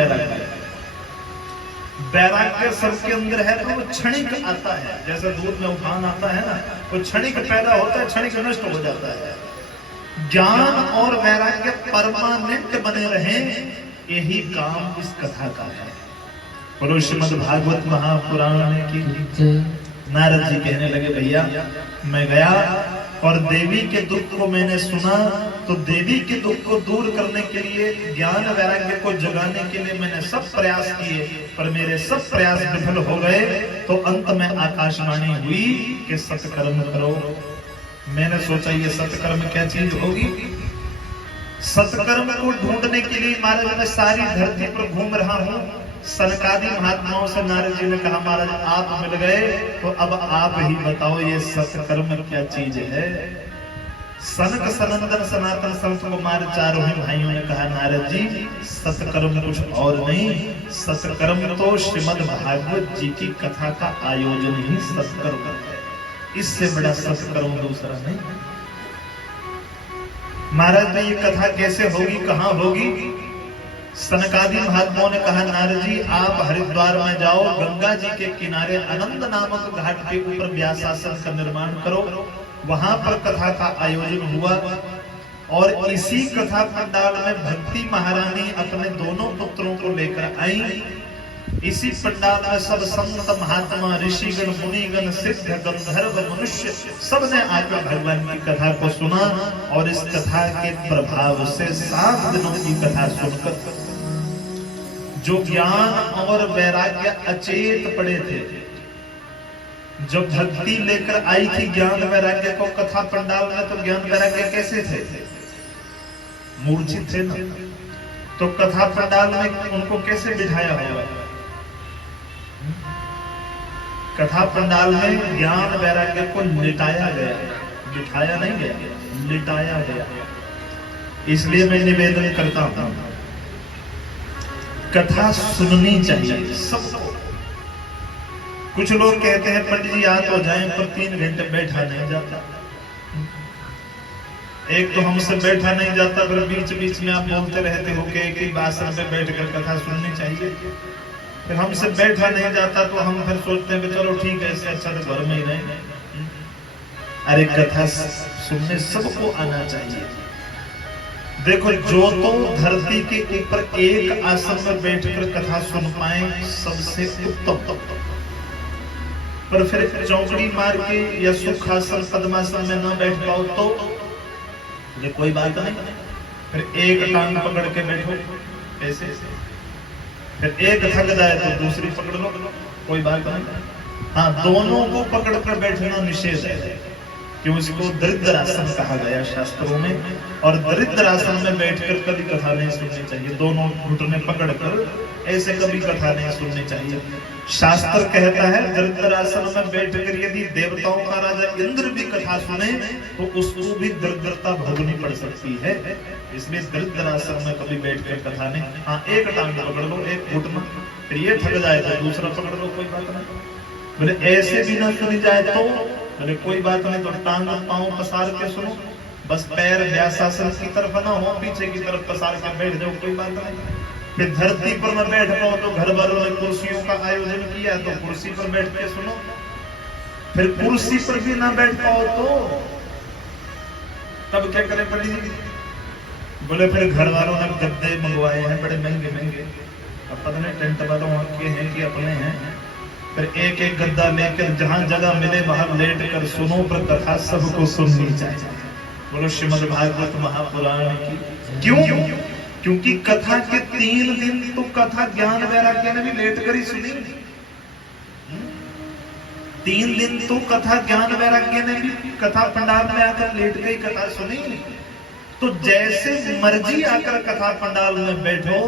वैराग्य सबके अंदर है, तो वो क्षणिक आता है, जैसे दूध में उफान आता है ना, वो क्षणिक पैदा होता है, क्षणिक नष्ट हो जाता है। ज्ञान और वैराग्य परमानेंट बने रहे, यही काम इस कथा का है। बोलो श्रीमद् भागवत महापुराण की। नारद जी कहने लगे भैया मैं गया और देवी के दुख को मैंने सुना, तो देवी के दुख को दूर करने के लिए, ज्ञान वैराग्य को जगाने के लिए मैंने सब प्रयास किए, पर मेरे सब प्रयास विफल हो गए। तो अंत में आकाशवाणी हुई कि सत्कर्म करो। मैंने सोचा ये सत्कर्म क्या चीज होगी? सत्कर्म को ढूंढने के लिए महाराज मैं सारी धरती पर घूम रहा हूँ। सनकादि महात्माओं से नारद जी ने कहा महाराज आप मिल गए, तो अब आप ही बताओ ये सत्कर्म क्या चीज है? सनक सनंदन सनातन संत कुमार चारों ही भाइयों ने कहा नारद जी सत्कर्म कुछ और नहीं, सत्कर्म तो श्रीमद् भागवत जी की कथा का आयोजन ही सत्कर्म है, इससे बड़ा सत्कर्म दूसरा नहीं। महाराज ने ये कथा कैसे होगी, कहाँ होगी? सनकादि महात्माओं ने कहा नारद जी आप हरिद्वार में जाओ, गंगा जी के किनारे अनंत नामक घाट के ऊपर व्यासासन का निर्माण करो, वहां पर कथा का आयोजन हुआ। और इसी कथा पंडाल में भक्ति महारानी अपने दोनों पुत्रों को लेकर आई। इसी पंडाल में सब संत महात्मा ऋषिगण मुनिगण सिद्ध गंधर्व मनुष्य सबने आकर भगवान की कथा को सुना, और इस कथा के प्रभाव से 7 दिनों की कथा सुनकर जो ज्ञान और वैराग्य अचेत पड़े थे, जो भक्ति लेकर आई थी ज्ञान वैराग्य को कथा पंडाल में, तो ज्ञान वैराग्य कैसे थे? मूर्छित थे ना, तो कथा पंडाल में उनको कैसे बिठाया होगा? कथा पंडाल में ज्ञान वैराग्य को लिटाया गया, बिठाया नहीं गया, लिटाया गया। इसलिए मैं निवेदन करता हूं कथा सुननी चाहिए सबको। कुछ लोग कहते हैं पंडित जी आ तो जाएं, पर 3 घंटे बैठा नहीं जाता। एक तो हमसे बैठा नहीं जाता, फिर बीच बीच में आप बोलते रहते हो कि एक ही आसन पे बैठकर कथा सुननी चाहिए। फिर हमसे बैठा नहीं जाता तो हम फिर सोचते हैं कि चलो ठीक है, इससे अच्छा तो घर में ही रहे। अरे कथा सुनने सबको आना चाहिए। देखो जो तो धरती के ऊपर एक आसन में बैठकर कथा सुन पाए सबसे उत्तम, पर फिर चौकड़ी मार के या सुखासन पद्मासन में न बैठ पाओ तो ये कोई बात नहीं। फिर एक टांग पकड़ के बैठो ऐसे, फिर एक थक जाए तो दूसरी पकड़ लो, कोई बात नहीं। हाँ दोनों को पकड़ कर बैठना निषेध है, क्यों इसको दरिद्र आसन कहा गया शास्त्रों में। और दरिद्र आसन में बैठकर कभी कथा नहीं सुननी चाहिए, दोनों घुटने पकड़कर ऐसे कभी कथा नहीं सुननी चाहिए। शास्त्र कहता है दरिद्र आसन में बैठकर यदि देवताओं का राजा इंद्र भी कथा सुने तो उसको भी दरिद्रता भोगनी पड़ सकती है। इसलिए दरिद्र आसन में कभी बैठकर कथा नहीं। हाँ, एक टांग पकड़ लो, एक घुटना, फिर ये थक जाए तो दूसरा पकड़ लो, कोई बात नहीं। बोले ऐसे भी ना सुनी जाए तो, बोले कोई बात नहीं, तो टांग पांव पसार के सुनो, बस पैर व्यासासन की तरफ ना हो, पीछे की तरफ पसार के बैठ जाओ, कोई बात नहीं। फिर धरती पर न बैठ पाओ तो घर वालों ने कुर्सियों का आयोजन किया तो कुर्सी पर बैठ के सुनो। फिर कुर्सी पर भी ना बैठ पाओ तो तब क्या करे पंडित जी? बोले फिर घर वालों ने गद्दे मंगवाए हैं बड़े महंगे महंगे, अब पता नहीं टेंट वालों के हैं कि अपने हैं। फिर एक एक गद्दा लेकर जहां जगह मिले वहां लेट कर सुनो, पर कथा सबको सुननी चाहिए। बोलो श्रीमद् भागवत महापुराण की। क्यों? क्योंकि कथा के 3 दिन तो कथा ज्ञान वैराग्य ने भी लेट कर ही सुनी। 3 दिन तो कथा ज्ञान वैराग्य ने भी कथा पंडाल में आकर लेट गई कथा सुनी। तो जैसे मर्जी आकर कथा पंडाल में बैठो,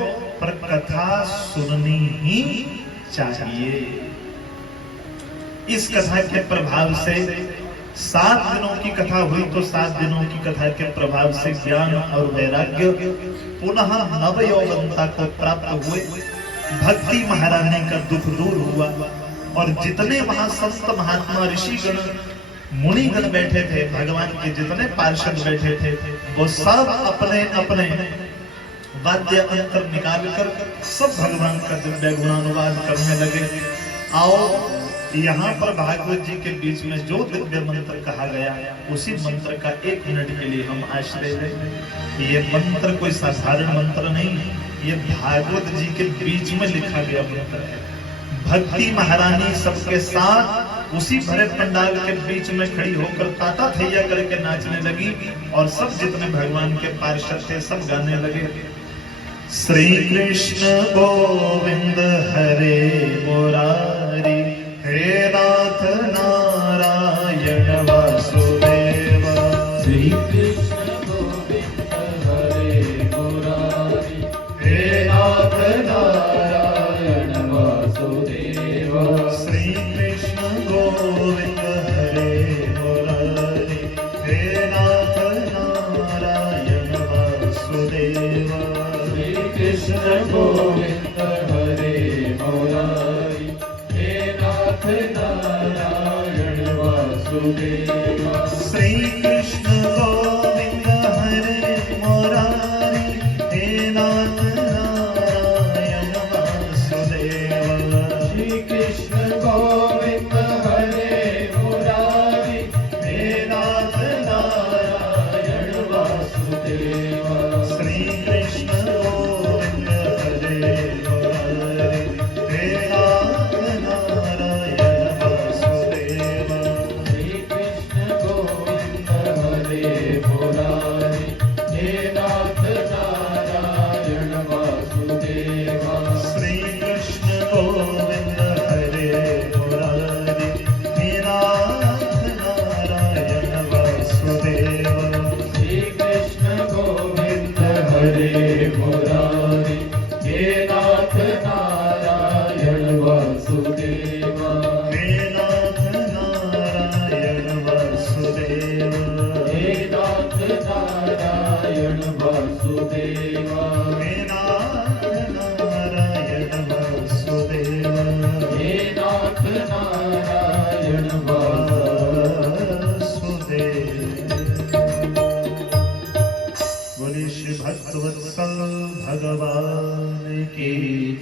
पर कथा सुननी ही चाहिए। इस कथा के प्रभाव से 7 दिनों की कथा हुई तो 7 दिनों की कथा के प्रभाव से ज्ञान और वैराग्य पुनः नव यौवनता को प्राप्त हुए। भक्ति महारानी का दुख दूर हुआ और जितने वहां संत महात्मा ऋषिगण मुनिगण बैठे थे, भगवान के जितने पार्षद बैठे थे, वो सब अपने अपने वाद्य अंतर निकालकर सब भगवान का दिव्य गुणानुवाद करने लगे। आओ यहाँ पर भागवत जी के बीच में जो दिव्य मंत्र कहा गया, उसी मंत्र का 1 मिनट के लिए हम आश्रय लें। ये मंत्र कोई साधारण मंत्र नहीं, ये भागवत जी के बीच में लिखा गया मंत्र है। भक्ति महारानी सबके साथ उसी भरे पंडाल के बीच में खड़ी होकर ताता थैया करके नाचने लगी और सब जितने भगवान के पार्षद थे सब गाने लगे। श्री कृष्ण गोविंद हरे मुरारी, हे नाथ नारायण वासुदेव। श्री कृष्ण गोविंद हरे मुरारी, हे नाथ नारायण वासुदेव। श्री कृष्ण गोविंद हरे मुरारी, हे नाथ नारायण वासुदेव। श्री कृष्ण गोविंद हरे मुरारी, नारायण वासुदेव। श्री कृष्ण गोविंद हरे मुरारी, हे नाथ नारायण वासुदेव। श्री कृष्ण गोविंद हरे मुरारी, हे नाथ नारायण वासुदेव। श्री कृष्ण गोविंद हरे मुरारी, हे नाथ नारायण वासुदेव। श्री कृष्ण गोविंद हरे मुरारी, हे नाथ नारायण वासुदेव। श्री कृष्ण गोविंद हरे मुरारी, हे नाथ नारायण वासुदेव। श्री कृष्ण गोविंद हरे मुरारी, हे नाथ नारायण वासुदेव। हे नाथ नारायण वासुदेव। हे नाथ नारायण वासुदेव। हे नाथ नारायण वासुदेव। हे नाथ नारायण वासुदेव। बोले श्री भक्तवत्सल भगवान की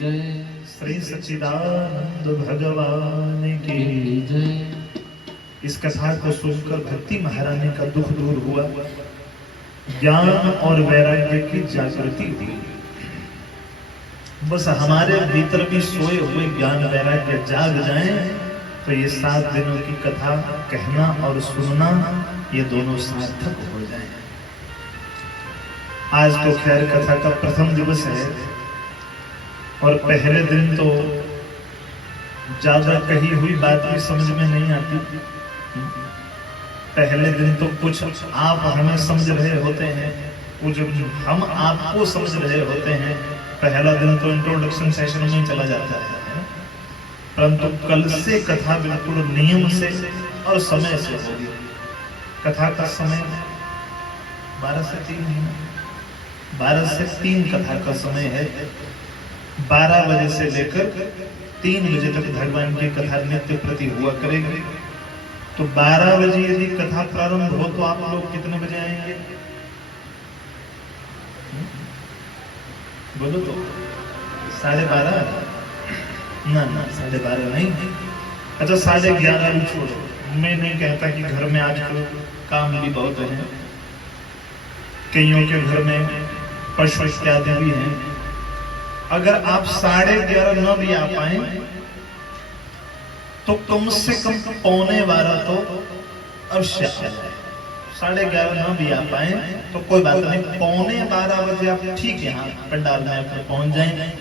जय, श्री सच्चिदानंद भगवान की जय। इस कथा को सुनकर भक्ति महारानी का दुख दूर हुआ, ज्ञान और वैराग्य की जागृति हुई। बस हमारे भीतर भी सोए हुए ज्ञान वैराग्य जाग जाएं तो ये 7 दिनों की कथा कहना और सुनना ये दोनों सार्थक हो जाएं। आज तो खैर कथा का प्रथम दिवस है और पहले दिन तो ज्यादा कही हुई बात भी समझ में नहीं आती। पहले दिन तो कुछ आप हमें समझ रहे होते हैं, कुछ हम आपको समझ रहे होते हैं। पहला दिन तो इंट्रोडक्शन सेशन में ही चला जाता है, परंतु कल से कथा बिल्कुल नियम से और समय से होगी। कथा का समय 12 से 3 है, 12 से 3 कथा का समय है। 12 बजे से लेकर 3 बजे तक भगवान की कथा नित्य प्रति हुआ करेगी। तो 12 बजे यदि कथा प्रारंभ हो तो आप लोग कितने बजे आएंगे? बोलो तो 12:30? ना 12:30 नहीं। अच्छा 11:30 भी छोड़ो, मैं नहीं कहता कि घर में आजकल काम भी बहुत है, कईयों के घर में पशु इत्यादि भी हैं। अगर आप 11:30 न भी आ पाए तो कम से कम 11:15 तो अवश्य आ जाए। 11:30 न भी आ पाए तो कोई बात नहीं, 11:15 बजे आप ठीक यहाँ पंडाल में पहुंच जाएं।